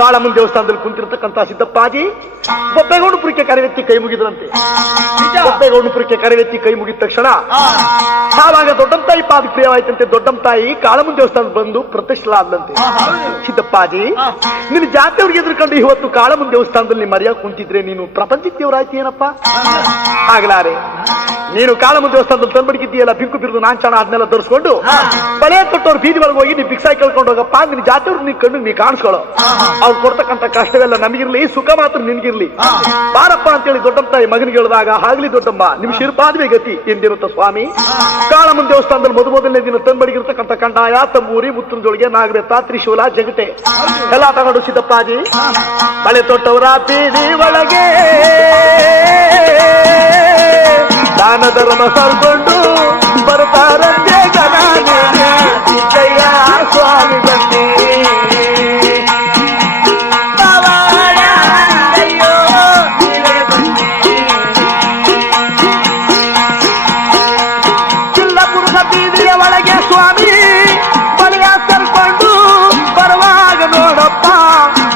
ಕಾಳಮ್ಮನ ದೇವಸ್ಥಾನದಲ್ಲಿ ಕುಂತಿರ್ತಕ್ಕಂಥ ಸಿದ್ದಪ್ಪಾಜಿ ಬೊಪ್ಪೇಗೌಡಪುರಕ್ಕೆ ಕರೆವೆತ್ತಿ ಕೈ ಮುಗಿದ್ರಂತೆ. ಬೊಪ್ಪೇಗೌಡಪುರಕ್ಕೆ ಕರೆವೆತ್ತಿ ಕೈ ಮುಗಿದ ತಕ್ಷಣ ಆವಾಗ ದೊಡ್ಡಮ್ಮ ತಾಯಿ ಪಾದ ಪ್ರಿಯವಾಯ್ತಂತೆ. ದೊಡ್ಡಮ್ಮ ತಾಯಿ ಕಾಳಮ್ಮನ ದೇವಸ್ಥಾನದ ಬಂದು ಪ್ರತಿಷ್ಠಲಾದ್ಲಂತೆ. ಸಿದ್ದಪ್ಪಾಜಿ, ನಿನ್ನ ಜಾತಿಯವ್ರಿಗೆ ಎದುರ್ಕೊಂಡು ಇವತ್ತು ಕಾಳಮ್ಮನ ದೇವಸ್ಥಾನದಲ್ಲಿ ಮರ್ಯಾದ ಕುಂತಿದ್ರೆ ನೀನು ಪ್ರಪಂಚಕ್ಕೆ ದೇವರಾಯ್ತಿ ಏನಪ್ಪ? ಆಗ್ಲಾರೆ ನೀನು ಕಾಳಮ್ಮನ ದೇವಸ್ಥಾನದಲ್ಲಿ ತಂದ್ಬಿಡ್ಕಿದ್ದೀಯಲ್ಲ, ಬಿಕ್ಕು ಬಿರುದು ನಾಂಚಾಣ ಅದನ್ನೆಲ್ಲ ತರಿಸ್ಕೊಂಡು ಬಳೆ ತೊಟ್ಟವ್ರು ಬೀದಿ ಒಳಗೆ ಹೋಗಿ ನೀ ಭಿಕ್ಷಾಯಿ ಕೇಳ್ಕೊಂಡು ಹೋಗಪ್ಪ. ನಿನ್ನ ಜಾತಿಯವ್ರು ನೀ ಕಣ್ಣು ನೀ ಕಾಣಿಸ್ಕೊಳ್ಳೋ. ಅವ್ರು ಕೊಡ್ತಕ್ಕಂಥ ಕಷ್ಟವೆಲ್ಲ ನಮಗಿರ್ಲಿ, ಸುಖ ಮಾತ್ರ ನಿನ್ಗಿರ್ಲಿ, ಬಾರಪ್ಪ ಅಂತೇಳಿ ದೊಡ್ಡಮ್ಮ ತಾಯಿ ಮಗನಿಗೆ ಹೇಳಿದಾಗ, ಆಗ್ಲಿ ದೊಡ್ಡಮ್ಮ ನಿಮ್ಮ ಶಿರಪಾದವೇ ಗತಿ ಎಂದಿರುತ್ತ ಸ್ವಾಮಿ. ಕಾಳಮ್ಮನ ದೇವಸ್ಥಾನದಲ್ಲಿ ಮೊದಲನೇ ದಿನ ತಂದ್ಬಡಿಗಿರ್ತಕ್ಕಂಥ ಕಂಡಾಯ, ತಂಬೂರಿ, ಮುತ್ತುಂಜೊಳಗೆ, ನಾಗಬೇತ, ತ್ರಿಶೂಲ, ಜಗಟೆ ಎಲ್ಲ ತಗೊಂಡು ಸಿದ್ದಪ್ಪಾಜಿ ಬಳೆ ತೊಟ್ಟವರ ಬೀದಿ ಒಳಗೆ ದಾನ ಧರ್ಮ ಸರ್ಕೊಂಡು ಬರ್ತಾರಂತೆ ಸಿದ್ದಯ್ಯ ಸ್ವಾಮಿ ಬಂದಿ. ಚಿಲ್ಲಪುರದ ಬೀದಿಯ ಒಳಗೆ ಸ್ವಾಮಿ ಬಲಿಯ ಸರ್ಕೊಂಡು ಬರುವಾಗ ನೋಡಪ್ಪ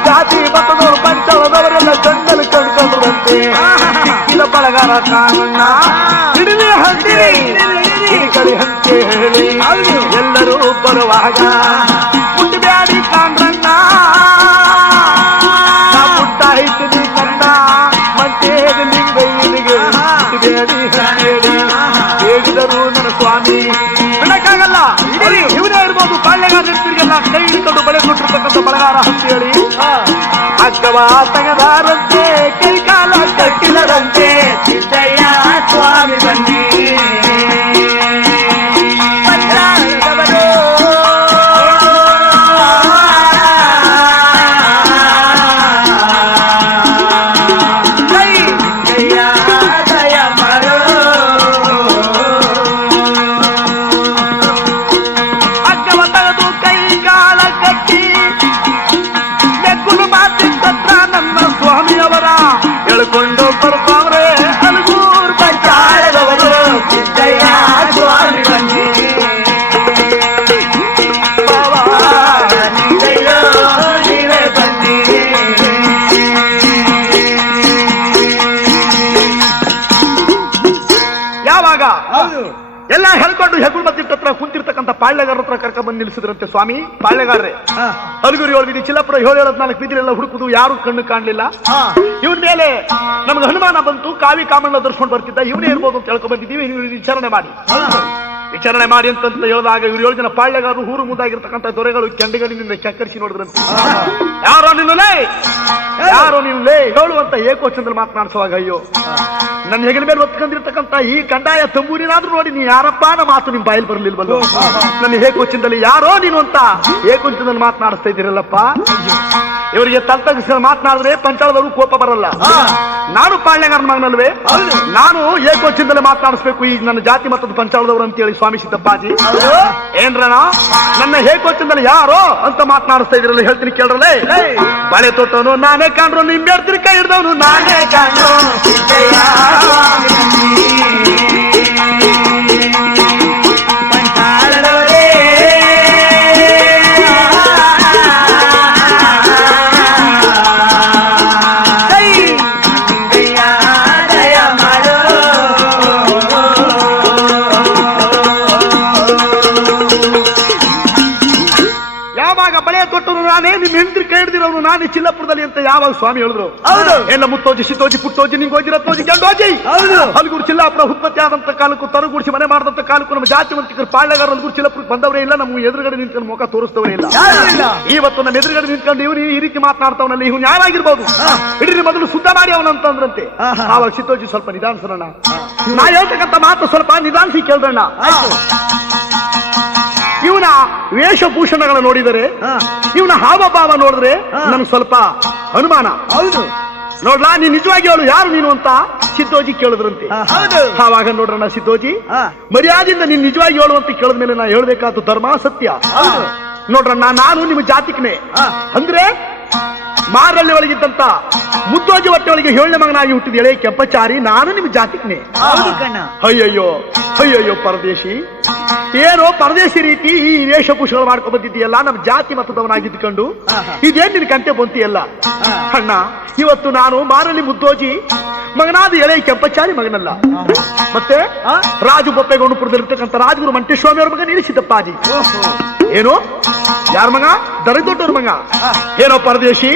ಜಾತಿ ಮತದವರು ಪಂಚಳದವರೆಲ್ಲ ಗಂಡಲು ಕಂಡುಕೊಂಡ್ರಂತೆ. ಸಿಕ್ಕಿದ ಬಳಗಾರ ಕಾರಣ ಹಿಡಿಲಿ ಹಂಚಿರಿ ಕರಿ ಹಂಚೆ ಹೇಳಿ ಎಲ್ಲರೂ ಬರುವಾಗ ಮುಟ್ಟಬ್ಯಾಡಿ ಕಾಣ್ರಣ್ಣ, ಮುಟ್ಟಾಯ್ತು ಕಣ್ಣ ಮಂಚೇದ ಲಿಂಗೈನಿಗೆ ಮುಟ್ಟಬ್ಯಾಡಿ ಹೇಳಿ ಹೇಳಿದರು ನನ್ನ ಸ್ವಾಮಿ. ಬಿಡಕ್ಕಾಗಲ್ಲ, ಇವನೇ ಇರ್ಬೋದು ಬಾಳ್ಯಗಾರ ನೆನಪಿಗೆಲ್ಲ ಕೈ ಹಿಡ್ಕೊಂಡು ಬಳೆ ಕೊಟ್ಟಿರ್ತಕ್ಕಂಥ ಬಳಗಾರ ಅಂತ ಹೇಳಿ ಅಕ್ಕವ ತಗದಾರಂತೆ, ಕೈ ಕಾಲ ಕಟ್ಟಿದರಂತೆ ಸಿದ್ದಯ್ಯ ಸ್ವಾಮಿ ಬನ್ನಿ. ಕೊಂಡು ಬರ್ತಾವ್ರೆ ಅಲ್ಗೂರ್ ಪಂಚಾಯದವರು ಸಿದ್ದಯ್ಯ ಸ್ವಾಮಿ ಬನ್ನಿ. ನೀವೇ ಬನ್ನಿ. ಯಾವಾಗ ಎಲ್ಲ ಹೇಳ್ಕೊಂಡು ಹೆಗುಳ್ ಮತ್ತಿಟ್ಟ ಹತ್ರ ಕುಂತಿರ್ತಕ್ಕಂಥ ಪಾಳ್ಯಗಾರ ಹತ್ರ ಕರ್ಕೊಂಡ್ ಬಂದು ನಿಲ್ಲಿಸಿದ್ರಂತೆ ಸ್ವಾಮಿ. ಪಾಳ್ಯಗಾರ್ರೆ ಹಲಗುರಿ 7 ಬೀದಿ, ಚಿಲ್ಲಪುರ 7-4 ಬೀದಿಲೆಲ್ಲ ಹುಡುಕುದು, ಯಾರು ಕಣ್ಣು ಕಾಣ್ಲಿಲ್ಲ. ಇವನ್ ಮೇಲೆ ನಮ್ಗೆ ಅನುಮಾನ ಬಂತು, ಕಾವಿ ಕಾಮಣ್ಣ ಧರಿಸ್ಕೊಂಡು ಬರ್ತಿದ್ದ, ಇವನೇ ಇರ್ಬೋದು ಅಂತ ಹೇಳ್ಕೊಂಡ್ ಬಂದಿದ್ದೀವಿ, ವಿಚಾರಣೆ ಮಾಡಿ ಅಂತ ಹೇಳಿದಾಗ ಇವ್ರು 7 ಜನ ಪಾಳ್ಯಗಾರರು ಊರು ಮುಂದಾಗಿರ್ತಕ್ಕಂಥ ದೊರೆಗಳು ಕೆಂಡಗಳಿಂದ ಚಕ್ಕರಿಸಿ ನೋಡಿದ್ರಂತೆ. ಯಾರೋ ನಿನ್ನಲೇ ಹೇಳುವಂತ ಏಕೋಚಂದ್ರಲ್ಲಿ ಮಾತನಾಡಿಸುವಾಗ, ಅಯ್ಯೋ ನನ್ನ ಹೆಗಲ ಮೇಲೆ ಒತ್ಕೊಂಡಿರ್ತಕ್ಕಂಥ ಈ ಕಂದಾಯ ತಂಬೂರಿನಾದ್ರೂ ನೋಡಿ ನೀ ಯಾರಪ್ಪ ಅನ್ನೋ ಮಾತು ನಿಮ್ ಬಾಯಲ್ಲಿ ಬರ್ಲಿಲ್ವಲ್ಲ. ನನ್ನ ಏಕೋಚಂದಲ್ಲಿ ಯಾರೋ ನೀನು ಅಂತ ಏಕೋಚಂದಲ್ಲಿ ಮಾತನಾಡಿಸ್ತಾ ಇದ್ದೀರಲ್ಲಪ್ಪ. ಇವರಿಗೆ ತಲೆತಗ್ಗಿಸಿ ಮಾತನಾಡಿದ್ರೆ ಪಂಚಾಳದವರು ಕೋಪ ಬರಲ್ಲ. ನಾನು ಪಾಳ್ಯಗಾರನ ಮಗನಲ್ವೇ, ನಾನು ಏಕೋಚಂದಲ್ಲಿ ಮಾತನಾಡಿಸ್ಬೇಕು ಈ ನನ್ನ ಜಾತಿ ಮತದ ಪಂಚಾಳದವರು ಅಂತೇಳಿ ಸ್ವಾಮಿ ಸಿದ್ದಪ್ಪಾಜಿ. ಏನ್ರಣ ನನ್ನ ಏಕೋಚಂದಲ್ಲಿ ಯಾರೋ ಅಂತ ಮಾತನಾಡಿಸ್ತಾ ಇದ್ರಲ್ಲ, ಹೇಳ್ತೀನಿ ಕೇಳ್ರಲ್ಲ. ಬಳೆ ತೊಟ್ಟವನು ನಾನೇ ಕಾಣ್ರು, ನಿಂಬೆಡ್ತೀನಿ ಕೈ ಹಿಡ್ದವನು ನಾನೇ ಕಾಣ್ರು ನಾನೇ ಚಿಲ್ಲಪುರದಲ್ಲಿ ಅಂತ ಯಾವಾಗ ಸ್ವಾಮಿ ಹೇಳಿದ್ರು. ಎಲ್ಲ ಮುತ್ತೋಜಿ, ಶಿತೋಜಿ, ಪುಟ್ಟೋಜಿ, ನಿಂಗೋಜಿ, ರತ್ನೋಜಿ, ಗಂಡೋಜಿ, ಹಲಗೂರು ಚಿಲ್ಲಾಪುರ ಉತ್ಪತ್ತಿ ಆದಂತ ಕಾಲಕ್ಕೂ ತರಗೂಡಿಸಿ ಮನೆ ಮಾಡಿದಂತ ಕಾಲಕ್ಕೂ ನಮ್ಮ ಜಾತಿ ವಂತಿಕರು ಪಾಳ್ಯಗಾರ ಹಲಗೂರು ಚಿಲ್ಲಪುರಕ್ಕೆ ಬಂದವರೇ ಇಲ್ಲ. ನಮ್ಮ ಎದುರುಗಡೆ ನಿಂತ್ಕೊಂಡು ಮುಖ ತೋರಿಸ್ತವರೇ ಇಲ್ಲ. ಇವತ್ತು ನಮ್ಮ ಎದುರುಗಡೆ ನಿಂತ್ಕೊಂಡು ಇವನು ಈ ರೀತಿ ಮಾತನಾಡ್ತಾವನಲ್ಲಿ ಇವನು ಯಾರಾಗಿರ್ಬೋದು, ಇಡೀ ಮೊದಲು ಶುದ್ಧ ಮಾಡಿ ಅವನಂತಂದ್ರಂತೆ. ಆವಾಗ ಶಿತೋಜಿ ಸ್ವಲ್ಪ ನಿಧಾನಿಸೋಣ, ನಾ ಹೇಳ್ತಕ್ಕಂಥ ಮಾತು ಸ್ವಲ್ಪ ನಿಧಾನಿಸಿ ಕೇಳ್ದಣ್ಣ. ಇವನ ವೇಷಭೂಷಣಗಳ ನೋಡಿದರೆ, ಇವನ ಹಾವಭಾವ ನೋಡಿದ್ರೆ ನನ್ಗೆ ಸ್ವಲ್ಪ ಅನುಮಾನ. ಹೌದು ನೋಡ್ಲಾ, ನೀನ್ ನಿಜವಾಗಿ ಹೇಳು ಯಾರು ನೀನು ಅಂತ ಸಿದ್ದೋಜಿ ಕೇಳಿದ್ರಂತೆ. ಆವಾಗ ನೋಡ್ರಣ್ಣ ಸಿದ್ದೋಜಿ, ಮರ್ಯಾದೆಯಿಂದ ನೀನ್ ನಿಜವಾಗಿ ಹೇಳು ಅಂತ ಕೇಳಿದ್ಮೇಲೆ ನಾ ಹೇಳ್ಬೇಕಾದ ಧರ್ಮ ಸತ್ಯ. ನೋಡ್ರಣ್ಣ, ನಾನು ನಿಮ್ಮ ಜಾತಿಕನೇ ಅಂದ್ರೆ ಮಾರಳ್ಳಿ ಒಳಗಿದ್ದಂತ ಮುದ್ದೋಜಿ ಹೊಟ್ಟೆ ಒಳಗೆ 7ನೇ ಮಗನಾಗಿ ಹುಟ್ಟಿದ ಎಳೆ ಕೆಂಪಚಾರಿ ನಾನು ನಿಮ್ಮ ಜಾತಿಕನೇ. ಅಯ್ಯಯ್ಯೋ ಅಯ್ಯಯ್ಯೋ ಪರದೇಶಿ, ಏನೋ ಪರದೇಶಿ ರೀತಿ ಈ ವೇಷಭೂಷಗಳು ಮಾಡ್ಕೊಂಡ್ ಬಂದಿದ್ದೀಯಲ್ಲ, ನಮ್ಮ ಜಾತಿ ಮತದವನಾಗಿದ್ದುಕೊಂಡು ಇದೇನ್ ನಿನ್ ಕಂತೆ ಬಂತಿಯಲ್ಲ ಅಣ್ಣ. ಇವತ್ತು ನಾನು ಮಾರಲಿ ಮುದ್ದೋಜಿ ಮಗನಾದ ಎಳೆ ಕೆಂಪಚಾರಿ ಮಗನಲ್ಲ, ಮತ್ತೆ ರಾಜು ಬೊಪ್ಪೆಗೌಡಪುರದಲ್ಲಿರ್ತಕ್ಕಂಥ ರಾಜಗುರು ಮಂಟೇಸ್ವಾಮಿ ಅವ್ರ ಮಗ ನಿಲ್ಲಿಸಿದ್ದಪ್ಪಾಜಿ. ಏನು ಯಾರ ಮಗ? ದೊಡ್ಡವ್ರ ಮಗ. ಏನೋ ಪರದೇಶಿ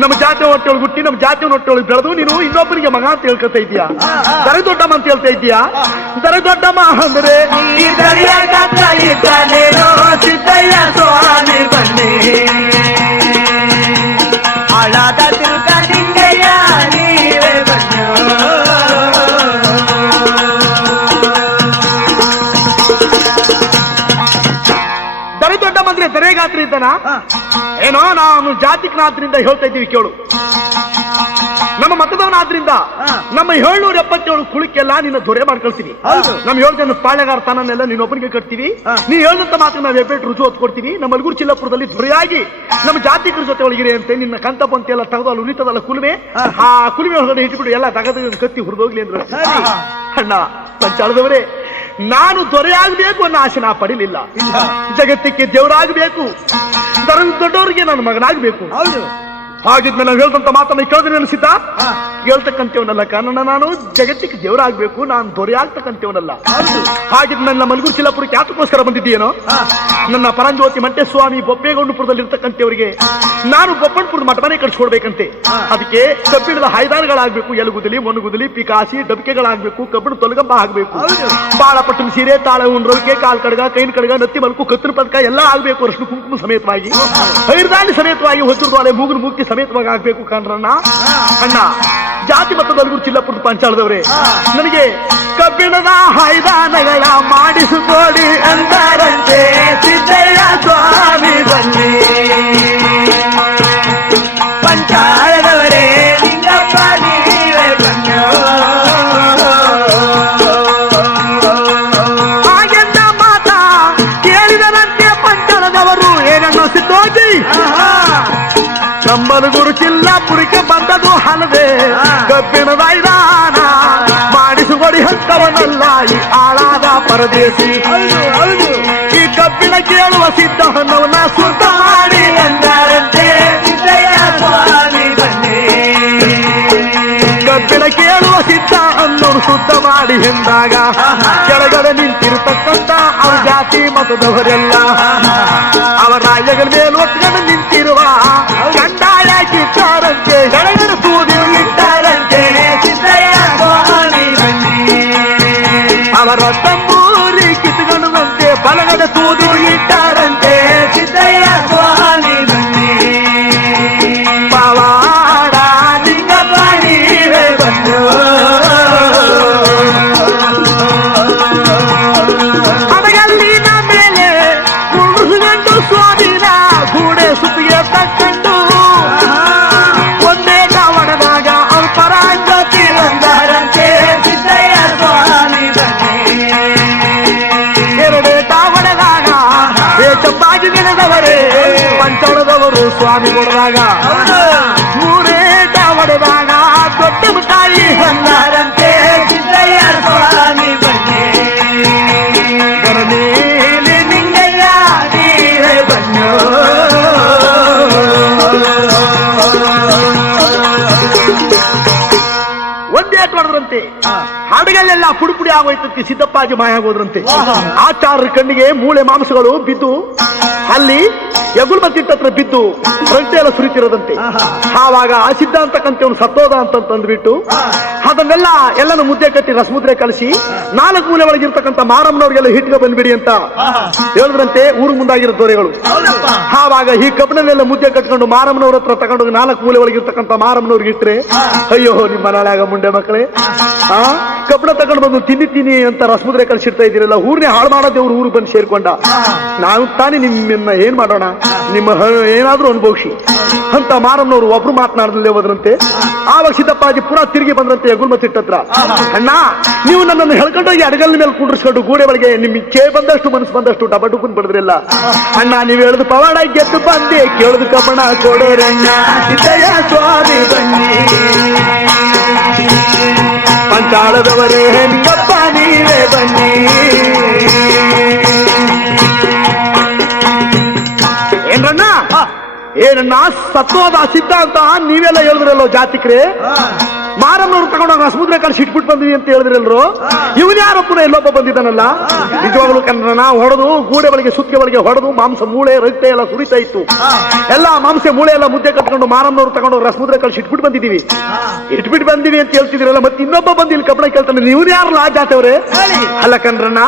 ನಮ್ಮ ಜಾತಿ ಹೊಟ್ಟೆಯೊಳಗೆ ಹುಟ್ಟಿ ನಮ್ಮ ಜಾತಿ ಹೊಟ್ಟೆಯೊಳಗೆ ಬೆಳೆದು ನೀನು ಇನ್ನೊಬ್ಬರಿಗೆ ಮಗ ಅಂತ ಹೇಳ್ಕೊತಾ ಇದೀಯಾ, ದೊಡ್ಡಮ್ಮ ಅಂತ ಹೇಳ್ತಾ ಇದೀಯಾ. ದೊಡ್ಡಮ್ಮ ಅಂದ್ರೆ ದೊಡ್ಡಮ್ಮ ಅಂದ್ರೆ ದರೆಗಾತ್ರಿ ಇದ್ದಾನ ಏನೋ. ನಾನು ಜಾತಿಕನಾದ್ರಿಂದ ಹೇಳ್ತಾ ಇದ್ದೀವಿ ಕೇಳು. ನಮ್ಮ ಮತದವನಾದ್ರಿಂದ ನಮ್ಮ 777 ಕುಳಿಕೆಲ್ಲ ನಿನ್ನ ದೊರೆ ಮಾಡ್ಕೊಳ್ತೀವಿ. ನಮ್ 7 ಜನ ಪಾಳೆಗಾರ ತಾನನ್ನೆಲ್ಲ ನೀನೊಬ್ಬನಿಗೆ ಕಟ್ತೀವಿ. ನೀನ್ ಹೇಳ್ದಂತ ಮಾತ್ರ ನಾವು ಎಬ್ಬೆಟ್ಟು ರುಜು ಹೊತ್ಕೊಡ್ತೀವಿ. ನಮ್ಮ ಅಲ್ಗೂರು ಚಿಲ್ಲಾಪುರದಲ್ಲಿ ದೊರೆಯಾಗಿ ನಮ್ಮ ಜಾತಿಕರ ಜೊತೆ ಒಳಗಿರಿ ಅಂತ ನಿನ್ನ ಕಂತ ಬಂತಿ ಎಲ್ಲ ತೆಗೆದು ಅಲ್ಲಿ ಉಳಿತದಲ್ಲ ಕುಲುಮೆ, ಆ ಕುಲುಮೆ ಹೊರಗಡೆ ಇಟ್ಬಿಟ್ಟು ಎಲ್ಲ ತಗದ ಕತ್ತಿ ಹುರಿದೋಗ್ಲಿ ಅಂದ್ರೆ ಅಣ್ಣ. ಪಂಚಾಳದವರೇ, ನಾನು ದೊರೆಯಾಗಬೇಕು ಅನ್ನೋ ಆಸೆ ನಾ ಪಡಿಲಿಲ್ಲ. ಜಗತ್ತಿಗೆ ದೇವರಾಗಬೇಕು, ದೊಡ್ಡವರಿಗೆ ನನ್ನ ಮಗನಾಗಬೇಕು. ಹಾಗಿದ್ಮೇಲೆ ನಾವು ಹೇಳ್ದಂತ ಮಾತನ್ನ ಕೇಳಿದ್ರೆ ಅನಿಸಿದ್ದ ಹೇಳ್ತಕ್ಕಂಥವನಲ್ಲ. ಕಾರಣ ನಾನು ಜಗತ್ತಿಗೆ ದೇವರಾಗಬೇಕು, ನಾನು ದೊರೆ ಆಗ್ತಕ್ಕಂಥವನಲ್ಲ. ಹಾಗಿದ್ ನನ್ನ ಮಲ್ಗೂರು ಚಿಲ್ಲಾಪುರಕ್ಕೆ ಯಾತಕ್ಕೋಸ್ಕರ ಬಂದಿದ್ದೀನೋ, ನನ್ನ ಪರಂಜ್ಯೋತಿ ಮಂಟೇಸ್ವಾಮಿ ಬೊಪ್ಪೇಗೌಡಪುರದಲ್ಲಿ ಇರ್ತಕ್ಕಂಥವರಿಗೆ ನಾನು ಬೊಪ್ಪಣಪುರದ ಮಠಮನೆ ಕಟ್ಸ್ಕೊಡ್ಬೇಕಂತೆ. ಅದಕ್ಕೆ ಕಬ್ಬಿಣದ ಹೈದಾರಗಳಾಗಬೇಕು, ಎಲುಗುದಲಿ, ಮೊನುಗುದಲಿ, ಪಿಕಾಸಿ, ಡಬ್ಕೆಗಳಾಗಬೇಕು, ಕಬ್ಬಿಣ ತೊಲಗಂಬ ಆಗಬೇಕು, ಬಾಳ ಪಟ್ಟಣ ಸೀರೆ, ತಾಳ ಉಂಡ್ರವಿಕೆ, ಕಾಲ್ ಕಡಗ, ಕೈನ್ ಕಡಗ, ನತ್ತಿ ಮಲ್ಕು, ಕತ್ತಿನ ಪದಕ ಎಲ್ಲ ಆಗ್ಬೇಕು. ಅರ್ಶಿನ ಕುಂಕುಮ ಸಮೇತವಾಗಿ, ಹೈರ್ದಾಣಿ ಸಮೇತವಾಗಿ, ಹೊತ್ತಿರದೊಲೆ ಮೂಗುನ ಮೂಗ್ತಿ ಸಮೇತವಾಗಿ ಆಗ್ಬೇಕು ಕಾಣ್ರಣ್ಣ. ಅಣ್ಣ, ಜಾತಿ ಮತ್ತು ಮಲ್ಗೂರು ಚಿಲ್ಲಾಪುರದ ಪಂಚಾಳದವರೇ, ನನಗೆ ಕಬ್ಬಿಣದ ಹೈದಾನಗಳ ಮಾಡಿಸಿಕೊಡಿ ಅಂತಾರಂತೆ ಸಿದ್ದಯ್ಯ ಸ್ವಾಮಿ ಬನ್ನಿ. ಪಂಚಾಳದವರೇ ಲಿಂಗಪ್ಪ ನೀವೇ ಬನ್ನಿ. ಹಾಗೆಂದ ಮಾತ ಕೇಳಿದರಂತೆ ಪಂಚಾಳದವರು ಏನನ್ನೋ ಸಿದ್ದೋಜಿ, ನಮ್ಮಲಗೂರು ಚಿಲ್ಲಾಪುರಕ್ಕೆ ಬಂದದು ಹಲದೆ ಕಬ್ಬಿಣದ ಐದಾನ ಮಾಡಿಸಿಕೊಡಿ ಹಂತವನಲ್ಲ ಈ ಆಳಾದ ಪರದೇಶಿ. ಈ ಕಬ್ಬಿಣ ಕೇಳುವ ಸಿದ್ಧ ಹನ್ನವನ್ನ ಶುದ್ಧ ಮಾಡಿ ಎಂದಾರಂತೆ ಸಿದ್ದಯ್ಯ ಸ್ವಾಮಿ ಬನ್ನಿ. ಕಬ್ಬಿಣ ಕೇಳುವ ಸಿದ್ಧ ಅನ್ನೋರು ಶುದ್ಧ ಮಾಡಿ ಎಂದಾಗ ಕೆಳಗಡೆ ನಿಂತಿರತಕ್ಕಂತ ಅವ್ರ ಜಾತಿ ಮತದವರೆಲ್ಲ ಅವರ ರಾಜ್ಯಗಳ ಮೇಲೆ ಒಟ್ಟಿಗೆ ನಿಂತಿರುವ ಕಂದಾಯ ಕಿತ್ತಾರಂತೆ, ಕೆಳಗಡೆ ಸೂದಿ ಇಟ್ಟಾರಂತೆ ಸಿದ್ದಯ್ಯ ಸ್ವಾಮಿ ಬನ್ನಿ. ಅವರ ತಂಬೂರಿ ಕಿತ್ಕೊಳ್ಳುವಂತೆ ಬಲಗಡೆ ಸೂದಿ ಇಟ್ಟಾರಂತೆ ಸಿದ್ದಯ್ಯ ಸ್ವಾಮಿ ಬನ್ನಿ. ಪವಾಡ ಲಿಂಗಪ್ಪ ನೀವೇ ಬಂದು. ಅಡಗಲ್ಲಿನ ಮೇಲೆ ಕುಂಡ್ರಿಸಿಕೊಂಡು ಸ್ವಾಮಿನ ಗೂಡೆ ಸುತ್ತಿಗೆ ತಕ್ಕಂಡು ಒಂದೇ ದಾವಣದಾಗ ಅವ್ರ ಪರಾಂಜತಿ ಬಂದಾರಂತೆ ಸಿದ್ದಯ್ಯ ಸ್ವಾಮಿ ಬನ್ನಿ. ಎರಡೇ ದಾವಣದಾಗ ವೇಷವಾಗಿ ನೆನೆದವರೇ ಪಂಚಾಳದವರು ಸ್ವಾಮಿ ಕೊಡದಾಗ, ಮೂರೇ ದಾವಣದಾಗ ದೊಡ್ಡ ತಾಯಿ ಬಂದಾರಂತೆ ಸಿದ್ದಯ್ಯ ಸ್ವಾಮಿ ಬನ್ನಿ. ಗರಮೇಲಿ ನಿಂಗಯ್ಯ ನೀವೇ ಬನ್ನು. ಒಂದೇ ಮಾಡಿದ್ರಂತೆ, ಹಾಡುಗಳೆಲ್ಲ ಪುಡಿ ಪುಡಿ ಆಗೋಯ್ತಂತೆ, ಸಿದ್ದಪ್ಪಾಜಿ ಮಾಯ ಆಗೋದ್ರಂತೆ. ಆಚಾರ್ಯ ಕಣ್ಣಿಗೆ ಮೂಳೆ ಮಾಂಸಗಳು ಬಿದ್ದು ಅಲ್ಲಿ ಯಗುಲ್ಮತ್ತಿಟ್ಟತ್ರ ಬಿದ್ದು ರಂಟೆ ಎಲ್ಲ ಸುರಿತಿರೋದಂತೆ. ಆವಾಗ ಆ ಸಿದ್ಧ ಅಂತಕ್ಕಂಥವ್ನು ಸತ್ತೋದ ಅಂತಂದ್ಬಿಟ್ಟು ಅದನ್ನೆಲ್ಲ ಎಲ್ಲನೂ ಮುದ್ದೆ ಕಟ್ಟಿ ರಸಮುದ್ರೆ ಕಲಿಸಿ 4 ಮೂಲೆ ಒಳಗಿರ್ತಕ್ಕಂಥ ಮಾರಮ್ಮನವ್ರಿಗೆಲ್ಲ ಹಿಟ್ಗೆ ಬಂದ್ಬಿಡಿ ಅಂತ ಹೇಳಿದ್ರಂತೆ ಊರು ಮುಂದಾಗಿರೋ ದೊರೆಗಳು. ಆವಾಗ ಈ ಕಬ್ಬಣನೆಲ್ಲ ಮುದ್ದೆ ಕಟ್ಕೊಂಡು ಮಾರಮ್ಮನವ್ರ ಹತ್ರ ತಗೊಂಡೋಗಿ 4 ಮೂಲೆ ಒಳಗಿರ್ತಕ್ಕಂಥ ಮಾರಮ್ಮನವ್ರಿಗೆ ಇಟ್ರೆ, ಅಯ್ಯೋ ನಿಮ್ಮ ಮನೆಯಾಗ ಮುಂಡೆ ಮಕ್ಕಳೇ, ಕಬ್ಬಣ ತಗೊಂಡು ಬಂದು ತಿನ್ನಿ ಅಂತ ರಸಮುದ್ರೆ ಕಲಿಸಿರ್ತಾ ಇದ್ದೀರಲ್ಲ, ಊರ್ನೇ ಹಾಳು ಮಾಡೋದೇವ್ರು ಊರಿಗೆ ಬಂದು ಸೇರ್ಕೊಂಡ. ನಾವು ತಾನೇ ನಿಮ್ಮನ್ನ ಏನ್ ಮಾಡೋಣ, ನಿಮ್ಮ ಏನಾದ್ರೂ ಅನುಭವಿಸಿ ಅಂತ ಮಾರಮ್ಮನವ್ರು ಒಬ್ರು ಮಾತನಾಡದಲ್ಲೇ ಹೋದ್ರಂತೆ. ಆವಾಗ ಸಿದ್ದಪ್ಪಾಜಿ ಪುನಃ ತಿರುಗಿ ಬಂದ್ರಂತೆ ಯಗುಲ್ಮತ್ತಿಟ್ಟತ್ರ. ಅಣ್ಣ, ನೀವು ನನ್ನನ್ನು ಹೇಳ್ಕೊಂಡೋಗಿ ಅಡಗಲ್ ಮೇಲೆ ಕುಂಡ್ರಿಸ್ಕೊಂಡು ಗೂಡೆ ಒಳಗೆ ನಿಮ್ ಇಚ್ಛೆ ಬಂದಷ್ಟು ಮನಸ್ಸು ಬಂದಷ್ಟು ಡಬಡುಕುನ್ ಬಡದ್ರಲ್ಲ. ಅಣ್ಣ, ನೀವು ಹೇಳುದು ಪವಾಡ ಗೆದ್ದು ಬಂದೆ, ಕೇಳುದು ಕಬ್ಬಣ ಕೊಡೋರಣ್ಣ ಸಿದ್ದಯ್ಯ ಸ್ವಾಮಿ ಬನ್ನಿ. ಪಂಚಾಳದವರೇ ಲಿಂಗಪ್ಪ ನೀವೇ ಬನ್ನಿ. ಏನನ್ನ ಸತ್ವದ ಸಿದ್ಧ ಅಂತ ನೀವೆಲ್ಲ ಹೇಳಿದ್ರಲ್ಲೋ ಜಾತಿಕ್ರೆ. ಮಾರಮ್ಮನವ್ರು ತಗೊಂಡಾಗ ಸಮುದ್ರ ಕಳಿಸಿ ಇಟ್ಬಿಟ್ಟು ಬಂದ್ವಿ ಅಂತ ಹೇಳಿದ್ರಲ್ರು. ಇವನ್ ಯಾರೊಬ್ಬನ ಎಲ್ಲೊಬ್ಬ ಬಂದಿದ್ದಾನಲ್ಲ. ನಿಜವಾಗ್ಲೂ ಕನ್ನಡ ಹೊಡೆದು ಗೂಡೆ ಒಳಗೆ ಸುತ್ತಿಗೆ ಒಳಗೆ ಹೊಡೆದು ಮಾಂಸ ಮೂಳೆ ರಕ್ತ ಎಲ್ಲ ಸುರಿತಾ ಇತ್ತು. ಎಲ್ಲ ಮಾಂಸ ಮೂಳೆ ಎಲ್ಲ ಮುದ್ದೆ ಕಟ್ಕೊಂಡು ಮಾರಮ್ಮನವ್ರು ತಗೊಂಡು ರಸಮುದ್ರ ಕಳಿಸಿ ಇಟ್ಬಿಟ್ಟು ಬಂದಿದ್ದೀವಿ ಅಂತ ಹೇಳ್ತಿದ್ರಲ್ಲ. ಮತ್ತೆ ಇನ್ನೊಬ್ಬ ಬಂದು ಇಲ್ಲಿ ಕಬ್ಬಣ ಕೇಳ್ತಾನೆ. ಇವನ್ ಯಾರಲ್ಲ ಆ ಜಾತವ್ರೆ ಅಲ್ಲ ಕಣ್ರಣ್ಣ.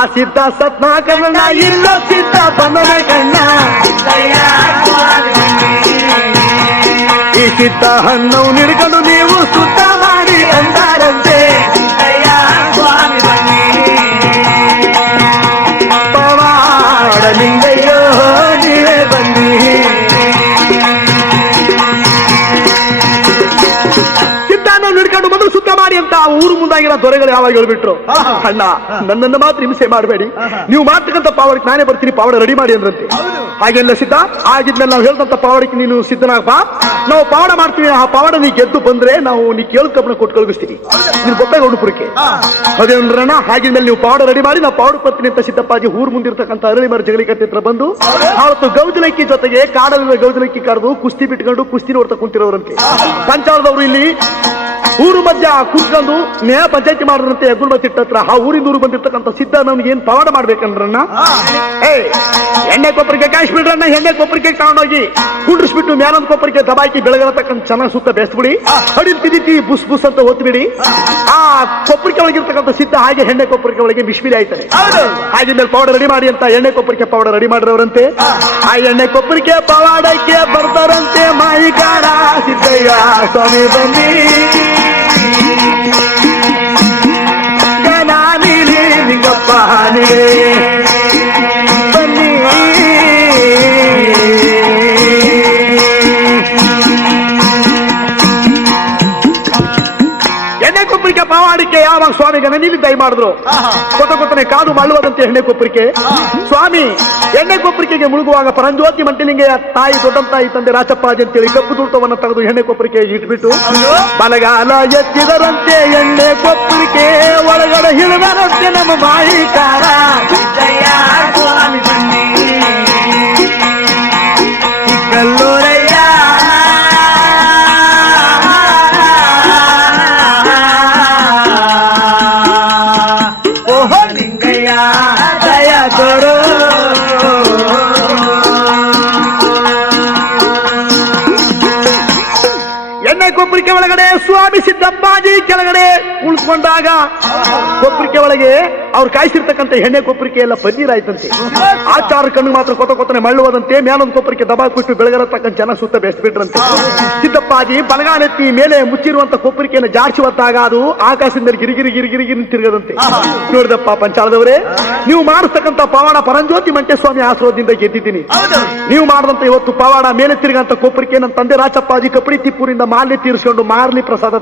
ಆ ಸಿದ್ಧ ಸತ್ನ ಕಣ್ಣ ಇಲ್ಲ ಸಿದ್ಧ ಬಂದನ ಕಣ್ಣ. ಈ ಸಿದ್ಧ ಹಣ್ಣವು ನಿಡ್ಕೊಂಡು ನೀವು ಸುತ್ತ ಮಾಡಿ ಅಂದಾರಂತೆ. ಪವಾಡ ಲಿಂಗಯ್ಯೋ ನೀವೇ ಬನ್ನಿ. ಸಿದ್ಧಾನ ನಿಡ್ಕೊಂಡು ಮೊದಲು ಸುತ್ತ ಮಾಡಿ ಅಂತ ಊರು ಮುಂದಾಗಿರೋ ದೊರೆಗಳು ಯಾವಾಗ ಹೇಳ್ಬಿಟ್ರು. ಅಣ್ಣ ನನ್ನನ್ನು ಮಾತ್ರ ಹಿಂಸೆ ಮಾಡಬೇಡಿ, ನೀವು ಮಾಡ್ತಕ್ಕಂಥ ಪಾವಡಕ್ಕೆ ನಾನೇ ಬರ್ತೀನಿ, ಪಾವಡ ರೆಡಿ ಮಾಡಿ ಅಂದ್ರಂತೆ. ಹಾಗೆಲ್ಲ ಸಿದ್ಧ ಆಗಿದ್ಮೇಲೆ ನಾವು ಹೇಳ್ದಂತ ಪಾವಡಕ್ಕೆ ನೀನು ಸಿದ್ಧನಾಗಪ್ಪ, ನಾವು ಪಾವಡ ಮಾಡ್ತೀವಿ. ಆ ಪಾವಡ ನೀ ಗೆದ್ದು ಬಂದ್ರೆ ನಾವು ನೀ ಕೇಳು ಕಬ್ಬಣ ಕೊಟ್ಟು ಕಳಿಸ್ತೀವಿ ನೀನು ಬೊಪ್ಪೆಗೌಡಪುರಕ್ಕೆ. ಅದೇನ್ರಣ್ಣ ಹಾಗಿದ್ಮೇಲೆ ನೀವು ಪಾವಡ ರೆಡಿ ಮಾಡಿ ನಾವು ಪಾವಡ ಬರ್ತೀನಿ ಅಂತ ಸಿದ್ದಪ್ಪಾಜಿ ಊರು ಮುಂದಿರ್ತಕ್ಕಂಥ ಅರಳಿ ಮರ ಜಗಲಿ ಕಟ್ಟೆ ಹತ್ರ ಬಂದು ಅವತ್ತು ಗೌಜಲಕ್ಕಿ ಜೊತೆಗೆ ಕಾಡಲ್ಲಿ ಗೌಜಲಕ್ಕಿ ಕರೆದು ಕುಸ್ತಿ ಬಿಟ್ಕೊಂಡು ಕುಸ್ತಿ ನೋಡ್ತಾ ಕುಂತಿರೋರಂತೆ. ಪಂಚಾಲದವರು ಇಲ್ಲಿ ಊರು ಮಧ್ಯ ಕೂತ್ಕೊಂಡು ನ್ಯಾಯ ಪಂಚಾಯತಿ ಮಾಡಿದ್ರಂತೆ ಹೆಗ್ಗುಲ್ ಮತ್ತಿಟ್ಟ ಹತ್ರ. ಆ ಊರಿಂದ ಊರು ಬಂದಿರ್ತಕ್ಕಂಥ ಸಿದ್ಧ ನಮ್ಗೆ ಏನ್ ಪವಾಡ ಮಾಡ್ಬೇಕಂದ್ರಣ್ಣ. ಎಣ್ಣೆ ಕೊಪ್ಪರಿಗೆ ಕಾಯಿಸ್ ಬಿಡ್ರಣ್ಣ. ಎಣ್ಣೆ ಕೊಪ್ಪರಿಗೆ ತಗೊಂಡೋಗಿ ಕುಂಡ್ರಿಸ್ಬಿಟ್ಟು ಮ್ಯಾಲೊಂದ್ ಕೊಪ್ಪರಿಗೆ ದಬಾಕಿ ಬೆಳಗರತಕ್ಕಂಥ ಚೆನ್ನಾಗಿ ಸುತ್ತ ಬೆಸ್ಬಿಡಿ. ಅಡಿಲ್ ತಿದ್ದಿ ಬುಸ್ ಬುಸ್ ಅಂತ ಹೊತ್ಬಿಡಿ. ಆ ಕೊಪ್ಪರಿಗೆ ಒಳಗಿರ್ತಕ್ಕಂಥ ಸಿದ್ಧ ಹಾಗೆ ಎಣ್ಣೆ ಕೊಪ್ಪರಿಗೆ ಒಳಗೆ ಬಿಸ್ಬಿಲಿ ಆಯ್ತಾನೆ. ಹಾಗಿದ್ಮೇಲೆ ಪೌಡರ್ ರೆಡಿ ಮಾಡಿ ಅಂತ ಎಣ್ಣೆ ಕೊಪ್ಪರಿಗೆ ಪೌಡರ್ ರೆಡಿ ಮಾಡಿರೋರಂತೆ. ಆ ಎಣ್ಣೆ ಕೊಪ್ಪರಿಗೆ ಪವಾಡಕ್ಕೆ ಬರ್ತಾರಂತೆ ಮಾಯಿಕಾರ ಸಿದ್ದಯ್ಯ ಸ್ವಾಮಿ ಬನ್ನಿ. ಲಿಂಗಪ್ಪ ಬನ್ನಿ. ಎಣ್ಣೆ ಕೊಪ್ಪರಿಕೆ ಪವಾಡಿಕೆ ಯಾವಾಗ ಸ್ವಾಮಿ ಗಣನೀಲಿ ದಯ ಮಾಡಿದ್ರು. ಕೊತ್ತನೆ ಕಾದು ಮಳ್ಳುವುದಂತೆ ಎಣ್ಣೆ ಕೊಪ್ಪರಿಕೆ. ಸ್ವಾಮಿ ಎಣ್ಣೆ ಕೊಪ್ಪರಿಕೆಗೆ ಮುಳುಗುವಾಗ ಪರಂಜ್ಯೋತಿ ಮಂಟಲಿಂಗೆಯ ತಾಯಿ ದೊಡ್ಡಮ್ಮ ತಾಯಿ ತಂದೆ ರಾಚಪ್ಪಾಜಿ ಅಂತೇಳಿ ಕಪ್ಪು ದೂರ್ತವನ್ನು ತೆಗೆದು ಎಣ್ಣೆ ಕೊಪ್ಪರಿಕೆ ಇಟ್ಬಿಟ್ಟು ಬಲಗಾಲ ಎತ್ತಿದರಂತೆ ಎಣ್ಣೆ ಕೊಪ್ಪರಿಕೆ ಒಳಗಡೆ ಹಿಡಿದರಂತೆ ನಮ್ಮ ಮಾಯಿಕಾರ ಕಲ್ಲೂರಯ್ಯ. ಓಹೋ ಲಿಂಗಯ್ಯ ದಯ ಕೊಡು. ಎಣ್ಣೆ ಕೊಪ್ಪರಿಕೆ ಒಳಗಡೆ ಸ್ವಾಮಿ ಸಿದ್ದಪ್ಪಾಜಿ ಕೆಳಗಡೆ ಉಳ್ಕೊಂಡಾಗ ಕೊಪ್ಪರಿಕೆ ಒಳಗೆ ಅವ್ರು ಕಾಯಿಸಿರ್ತಕ್ಕಂಥ ಎಣ್ಣೆ ಕೊಪ್ಪರಿಕೆ ಎಲ್ಲ ಪನ್ನೀರ್ ಆಯ್ತಂತೆ. ಆಚಾರ ಕಣ್ಣು ಮಾತ್ರ ಕೊತ್ತನೆ ಮಳ್ಳುವುದಂತೆ. ಮೇಲೊಂದು ಕೊಪ್ಪರಿಕೆ ದಬಾ ಕೊಟ್ಟು ಬೆಳಗರತಕ್ಕಂಥ ಜನ ಸುತ್ತ ಬೆಸ್ಬಿಟ್ರಂತೆ. ಸಿದ್ದಪ್ಪಾಜಿ ಬಲಗಾಲೆತ್ತಿ ಮೇಲೆ ಮುಚ್ಚಿರುವಂತ ಕೊಪ್ಪರಿಕೆಯನ್ನು ಜಾಡ್ಸಿ ಹೊತ್ತಾಗ ಅದು ಆಕಾಶದಿಂದ ಗಿರಿಗಿರಿ ಗಿರಿಗಿರಿ ತಿರುಗದಂತೆ. ನೋಡಿದಪ್ಪ ಪಂಚಾಲದವರೇ, ನೀವು ಮಾಡಿಸ್ತಕ್ಕಂಥ ಪವಾಡ ಪರಂಜ್ಯೋತಿ ಮಂಟೇಸ್ವಾಮಿ ಆಶ್ರಯದಿಂದ ಗೆದ್ದಿದ್ದೀನಿ. ನೀವು ಮಾಡಿದಂತ ಇವತ್ತು ಪವಾಡ ಮೇಲೆ ತಿರುಗಂತ ಕೊಪ್ಪರಿಕೆ ನನ್ನ ತಂದೆ ರಾಚಪ್ಪಾಜಿ ಕಪ್ಪಡಿ ತಿಪ್ಪೂರಿಂದ ಮಾಲ್ಯ ತೀರಿಸಿಕೊಂಡು ಮಾರ್ಲಿ ಪ್ರಸಾದ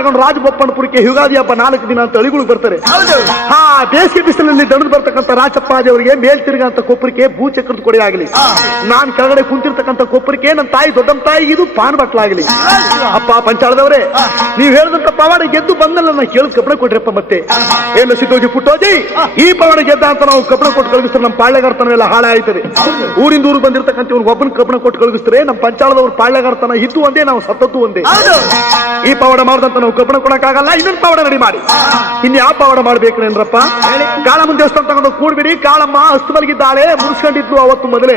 ತಗೊಂಡು ರಾಜಬೊಪ್ಪನಪುರಕ್ಕೆ ಯುಗಾದಿ ಹಬ್ಬ 4 ದಿನ ಅಂತ ಅಳಿಗಳು ಬರ್ತಾರೆ. ಹಾ ಬೇಸಿಗೆ ಬಿಸಿಲಲ್ಲಿ ದಣದು ಬರ್ತಕ್ಕಂಥ ರಾಚಪ್ಪಾಜಿ ಅವರಿಗೆ ಮೇಲ್ ತಿರುಗಂತ ಕೊಪ್ಪರಿಕೆ ಭೂಚಕ್ರದ ಕೊಡೆ ಆಗಲಿ, ನಾನ್ ಕೆಳಗಡೆ ಕುಂತಿರ್ತಕ್ಕಂಥ ಕೊಪ್ಪರಿಕೆ ನನ್ನ ತಾಯಿ ದೊಡ್ಡಮ್ಮ ತಾಯಿ ಇದು ಪಾನ್ ಬಟ್ಲಾಗಲಿ. ಅಪ್ಪ ಪಂಚಾಳದವರೇ, ನೀವ್ ಹೇಳಿದಂತ ಪವಾಡ ಗೆದ್ದು ಬಂದಲ್ಲ ನಾ ಕೇಳಿದ ಕಬ್ಬಣ ಕೊಟ್ರಪ್ಪ. ಮತ್ತೆ ಏನು ಸಿದ್ದೋಜಿ ಪುಟ್ಟೋಜಿ ಈ ಪವಾಡ ಗೆದ್ದ ಅಂತ ನಾವು ಕಬ್ಬಣ ಕೊಟ್ಟು ಕಳಿಸ್ತಾರೆ. ನಮ್ಮ ಪಾಳ್ಯಗಾರ್ತನೆಲ್ಲ ಹಾಳಾಯ್ತದೆ. ಊರಿಂದ ಊರು ಬಂದಿರ್ತಕ್ಕಂಥ ಒಬ್ಬನ ಕಬ್ಬಣ ಕೊಟ್ಟು ಕಳಿಸ್ತಾರೆ. ನಮ್ಮ ಪಂಚಾಳದವ್ರು ಪಾಳ್ಯಗಾರ್ತನ ಇದ್ದು ಒಂದೇ, ನಾವು ಸತ್ತದ್ದು ಒಂದೇ. ಈ ಪವಾಡ ಮಾಡ್ದಂತ ನಾವು ಕಬ್ಬಣ ಕೊಡಕ್ಕಾಗಲ್ಲ. ಇನ್ನೊಂದು ಪವಾಡ ರೆಡಿ ಮಾಡಿ. ಇನ್ ಯಾವ ಪವಾಡ ಮಾಡ್ಬೇಕ್ರೇನ್ರಪ್ಪ? ಕಾಳಮ್ಮನ ದೇವಸ್ಥಾನ ತಗೊಂಡು ಕೂಡ್ಬಿಡಿ. ಕಾಳಮ್ಮ ಅಸ್ತು ಮಲಗಿದ್ದಾಳೆ, ಮುಗಿಸ್ಕೊಂಡಿದ್ಲು. ಅವತ್ತು ಮೊದಲೇ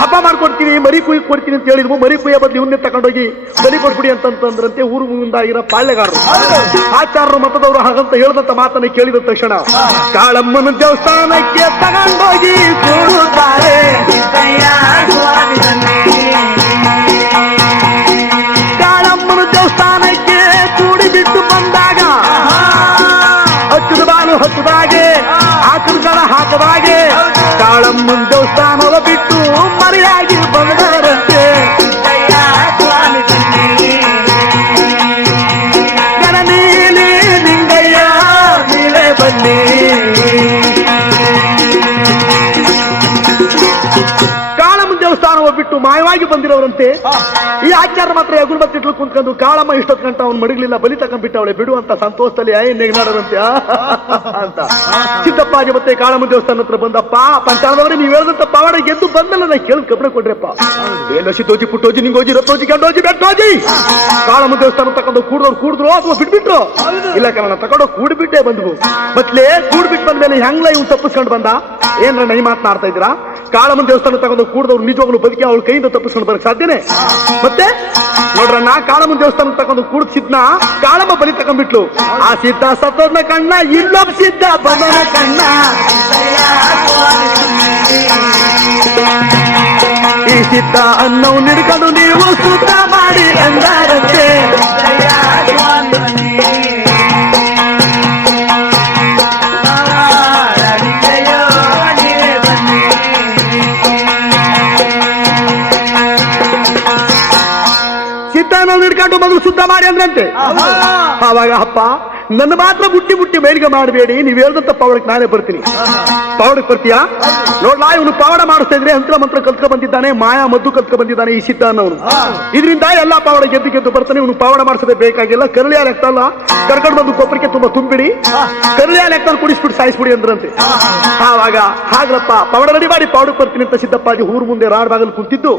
ಹಬ್ಬ ಮಾಡ್ಕೊಡ್ತೀನಿ, ಮರಿ ಕುಯ್ ಕೊಡ್ತೀನಿ ಅಂತ ಹೇಳಿದ್ವು. ಮರಿ ಕುಯ್ಯ ಬದ್ಲಿ ಇವನ್ನೇ ತಗೊಂಡೋಗಿ ಬಲಿ ಕೊಡ್ಬಿಡಿ ಅಂತಂದ್ರಂತೆ ಊರು ಮುಂದಾಗಿರೋ ಪಾಳ್ಯಗಾರರು. ಆಚಾರರು ಮತದವರು ಹಾಗಂತ ಹೇಳಿದಂತ ಮಾತನ್ನ ಕೇಳಿದ ತಕ್ಷಣ ಕಾಳಮ್ಮನ ದೇವಸ್ಥಾನಕ್ಕೆ ತಗೊಂಡೋಗಿ ಕೂಡುತ್ತಾರೆ. ಕಾಳಮ್ಮನ ದೇವಸ್ಥಾನಕ್ಕೆ ಕೂಡಿ ಬಿಟ್ಟು ಬಂದಾಗ ಹಚ್ಚದ ಬಾಲು ಹಚ್ಚದಾಗೆ ಹಾಕದ ಹಾಕದಾಗೆ ಕಾಳಮ್ಮನ ದೇವಸ್ಥಾನವ ಬಿಟ್ಟು ಮರೆಯಾಗಿ ಬಂದರಂತೆ. ಗಣನೀಲಿ ಲಿಂಗಯ್ಯ ನೀವೇ ಬನ್ನಿ. ಕಾಳಮ್ಮನ ದೇವಸ್ಥಾನವ ಬಿಟ್ಟು ಮಾಯ ಪರವಾಗಿ ಬಂದಿರೋರಂತೆ. ಈ ಆಚಾರ ಮಾತ್ರ ಹೆಗುಲ್ ಬತ್ತಿಟ್ಲು ಕುಂತ್ಕೊಂಡು ಕಾಳಮ್ಮ ಇಷ್ಟೊತ್ ಗಂಟ ಅವ್ನು ಮಡಗಲಿಲ್ಲ, ಬಲಿ ತಕೊಂಡ್ಬಿಟ್ಟ ಅವಳೆ ಬಿಡುವಂತ ಸಂತೋಷದಲ್ಲಿ ನೆಗನಾಡದಂತೆ ಅಂತ. ಸಿದ್ದಪ್ಪಾಜಿ ಮತ್ತೆ ಕಾಳಮ್ಮ ದೇವಸ್ಥಾನ ಹತ್ರ ಬಂದಪ್ಪ, ಪಂಚಾಲದವ್ರೆ ನೀವ್ ಹೇಳಿದಂತ ಪವಾಡ ಗೆದ್ದು ಬಂದಲ್ಲ, ನಾ ಕೇಳಿ ಕಬ್ಬಣ ಕೊಡ್ರಪ್ಪ. ಏನು ಸಿದ್ದೋಜಿ ಪುಟ್ಟೋಜಿ ನಿಂಗೋಜಿ ರತ್ತೋಜಿ ಗಂಡೋಜಿ ಬೆಟ್ಟೋಜಿ ಕಾಳಮ್ಮ ದೇವಸ್ಥಾನ ತಕೊಂಡು ಕೂಡಿದ್ರು ಅಥವಾ ಬಿಟ್ಬಿಟ್ರು? ಇಲ್ಲ ಕಾರಣ ತಗೊಂಡು ಕೂಡ್ಬಿಟ್ಟೆ ಬಂದ್ವು. ಮತ್ಲೇ ಕೂಡ್ಬಿಟ್ಟು ಬಂದ್ಮೇಲೆ ಹೆಂಗ್ಲ ಇವ್ನು ತಪ್ಪಿಸ್ಕೊಂಡು ಬಂದ? ಏನ್ರ ನೈ ಮಾತನಾಡ್ತಾ ಇದ್ದೀರಾ? ಕಾಳಮ್ಮನ ದೇವಸ್ಥಾನ ತಗೊಂಡು ಕೂಡಿದವ್ರು ನಿಜವಾಗ್ಲು ಬದುಕಿ ಅವಳ ಕೈಯಿಂದ ತಪ್ಪಿಸ್ಕೊಂಡು ಬರಕ್ ಸಾಧ್ಯನೇ? ಮತ್ತೆ ನೋಡ್ರಣ್ಣ, ಕಾಳಮ್ಮನ ದೇವಸ್ಥಾನ ತಗೊಂಡು ಕೂಡ್ಸಿದ್ನ ಕಾಳಮ್ಮ ಬಲಿ ತಕೊಂಡ್ಬಿಟ್ಲು. ಆ ಸಿದ್ಧ ಸತ್ತೋದ್ನ ಕಣ್ಣ, ಇಲ್ಲೊಬ್ಬ ಸಿದ್ಧ ಬಂದನ ಕಣ್ಣ. ಈ ಸಿದ್ಧ ಅನ್ನವು ನಿಡ್ಕೊಂಡು ನೀವು ಸುತ್ತ ಮಾಡಿ ಅಂದಾರಂತೆ. ಸಿದ್ಧಾನ ಹಿಡ್ಕೊಂಡು ಮೊದಲು ಶುದ್ಧ ಮಾಡಿ ಅಂದ್ರಂತೆ. ಆವಾಗ ಅಪ್ಪ ನನ್ನ ಮಾತ್ರ ಬುಟ್ಟಿ ಮೇಲ್ಗೆ ಮಾಡಬೇಡಿ, ನೀವ್ ಹೇಳ್ದಂತ ಪವಾಡಕ್ಕೆ ನಾನೇ ಬರ್ತೀನಿ. ಪವಾಡಕ್ಕೆ ಬರ್ತೀಯಾ? ನೋಡ್ಲಾ, ಇವನು ಪವಾಡ ಮಾಡಿಸ್ತಾ ಇದ್ರೆ ಹಂತ್ರ ಮಂತ್ರ ಕಲ್ತ್ಕೊ ಬಂದಿದ್ದಾನೆ, ಮಾಯಾ ಮದ್ದು ಕಲ್ತ್ಕೊ ಬಂದಿದ್ದಾನೆ ಈ ಸಿದ್ಧ ಅನ್ನೋನು. ಇದರಿಂದ ಎಲ್ಲಾ ಪವಾಡ ಗೆದ್ದು ಬರ್ತಾನೆ. ಇವನು ಪವಾಡ ಮಾಡಿಸೋದೇ ಬೇಕಾಗಿಲ್ಲ. ಕರಳಿಯ ಲೆಕ್ಕಲ್ಲ ಕರ್ಕೊಂಡು ಬಂದು ಕೊಬ್ಬರಿಗೆ ತುಂಬಾ ತುಂಬಿಡಿ, ಕರಳಿಯ ಲೆಕ್ಕ ಕುಡಿಸ್ಬಿಟ್ಟು ಸಾಯಿಸ್ಬಿಡಿ ಅಂದ್ರಂತೆ. ಆವಾಗ ಹಾಗ್ಲಪ್ಪ ಪವಾಡ ರೆಡಿ ಮಾಡಿ ಪವಾಡಕ್ಕೆ ಬರ್ತೀನಿ ಅಂತ ಸಿದ್ದಪ್ಪಾಜಿ ಊರ್ ಮುಂದೆ ರಾಡ್ ಬಾಗಲು ಕುಂತಿದ್ದು,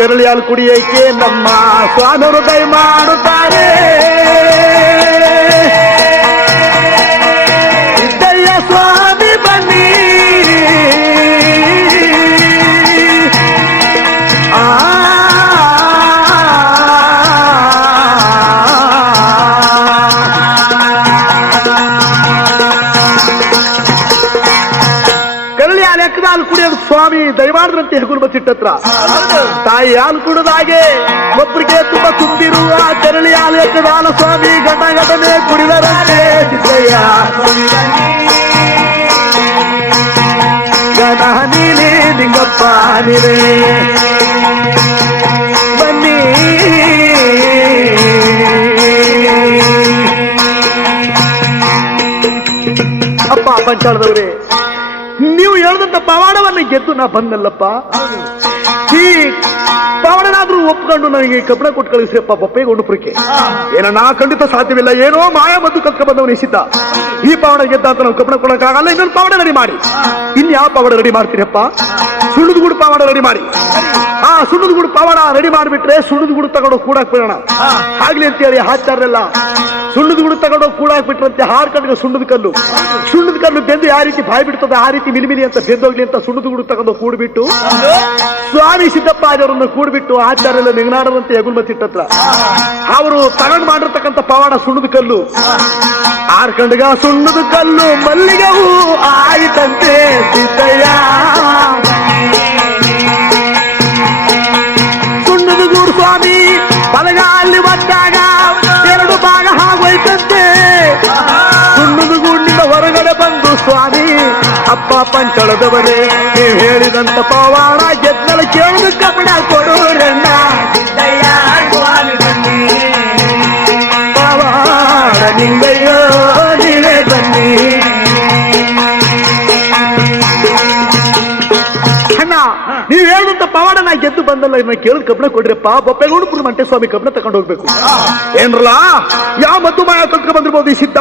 ಕರಳಿ ಹಾಲು ಕುಡಿಯಕ್ಕೆ ನಮ್ಮ ಸ್ವಾಮಿಯವರು ದಯ ಮಾಡುತ್ತಾರೆ. ಸಿದ್ದಯ್ಯ ಸ್ವಾಮಿ ಬನ್ನಿ, ಕರಳಿ ಹಾಲು ಎಕ್ಕದ ಹಾಲು ಕುಡಿಯೋದು ಸ್ವಾಮಿ ದಯಮಾಡ್ರಂತೆ ಹೆಗುಲ್ ಬಚ್ಚಿಟ್ಟತ್ರ. ತಾಯಿ ಹಾಲು ಕುಡಿದಾಗೆ ಒಬ್ಬರಿಗೆ ತುಂಬಾ ತುಂಬಿರುವ ಕರಳಿ ಹಾಲು ಎಕ್ಕದ ಹಾಲು ಸ್ವಾಮಿ ಘಟನೆ ಕುಡಿದರಂತೆ. ಸಿದ್ದಯ್ಯ ಗಣ ನೀನೇ ನಿಂಗಪ್ಪ ನೀರೇ ಬನ್ನಿ. ಅಪ್ಪ ಪಂಚಾಳದವ್ರೆ, ನೀವು ಹೇಳಿದಂತ ಪವಾಡವನ್ನ ಗೆದ್ದು ನಾ ಬಂದಲ್ಲಪ್ಪ. ಈ ಪವಾಡನಾದ್ರೂ ಒಪ್ಕೊಂಡು ನನಗೆ ಕಬ್ಬಣ ಕೊಟ್ಟು ಕಳಿಸ್ರಪ್ಪ ಬಪ್ಪೇಗೊಂಡುಪುರಕ್ಕೆ. ಏನನ್ನ ಖಂಡಿತ ಸಾಧ್ಯವಿಲ್ಲ, ಏನೋ ಮಾಯಾ ಮದ್ದು ಕಲ್ತ್ಕೊಂಡ್ ಬಂದವನು ಎಸಿದ್ದ. ಈ ಪವಾಡ ಗೆದ್ದ ಅಂತ ನಾವು ಕಬ್ಬಣ ಕೊಡಕ್ಕಾಗಲ್ಲ. ಇನ್ನೊಂದು ಪವಾಡ ರೆಡಿ ಮಾಡಿ. ಇನ್ಯಾವ ಪವಾಡ ರೆಡಿ ಮಾಡ್ತೀರಪ್ಪ? ಸುಣ್ಣದ ಗುಡು ಪವಾಡ ರೆಡಿ ಮಾಡಿ. ಆ ಸುಣ್ಣದ ಗುಡು ಪವಾಡ ರೆಡಿ ಮಾಡಿಬಿಟ್ರೆ ಸುಣ್ಣದ ಗುಡು ತಗೊಂಡು ಕೂಡಾಕ್ ಬಿಡೋಣ. ಆಗ್ಲಿ ಅಂತೇಳಿ ಹಾಚಾರೆಲ್ಲ ಸುಣ್ಣದ ಗುಡು ತಗೊಂಡು ಕೂಡಾಕ್ಬಿಟ್ರಂತೆ. ಹಾರ್ಕಂಡ್ಗೆ ಸುಣ್ಣದ ಕಲ್ಲು ಬೆಂದು ಯಾವ ರೀತಿ ಬಾಯಿ ಬಿಡ್ತದೆ ಆ ರೀತಿ ಮಿಲಿಮಿಲಿ ಅಂತ ಬೆಂದೋಗ್ಲಿ ಅಂತ ಸುಣ್ಣದ ಗುಡು ತಗೊಂಡು ಕೂಡ್ಬಿಟ್ಟು ಸ್ವಾಮಿ ಸಿದ್ದಪ್ಪಾಜವರನ್ನು ಕೂಡ್ಬಿಟ್ಟು ಆಚಾರ್ಯಲ್ಲ ನೆಗನಾಡದಂತೆ ಹೆಗುಲ್ ಮತ್ತಿಟ್ಟತ್ರ ಅವರು ತಗೊಂಡು ಮಾಡಿರ್ತಕ್ಕಂಥ ಪವಾಡ ಸುಣ್ಣದ ಕಲ್ಲು. ಆರ್ಕಂಡ್ಗ ಸುಣ್ಣದ ಕಲ್ಲು ಮಲ್ಲಿಗೆ ಹೂ ಆಯಿತಂತೆ ಸಿದ್ದಯ್ಯ. ಸುಣ್ಣದ ಗೂಡು ಸ್ವಾಮಿ ಬಲಗ ಅಲ್ಲಿ ಬಂದಾಗ ಎರಡು ಭಾಗ ಆಗೋಯ್ತಂತೆ. ಸುಣ್ಣದ ಗೂಡಿನಿಂದ ಹೊರಗಡೆ ಬಂದು ಸ್ವಾಮಿ ಅಪ್ಪ ಪಂಚಳದವರೇ, ನೀವು ಹೇಳಿದಂತ ಪವಾಡ ಗೆದ್ದಲ ಕೇಳಿದ ಕಬ್ಬಣ ಕೊಡೋರಣ್ಣ. ಪವಾಡ ನಿಂಗಯ್ಯೋ ನೀವೇ ಬನ್ನಿ. ನೀವ್ ಹೇಳಿದಂತ ಪವಾಡ ನಾ ಗೆದ್ದು ಬಂದಲ್ಲ, ಇನ್ನ ಕೇಳಿದ ಕಬ್ಬಣ ಕೊಡ್ರಪ್ಪ. ಬೊಪ್ಪೆಗೌಡಪುರ ಮಂಟೆ ಸ್ವಾಮಿ ಕಬ್ಬಣ ತಗೊಂಡು ಹೋಗ್ಬೇಕು. ಏನ್ರಲ್ಲ, ಯಾವ ಮದ್ದು ಮಾಯ ಕಲ್ತ್ಕೊಂಡ್ ಬಂದಿರ್ಬೋದು ಈ ಸಿದ್ಧ.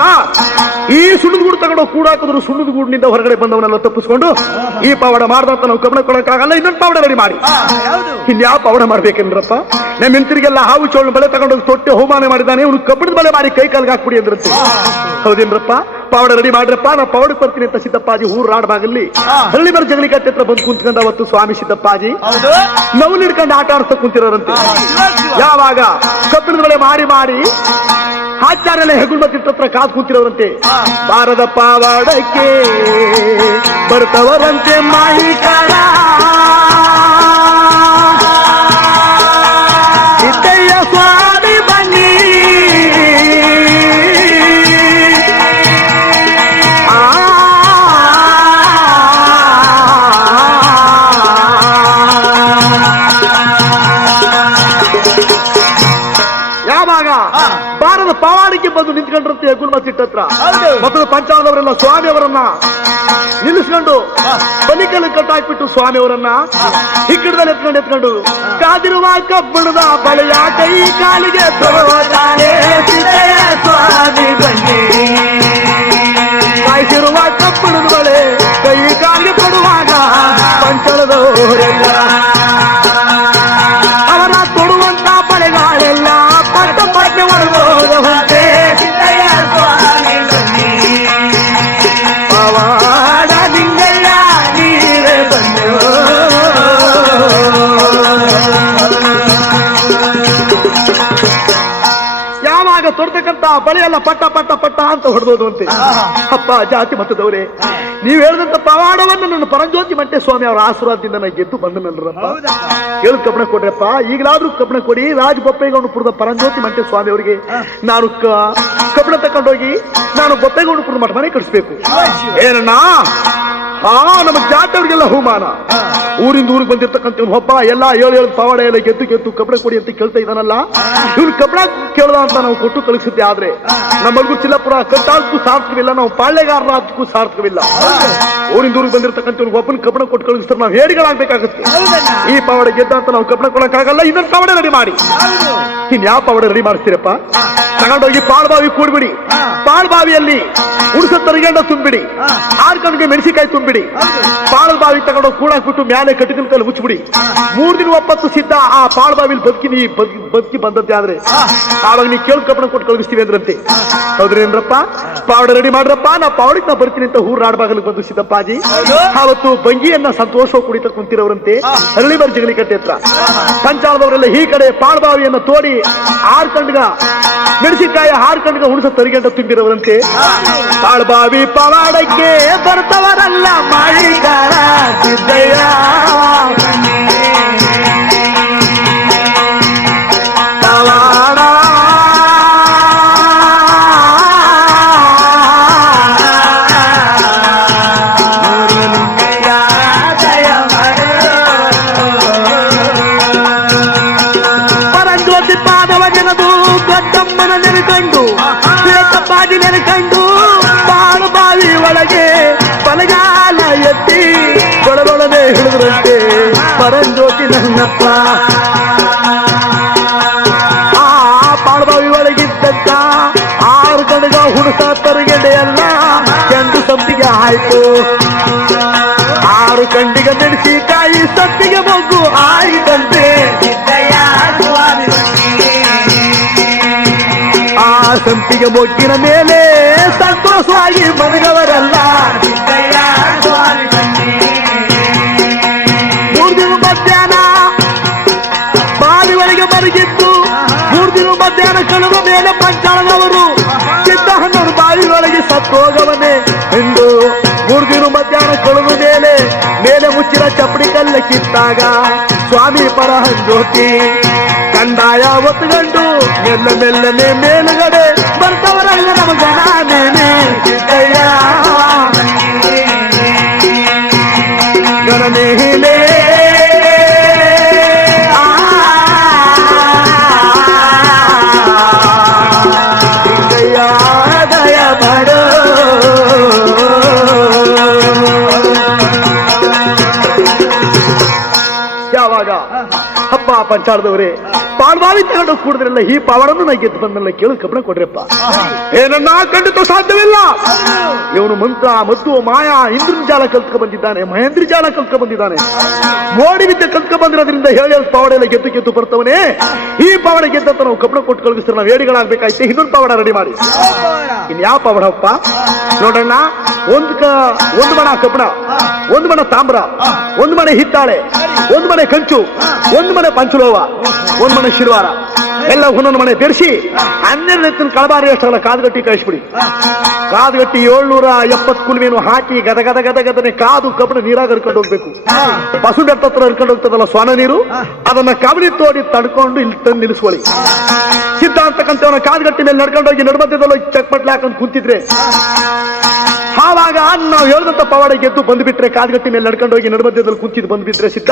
ಈ ಸುಣ್ಣದ ಗೂಡು ತಗೊಂಡು ಕೂಡಾಕಿದ್ರು ಸುಣ್ಣದ ಗೂಡಿನಿಂದ ಹೊರಗಡೆ ಬಂದವನ್ನೆಲ್ಲ ತಪ್ಪಿಸ್ಕೊಂಡು ಈ ಪವಾಡ ಮಾಡ್ದಂತ ನಾವು ಕಬ್ಬಣ ಕೊಡಕ್ಕಾಗಲ್ಲ. ಇನ್ನೊಂದು ಪವಾಡ ರೆಡಿ ಮಾಡಿ. ಇನ್ಯಾವ ಪವಾಡ ಮಾಡ್ಬೇಕೇನ್ರಪ್ಪ? ನಮ್ಮ ಹೆಂಡತಿರಿಗೆಲ್ಲ ಹಾವು ಚೋಳು ಬಳೆ ತಗೊಂಡು ತೊಟ್ಟೆ ಹೋಮಾನ ಮಾಡಿದ್ದಾನೆ, ಇವನು ಕಬ್ಬಣದ ಬಳೆ ಮಾಡಿ ಕೈ ಕಾಲಿಗೆ ಹಾಕ್ಬಿಡಿ ಅಂದ್ರಂತೆ. ಹೌದೇನ್ರಪ್ಪ? ಪವಾಡ ರೆಡಿ ಮಾಡ್ರಪ್ಪ, ನಾ ಪವಾಡಕ್ಕೆ ಬರ್ತೀನಿ ಅಂತ ಸಿದ್ದಪ್ಪಾಜಿ ಊರ್ ರಾಡ್ ಬಾಗಲ್ಲಿ ಹಳ್ಳಿ ಬರ ಜಗಲಿ ಕಟ್ಟೆ ಹತ್ರ ಬಂದು ಕುಂತ್ಕೊಂಡ ಅವತ್ತು ಸ್ವಾಮಿ ಸಿದ್ದಪ್ಪಾಜಿ ನವ್ಲು ಹಿಡ್ಕೊಂಡು ಆಟ ಆಡ್ತಾ ಕುಂತಿರೋರಂತೆ. ಯಾವಾಗ ಕಬ್ಬಿಣದ ಬಳೆ ಮಾಡಿ ಆಚಾರ್ಯಲ್ಲ ಹೆಗುಲ್ ಮತ್ತಿಟ್ಟತ್ರ ಕಾದ್ ಕೂತಿರೋರಂತೆ. ಬಾರದ ಪವಾಡಕ್ಕೆ ಬರ್ತವರಂತೆ ಮಾಹಿಕಾರ. ಸಿದ್ದಯ್ಯ ಸ್ವಾಮಿ ಬನ್ನಿ. ಹಾಕಿ ಬಂದು ನಿಂತ್ಕೊಂಡ್ರಂತೆ ಗುಲ್ಮ ಸಿಟ್ಟತ್ರ. ಮತ್ತು ಪಂಚಾಲದವರೆಲ್ಲ ಸ್ವಾಮಿ ಅವರನ್ನ ನಿಲ್ಲಿಸ್ಕೊಂಡು ಬಲಿಕಲ್ಲಿ ಕಟ್ಟಾಕ್ಬಿಟ್ಟು ಸ್ವಾಮಿ ಅವರನ್ನ ಹಿಕ್ಕಡದಲ್ಲಿ ಎತ್ಕೊಂಡು ಕಾದಿರುವ ಕಬ್ಬಣದ ಬಳೆಯ ಕೈ ಕಾಲಿಗೆ ಕಾಯಿಸಿರುವ ಕಬ್ಬಣದ ಬಳೆ ಕೈ ಕಾಲಿಗೆ ಕೊಡುವಾಗ ಪಂಚಾಲದವರೆಲ್ಲ ಅವರ ತೊಡುವಂತ ಬಳೆಗಳೆಲ್ಲ ಪಟ್ಟ ಪಟ್ಟ ಹೊರಗೋದವಂತೆ. ಪವಾಡ ನಿಂಗಯ್ಯ ನೀರೇ ಬಂದು ಯಾವಾಗ ತೊಡ್ತಕ್ಕಂತ ಬಳೆಯೆಲ್ಲ ಪಟ್ಟ ಪಟ್ಟ ಪಟ್ಟ ಅಂತ ಹೊಡೆದೋದು ಅಂತೆ. ಅಪ್ಪ ಜಾತಿ ಮತದವರೇ, ನೀವ್ ಹೇಳಿದಂತ ಪವಾಡವನ್ನು ನನ್ನ ಪರಂಜ್ಯೋತಿ ಮಂಟೆ ಸ್ವಾಮಿ ಅವರ ಆಶೀರ್ವಾದದಿಂದ ನಾನು ಗೆದ್ದು ಬಂದನಲ್ರಪ್ಪ. ಹೇಳು ಕಬ್ಬಣ ಕೊಡ್ರಪ್ಪ, ಈಗಲಾದ್ರೂ ಕಬ್ಬಣ ಕೊಡಿ. ರಾಜ ಬೊಪ್ಪೇಗೌಡಪುರದ ಪರಂಜ್ಯೋತಿ ಮಂಟೆ ಸ್ವಾಮಿ ಅವರಿಗೆ ನಾನು ಕಬ್ಬಣ ತಕೊಂಡೋಗಿ ನಾನು ಬೊಪ್ಪೇಗೌಡಪುರದ ಮಠ ಮನೆ ಕಳಿಸ್ಬೇಕು. ಏನಣ್ಣ, ನಮ್ಮ ಜಾತವ್ರಿಗೆಲ್ಲ ಹೂಮಾನ. ಊರಿಂದ ಊರಿಗೆ ಬಂದಿರ್ತಕ್ಕಂಥ ಒಬ್ಬ ಎಲ್ಲ ಏಳು ಪವಾಡ ಎಲ್ಲ ಗೆದ್ದು ಕಬ್ಬಣ ಕೊಡಿ ಅಂತ ಕೇಳ್ತಾ ಇದ್ದಾನಲ್ಲ, ಇವ್ನು ಕಬ್ಬಣ ಕೇಳ್ದ ಅಂತ ನಾವು ಕೊಟ್ಟು ಕಳಿಸುತ್ತೆ. ಆದ್ರೆ ನಮ್ಮಲ್ಗೂ ಚಿಲ್ಲಪುರ ಕಟ್ಟಾಳಕ್ಕೂ ಸಾರ್ಥಕವಿಲ್ಲ, ನಾವು ಪಾಳ್ಯಗಾರರಾದಕ್ಕೂ ಸಾರ್ಥಕವಿಲ್ಲ. ಊರಿಂದ ಊರಿಗೆ ಬಂದಿರ್ತಕ್ಕಂಥ ಒಬ್ಬನ ಕಬ್ಬಣ ಕೊಟ್ಟು ಕಳಿಸ್ತಾರೆ ನಾವು ಹೇಡಿಗಳಾಗಬೇಕಾಗುತ್ತೆ. ಈ ಪವಾಡ ಗೆದ್ದ ಅಂತ ನಾವು ಕಬ್ಬಣ ಕೊಡಕ್ಕಾಗಲ್ಲ. ಇನ್ನೊಂದು ಪವಾಡ ರೆಡಿ ಮಾಡಿ. ಇನ್ ಯಾವ ಪವಾಡ ರೆಡಿ ಮಾಡ್ತೀರಪ್ಪ? ತಗೊಂಡೋಗಿ ಪಾಳ್ಬಾವಿ ಕೂಡ್ಬಿಡಿ. ಪಾಳ್ಬಾವಿಯಲ್ಲಿ ಉಣಸ ತರಿಗಂಡ ತುಂಬಿಡಿ, 6 ಕಣ್ಣಿಗೆ ಮೆಣಸಿಕಾಯಿ ತುಂಬಿಡಿ. ಪಾಳ್ಬಾವಿ ತಗೊಂಡೋಗಿ ಕೂಡಾಕ್ಬಿಟ್ಟು ಮ್ಯಾಲೆ ಕಟ್ಟಿನ ಕಲ್ಲು ಮುಚ್ಚಿಬಿಡಿ. 3 ದಿನ ಒಪ್ಪತ್ತು ಸಿದ್ಧ ಆ ಪಾಳ್ಬಾವಿಲಿ ಬದುಕಿ ಬಂದದ್ದೆ ಆದ್ರೆ ಆವಾಗ ನೀ ಕೇಳು ಕಬ್ಬಣ ಕೊಟ್ಟು ಕಳಿಸ್ತೀವಿ ಅಂದ್ರಂತೆ. ಹೌದ್ರೇನ್ರಪ್ಪ? ಪಾವಡ ರೆಡಿ ಮಾಡ್ರಪ್ಪ, ನಾ ಪಾವಡಿಗೆ ನಾ ಬರ್ತೀನಿ ಅಂತ ರಾಡ್ಬಾಗಲಿಗೆ ಬಂದು ಸಿದ್ದಪ್ಪಾಜಿ ಅವತ್ತು ಬಂಗಿಯನ್ನ ಸಂತೋಷ ಕುಡಿತ ಕುಂತಿರೋರಂತೆ ಹರಳಿ ಬರ್ ಜಗಲಿ ಕಟ್ಟೆ ಹತ್ರ. ಪಂಚಾಲದವರೆಲ್ಲ ಈ ಕಡೆ ಪಾಳ್ಬಾವಿಯನ್ನ ತೋಡಿ 6 ಕಣ್ಣಿಗ ಮೆಣಸಿನಕಾಯಿ 6 ಕಣ್ಣಿಗ ಉಣಸ ತರಿಗಂಡ ತುಂಬಿರೋರಂತೆ. ಪಾಳ್ಬಾವಿ ಪವಾಡಕ್ಕೆ ಬರ್ತವರಲ್ಲ ಮಾಳಿಗಾರ ಸಿದ್ದಯ್ಯ. ಪರಂಜ್ಯೋತಿ ಪಾದವನೆನದು ಗದ್ದಮ್ಮನ ನೆನೆಕೊಂಡು ಶ್ವೇತಪ್ಪಾಜಿ ನೆನೆಕೊಂಡು ಪಾಳ್ಬಾವಿ ಒಳಗೆ ಬಲಗಾಲ ಎತ್ತಿ ಕೊಳಗೊಳನೆ ಹಿಡಿದ್ರಂತೆ ಪರಂಜ್ಯೋತಿ ನನ್ನಪ್ಪ. ಆ ಪಾಳ್ಬಾವಿ ಒಳಗಿದ್ದಂತ 6 ಕಣ್ಣಿಗ ಹುಣಸ ತರಗೆಡೆ ಎಲ್ಲ ಕೆಂದು ಸಂಪಿಗೆ ಆಯ್ತು. 6 ಕಣ್ಣಿಗ ಮೆಣಸಿಕಾಯಿ ಸಂಪಿಗೆ ಮೊಗ್ಗು ಆಯಿತಂತೆ. ಆ ಸಂಪಿಗೆ ಮೊಗ್ಗಿನ ಮೇಲೆ ಸಂತೋಷವಾಗಿ ಮನಗವರಲ್ಲ. 3 ದಿನ ಮಧ್ಯಾಹ್ನ ಬಾವಿ ಒಳಗೆ ಮರಗಿದ್ದು 3 ದಿನ ಮಧ್ಯಾಹ್ನ ಕಳೆದ ಮೇಲೆ ಪಂಚಾಲದವರು ಸಿದ್ದಹಣ್ಣರು ಬಾವಿ ಒಳಗೆ ಸತ್ತೋಗವನೇ ಎಂದು 3 ದಿನ ಮಧ್ಯಾಹ್ನ ಕಳೆದ ಮೇಲೆ ಮುಚ್ಚಿದ ಚಪ್ಪಡಿ ಕಲ್ಲ ಕಿತ್ತಾಗ ಸ್ವಾಮಿ ಪರಂಜ್ಯೋತಿ ಕಂದಾಯ ಒತ್ತುಗಂಡು ಮೆಲ್ಲನೆ ಮೇಲುಗಡೆ ಬರ್ತವರಲ್ಲ ನಮ್ಮ ಗಣನೇನೆ ಸಿದ್ದಯ್ಯ ಗಣನೇಲೆ. ಸಿದ್ದಯ್ಯ ದಯ ಮಾಡು. ಯಾವಾಗ ಅಪ್ಪ ಪಂಚಾಲದವರೇ ಪಾಳ್ಬಾವಿ ತಗೊಂಡು ಕೂಡಿದ್ರಲ್ಲ ಈ ಪಾವಡನ್ನು ನಾ ಗೆದ್ದು ಬಂದಲ್ಲ, ಕೇಳು ಕಬ್ಬಣ ಕೊಡ್ರಪ್ಪ. ಏನನ್ನ ಖಂಡಿತ ಸಾಧ್ಯವಿಲ್ಲ. ಇವನು ಮಂತ್ರ ಮದ್ದು ಮಾಯ ಇಂದ್ರನ ಜಾಲ ಕಲ್ತ್ಕ ಬಂದಿದ್ದಾನೆ, ಮಹೇಂದ್ರ ಜಾಲ ಕಲ್ತ್ಕ ಬಂದಿದ್ದಾನೆ. ಮೋಡಿ ವಿದ್ಯೆ ಕಲ್ತ್ಕ ಬಂದಿರೋದ್ರಿಂದ ಹೇಳಿ ಪಾವಡೆಲ್ಲ ಗೆದ್ದು ಬರ್ತವನೇ. ಈ ಪಾವಡ ಗೆದ್ದಂತ ನಾವು ಕಬ್ಬಣ ಕೊಟ್ಟು ಕಳಿಸ್ತಾರೆ ನಾವು ಹೇಡಿಗಳಾಗಬೇಕಾಯ್ತು. ಇನ್ನೊಂದು ಪಾವಡ ರೆಡಿ ಮಾಡಿ. ಇನ್ ಯಾವ ಪಾವಡಪ್ಪ ನೋಡೋಣ. ಒಂದು ಮಣ ಕಬ್ಬಣ, 1 ಮಣ ತಾಮ್ರ, 1 ಮನೆ ಹಿತ್ತಾಳೆ, 1 ಮನೆ ಕಂಚು, 1 ಮನೆ ಪಂಚಲೋಹ, 1 ಮನೆ ಶಿರ್ವಾರ ಎಲ್ಲ 11 ಮನೆ ಬೆರೆಸಿ 12 ಎತ್ತಿನ ಕಳಬಾರಿ ಅಷ್ಟಲ್ಲ ಕಾದುಗಟ್ಟಿ ಕಳಿಸ್ಬಿಡಿ. ಕಾದುಗಟ್ಟಿ 770 ಕುಲ್ಮೇನು ಹಾಕಿ ಗದಗದನೆ ಕಾದು ಕಬ್ಬಣ ನೀರಾಗ ಹರ್ಕೊಂಡು ಹೋಗ್ಬೇಕು. ಬಸು ಬೆಟ್ಟ ಹತ್ರ ಹರ್ಕೊಂಡು ಹೋಗ್ತದಲ್ಲ ಸ್ವಾನ ನೀರು, ಅದನ್ನ ಕಬಡಿ ತೋಡಿ ತಡ್ಕೊಂಡು ಇಲ್ಲಿ ತಂದು ನಿಲ್ಲಿಸ್ಕೊಳ್ಳಿ. ಸಿದ್ಧ ಅಂತಕ್ಕಂಥವನ್ನ ಕಾದುಗಟ್ಟಿ ಮೇಲೆ ನಡ್ಕೊಂಡು ಹೋಗಿ ನಡುಮಧ್ಯದಲ್ಲಿ ಚಕ್ಪಟ್ಲೆ ಹಾಕೊಂಡು ಕುಂತಿದ್ರೆ ಆವಾಗ ನಾವು ಹೇಳ್ದಂತ ಪವಾಡ ಗೆದ್ದು ಬಂದ್ಬಿಟ್ರೆ ಕಾದ್ಗಟ್ಟಿ ಮೇಲೆ ನಡ್ಕೊಂಡು ಹೋಗಿ ನಡುಮಧ್ಯದಲ್ಲಿ ಕುಂತಿದ್ದು ಬಂದ್ಬಿಟ್ರೆ ಸಿದ್ಧ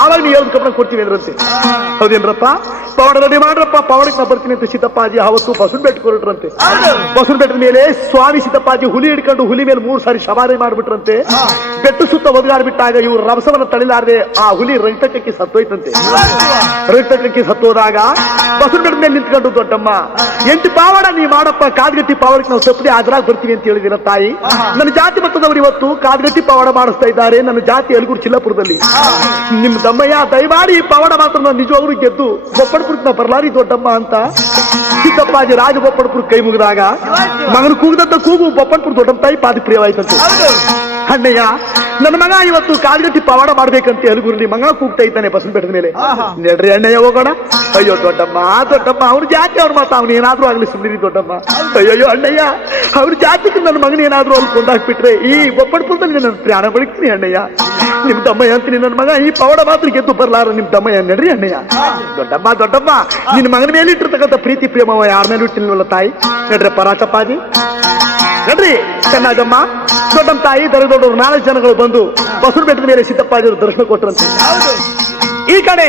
ಆವಾಗ ನೀವು ಹೇಳ್ದ ಕಬ್ಬಣ ಕೊಡ್ತೀವಿ ಅಂದ್ರಂತೆ. ಹೌದೇನ್ರಪ್ಪ? ಪವಾಡ ರೆಡಿ ಮಾಡ್ರ ಮಾಡಪ್ಪ ಪವಾಡಕ್ಕೆ ನಾ ಬರ್ತೀನಿ ಅಂತ ಸಿದ್ದಪ್ಪಾಜಿ ಅವತ್ತು ಬಸವನ ಬೆಟ್ಟಕ್ಕೆ ಹೊರಟ್ರಂತೆ. ಬಸವನ ಬೆಟ್ಟದ ಮೇಲೆ ಸ್ವಾಮಿ ಸಿದ್ದಪ್ಪಾಜಿ ಹುಲಿ ಹಿಡ್ಕೊಂಡು ಹುಲಿ ಮೇಲೆ 3 ಸಾರಿ ಸವಾರಿ ಮಾಡ್ಬಿಟ್ರಂತೆ. ಬೆಟ್ಟು ಸುತ್ತ ಒದಗಾಡ್ಬಿಟ್ಟಾಗ ಇವ್ರು ರಭಸವನ್ನ ತಳಿಲಾರದೆ ಆ ಹುಲಿ ರಕ್ತಕ್ಕೆ ಸತ್ತೋಯ್ತಂತೆ. ರಕ್ತಕ್ಕೆ ಸತ್ತೋದಾಗ ಬಸವನ ಬೆಟ್ಟದ ಮೇಲೆ ನಿಂತ್ಕೊಂಡು ದೊಡ್ಡಮ್ಮ ಎಂಟು ಪಾವಾಡ ನೀ ಮಾಡಪ್ಪ, ಕಾದ್ಗಟ್ಟಿ ಪಾವಾಡಕ್ಕೆ ನಾವು ತಪ್ಪದೆ ಹಾಜರಾಗಿ ಬರ್ತೀವಿ ಅಂತ ಹೇಳಿದಿರ ತಾಯಿ. ನನ್ನ ಜಾತಿ ಮತದವರು ಇವತ್ತು ಕಾದ್ಗಟ್ಟಿ ಪಾವಾಡ ಮಾಡಿಸ್ತಾ ಇದ್ದಾರೆ. ನನ್ನ ಜಾತಿ ಅಲಗೂರು ಚಿಲ್ಲಾಪುರದಲ್ಲಿ. ನಿಮ್ ದಮ್ಮಯ್ಯ ದಯಮಾಡಿ ಈ ಪವಾಡ ಮಾತ್ರ ನಾನು ನಿಜವಾಗ್ಲೂ ಗೆದ್ದು ಬೊಪ್ಪಡ್ಪುರಕ್ಕೆ ನಾ ಬರ್ಲಾರಿ ದೊಡ್ಡಮ್ಮ ಅಂತ ಸಿದ್ದಪ್ಪಾಜಿ ರಾಜ ಬೊಪ್ಪಡ್ಪುರ ಕೈ ಮುಗಿದಾಗ ಮಗನ ಕೂಗದಂತ ಕೂಗು ಬೊಪ್ಪಡ್ಪುರ ದೊಡ್ಡಮ್ಮ ತಾಯಿ ಪಾದ ಪ್ರಿಯವಾಯ್ತಂತೆ. ಅಣ್ಣಯ್ಯ ನನ್ನ ಮಗ ಇವತ್ತು ಕಾಲ್ಗಟ್ಟಿ ಪವಾಡ ಮಾಡ್ಬೇಕಂತ ಅಲಗೂರಲ್ಲಿ ಮಗ ಕೂಗ್ತಾ ಇದ್ದಾನೆ ಬಸವನ ಬೆಟ್ಟದ ಮೇಲೆ. ನಡ್ರಿ ಅಣ್ಣಯ್ಯ ಹೋಗೋಣ. ಅಯ್ಯೋ ದೊಡ್ಡಮ್ಮ ದೊಡ್ಡಮ್ಮ ಅವ್ರ ಜಾತಿ ಅವ್ರ ಮಾತ ಅವ್ನು ಏನಾದ್ರೂ ಆಗ್ಲಿ ಸುಮ್ಮನೆ ದೊಡ್ಡಮ್ಮ. ಅಯ್ಯೋ ಅಣ್ಣಯ್ಯ ಅವ್ರ ಜಾತಿಗೆ ನನ್ನ ಮಗನ ಏನಾದ್ರೂ ಅವ್ರು ಕೊಂದಾಕ್ಬಿಟ್ರೆ ಈ ಬೊಪ್ಪಡ್ಪುರದಲ್ಲಿ ನನ್ನ ಪ್ರಾಣ ಬಳಿಕ್ತೀನಿ ಅಣ್ಣಯ್ಯ. ನಿಮ್ ದಮ್ಮಯ್ಯ ಅಂತೀನಿ ನನ್ನ ಮಗ ಈ ಪವಾಡ ಮಾತ್ರ ಗೆದ್ದು ಬರ್ಲಾರ ನಿಮ್ ದಮ್ಮಯ್ಯ. ನಡ್ರಿ ಅಣ್ಣಯ್ಯ. ದೊಡ್ಡಮ್ಮ ದೊಡ್ಡಮ್ಮ ನಿನ್ನ ಮಗನ ಮೇಲೆ ಇಟ್ಟಿರ್ತಕ್ಕಂಥ ಪ್ರೀತಿ ಪ್ರೇಮವ ಯಾರ ಮೇಲೆ ಇಟ್ಟಿಲ್ವಲ್ಲ ತಾಯಿ. ನಡ್ರಿ ಪರಾಚಪ್ಪಾಜಿ ನಡ್ರಿ. ಚೆನ್ನಾಗಮ್ಮ ದೊಡ್ಡಮ್ಮ ತಾಯಿ ದೊಡ್ಡ ದೊಡ್ಡವರು 4 ಜನಗಳು ಬಂದು ಬಸವನ ಬೆಟ್ಟದ ಮೇಲೆ ಸಿದ್ದಪ್ಪಾಜಿಯವರು ದರ್ಶನ ಕೊಟ್ಟರಂತೆ. ಈ ಕಡೆ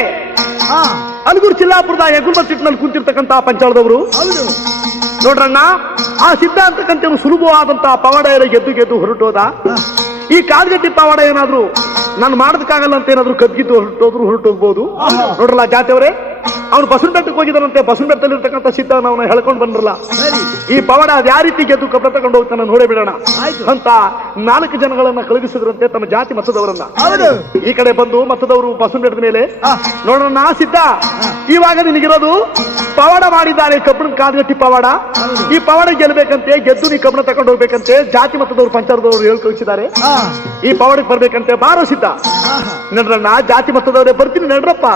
ಅಲಗೂರು ಚಿಲ್ಲಾಪುರದ ಯಗುಲ್ಬ ಸಿಟ್ನಲ್ಲಿ ಕುಂತಿರ್ತಕ್ಕಂಥ ಪಂಚಾಳದವರು ನೋಡ್ರಣ್ಣ ಆ ಸಿದ್ಧ ಅಂತಕ್ಕಂಥ ಸುಲಭವಾದಂತಹ ಪವಾಡ ಎಲ್ಲ ಗೆದ್ದು ಹೊರಟೋದ. ಈ ಕಾಲ್ಗಟ್ಟಿ ಪವಾಡ ಏನಾದ್ರು ನಾನು ಮಾಡೋದಕ್ಕಾಗಲ್ಲ ಅಂತ ಏನಾದ್ರು ಕದ್ಗಿದ್ದು ಹೊರಟೋಗ್ಬೋದು. ನೋಡ್ರಲ್ಲ ಜಾತಿಯವರೇ, ಅವ್ನು ಬಸವನ ಬೆಟ್ಟಕ್ಕೆ ಹೋಗಿದ್ದಾನಂತೆ. ಬಸವನ ಬೆಟ್ಟದಲ್ಲಿರ್ತಕ್ಕಂಥ ಸಿದ್ಧ ಅವನ ಹೇಳ್ಕೊಂಡು ಬಂದ್ರಲ್ಲ ಈ ಪವಾಡ ಅದ್ ಯಾವ ರೀತಿ ಗೆದ್ದು ಕಬ್ಬ ತಗೊಂಡು ಹೋಗ್ತಾನೆ ನೋಡೇ ಬಿಡೋಣ ಅಂತ 4 ಜನಗಳನ್ನ ಕಳುಹಿಸಿದ್ರಂತೆ ತಮ್ಮ ಜಾತಿ ಮತದವರನ್ನ. ಈ ಕಡೆ ಬಂದು ಮತದವರು ಬಸವನ ಬೆಟ್ಟದ ಮೇಲೆ ನೋಡೋಣ ಸಿದ್ಧ ಇವಾಗ ನಿನಗಿರೋದು ಪವಾಡ ಮಾಡಿದ್ದಾನೆ ಕಬ್ಬಣ ಕಾಲ್ಗಟ್ಟಿ ಪವಾಡ. ಈ ಪವಾಡ ಗೆಲ್ಬೇಕಂತೆ, ಗೆದ್ದು ನೀ ಕಬ್ಬಣ ತಗೊಂಡು ಹೋಗ್ಬೇಕಂತೆ ಜಾತಿ ಮತದವರು ಪಂಚಾಯತದವರು ಹೇಳಿ ಕಳಿಸಿದ್ದಾರೆ. ಈ ಪವಾಡಕ್ಕೆ ಬರ್ಬೇಕಂತೆ. ಬಾರೋ ಸಿದ್ಧ ನಡ್ರಣ್ಣ, ಜಾತಿ ಮತದವರೇ ಬರ್ತೀನಿ ನಡ್ರಪ್ಪ,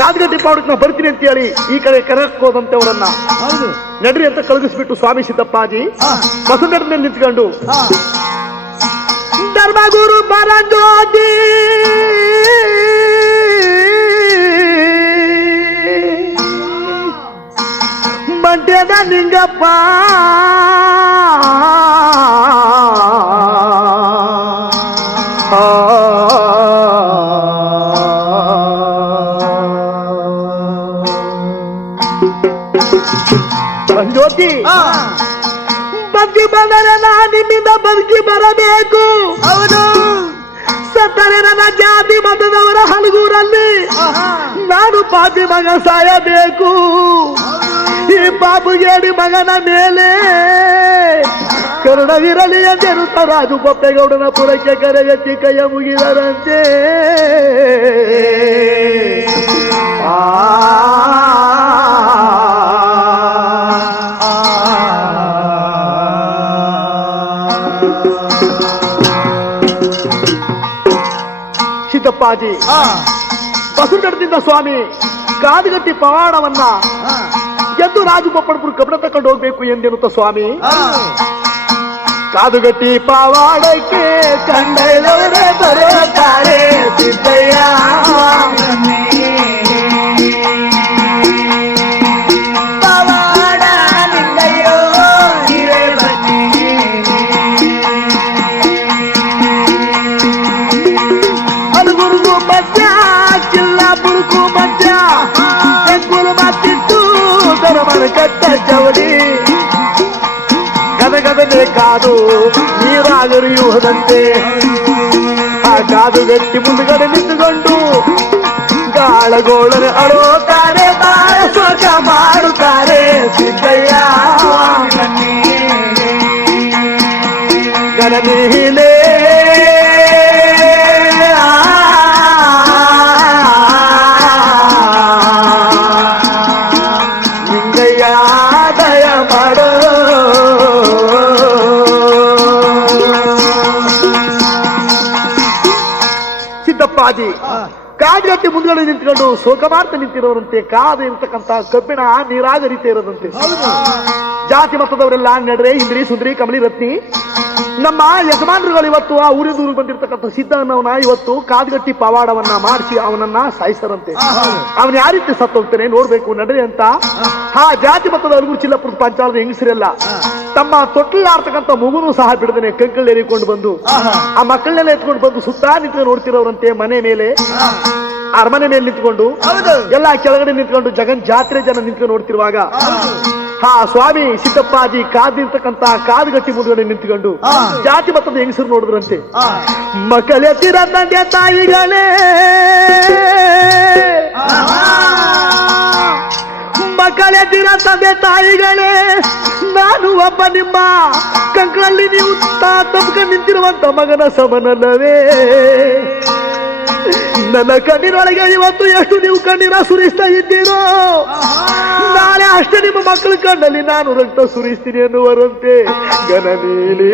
ಕಾಲ್ಗಟ್ಟಿ ಪವಾಡಕ್ಕೆ ನಾ ಬರ್ತೀನಿ ಅಂತ ಹೇಳಿ ಈ ಕಡೆ ಕರೆಕ್ ಹೋದಂತೆ ಅವರನ್ನ ನಡ್ರಿ ಅಂತ ಕಳುಹಿಸ್ಬಿಟ್ಟು ಸ್ವಾಮಿ ಸಿದ್ದಪ್ಪಾಜಿ ಬಸವನ ಬೆಟ್ಟದ ಮೇಲೆ ನಿಂತ್ಕೊಂಡು ಧರ್ಮಗುರು ಪರಂಜ್ಯೋತಿ ಮಂಡ್ಯದ ನಿಂಗಪ್ಪ ಜ್ಯೋತಿ ಬದುಕಿ ಬಂದರೆ ನಿಮ್ಮಿಂದ ಬದುಕಿ ಬರಬೇಕು. ಹೌದು, ಸತ್ತರೆ ನನ್ನ ಜಾತಿ ಮತದವರ ಹಲಗೂರಲ್ಲಿ ನಾನು ಪಾಪಿ ಮಗ ಸಾಯಬೇಕು. ಈ ಪಾಪುಗೇಡಿ ಮಗನ ಮೇಲೆ ಕರುಣವಿರಲಿ ಎಂದಿರುತ್ತ ರಾಜು ಬೊಪ್ಪೇಗೌಡನ ಪುರಕ್ಕೆ ಕರೆಗೆತ್ತಿ ಕೈಯ ಮುಗಿದರಂತೆ. ಸಿದ್ದಪ್ಪಾಜಿ ಬಸವನ ಬೆಟ್ಟದಿಂದ ಸ್ವಾಮಿ ಕಾದುಗಟ್ಟಿ ಪವಾಡವನ್ನ ಗೆದ್ದು ರಾಜು ಬೊಪ್ಪಡ್ಪುರ ಕಬ್ಬಣ ತಕೊಂಡು ಹೋಗ್ಬೇಕು ಎಂದೆನ್ನುತ್ತ ಸ್ವಾಮಿ ಕಾದುಗಟ್ಟಿ ಪವಾಡಕ್ಕೆ ಕಂಡೈಲವರೇ ಬರುತ್ತಾರೆ ಸಿದ್ದಯ್ಯ. ಗದಗದನೆ ಕಾದು ನೀರಾಗರಿಯುವುದಂತೆ ಆ ಕಾದುಗಟ್ಟಿ ಮುಂದುಗಡೆ ನಿಂತುಕೊಂಡು ಗಾಳಗೋಳನೆ ಅಳುತ್ತಾರೆ, ಸುಖ ಮಾಡುತ್ತಾರೆ ಸಿದ್ದಯ್ಯ. ಗಣನೀಲೆ ಸಿದ್ದಪ್ಪಾಜಿ ಕಾದುಗಟ್ಟಿ ಮುಂದ್ಗಡೆ ನಿಂತ್ಕೊಂಡು ಶೋಕ ಮಾಡ್ತಾ ನಿಂತಿರೋರಂತೆ. ಕಾದು ಇರ್ತಕ್ಕಂಥ ಕಬ್ಬಿಣ ನೀರಾಗರಿತಾ ಇರೋದಂತೆ. ಜಾತಿ ಮತದವರೆಲ್ಲ ನಡ್ರೆ ಇಂದ್ರಿ ಸುಂದ್ರಿ ಕಮಲಿ ರತ್ನಿ ನಮ್ಮ ಯಜಮಾನರುಗಳು ಇವತ್ತು ಆ ಊರಿಂದ ಊರಿಗೆ ಬಂದಿರ್ತಕ್ಕಂಥ ಸಿದ್ದನವನ ಇವತ್ತು ಕಾದುಗಟ್ಟಿ ಪವಾಡವನ್ನ ಮಾಡಿಸಿ ಅವನನ್ನ ಸಾಯಿಸರಂತೆ. ಅವನ್ ಯಾವ ರೀತಿ ಸತ್ತು ಹೋಗ್ತಾನೆ ನೋಡ್ಬೇಕು ನಡ್ರಿ ಅಂತ ಆ ಜಾತಿ ಮತದ ಅಲಗೂರು ಚಿಲ್ಲಾಪುರದ ಪಂಚಾಯತ್ ಹೆಂಗಸರೆಲ್ಲ ತಮ್ಮ ತೊಟ್ಟಲಾಡ್ತಕ್ಕಂಥ ಮಗುನು ಸಹ ಬಿಡದೇನೆ ಕಂಕಳೇರಿಕೊಂಡು ಬಂದು ಆ ಮಕ್ಕಳನ್ನೆಲ್ಲ ಎತ್ಕೊಂಡು ಬಂದು ಸುತ್ತ ನಿಂತು ನೋಡ್ತಿರೋರಂತೆ. ಮನೆ ಮೇಲೆ ಅರಮನೆ ಮೇಲೆ ನಿಂತ್ಕೊಂಡು ಎಲ್ಲಾ ಕೆಳಗಡೆ ನಿಂತ್ಕೊಂಡು ಜಗನ್ ಜಾತ್ರೆ ಜನ ನಿಂತ್ಕೊಂಡು ನೋಡ್ತಿರುವಾಗ ಸ್ವಾಮಿ ಸಿದ್ದಪ್ಪಾಜಿ ಕಾದಿರ್ತಕ್ಕಂತ ಕಾದುಗಟ್ಟಿ ಮುಂದ್ಗಡೆ ನಿಂತ್ಕೊಂಡು ಜಾತಿ ಮತ್ತೊಂದು ಹೆಂಗಸರು ನೋಡಿದ್ರಂತೆ. ಮಕ್ಕಳೆತ್ತಿರ ತಂದೆ ತಾಯಿಗಳೇ, ಮಕ್ಕಳೆತ್ತಿರ ತಂದೆ ತಾಯಿಗಳೇ, ನಾನು ಒಬ್ಬ ನಿಮ್ಮ ಕಂಕಳಲ್ಲಿ ನೀವು ತಪ್ಪಿಕೊಂಡು ನಿಂತಿರುವಂತ ಮಗನ ಸಮನಲ್ಲವೇ? ನನ್ನ ಕಣ್ಣಿನೊಳಗೆ ಇವತ್ತು ಎಷ್ಟು ನೀವು ಕಣ್ಣೀರ ಸುರಿಸ್ತಾ ಇದ್ದೀರೋ, ನಾಳೆ ಅಷ್ಟೇ ನಿಮ್ಮ ಮಕ್ಕಳ ಕಣ್ಣಲ್ಲಿ ನಾನು ರಕ್ತ ಸುರಿಸ್ತೀನಿ ಎನ್ನುವರಂತೆ ಗಣನೀಲಿ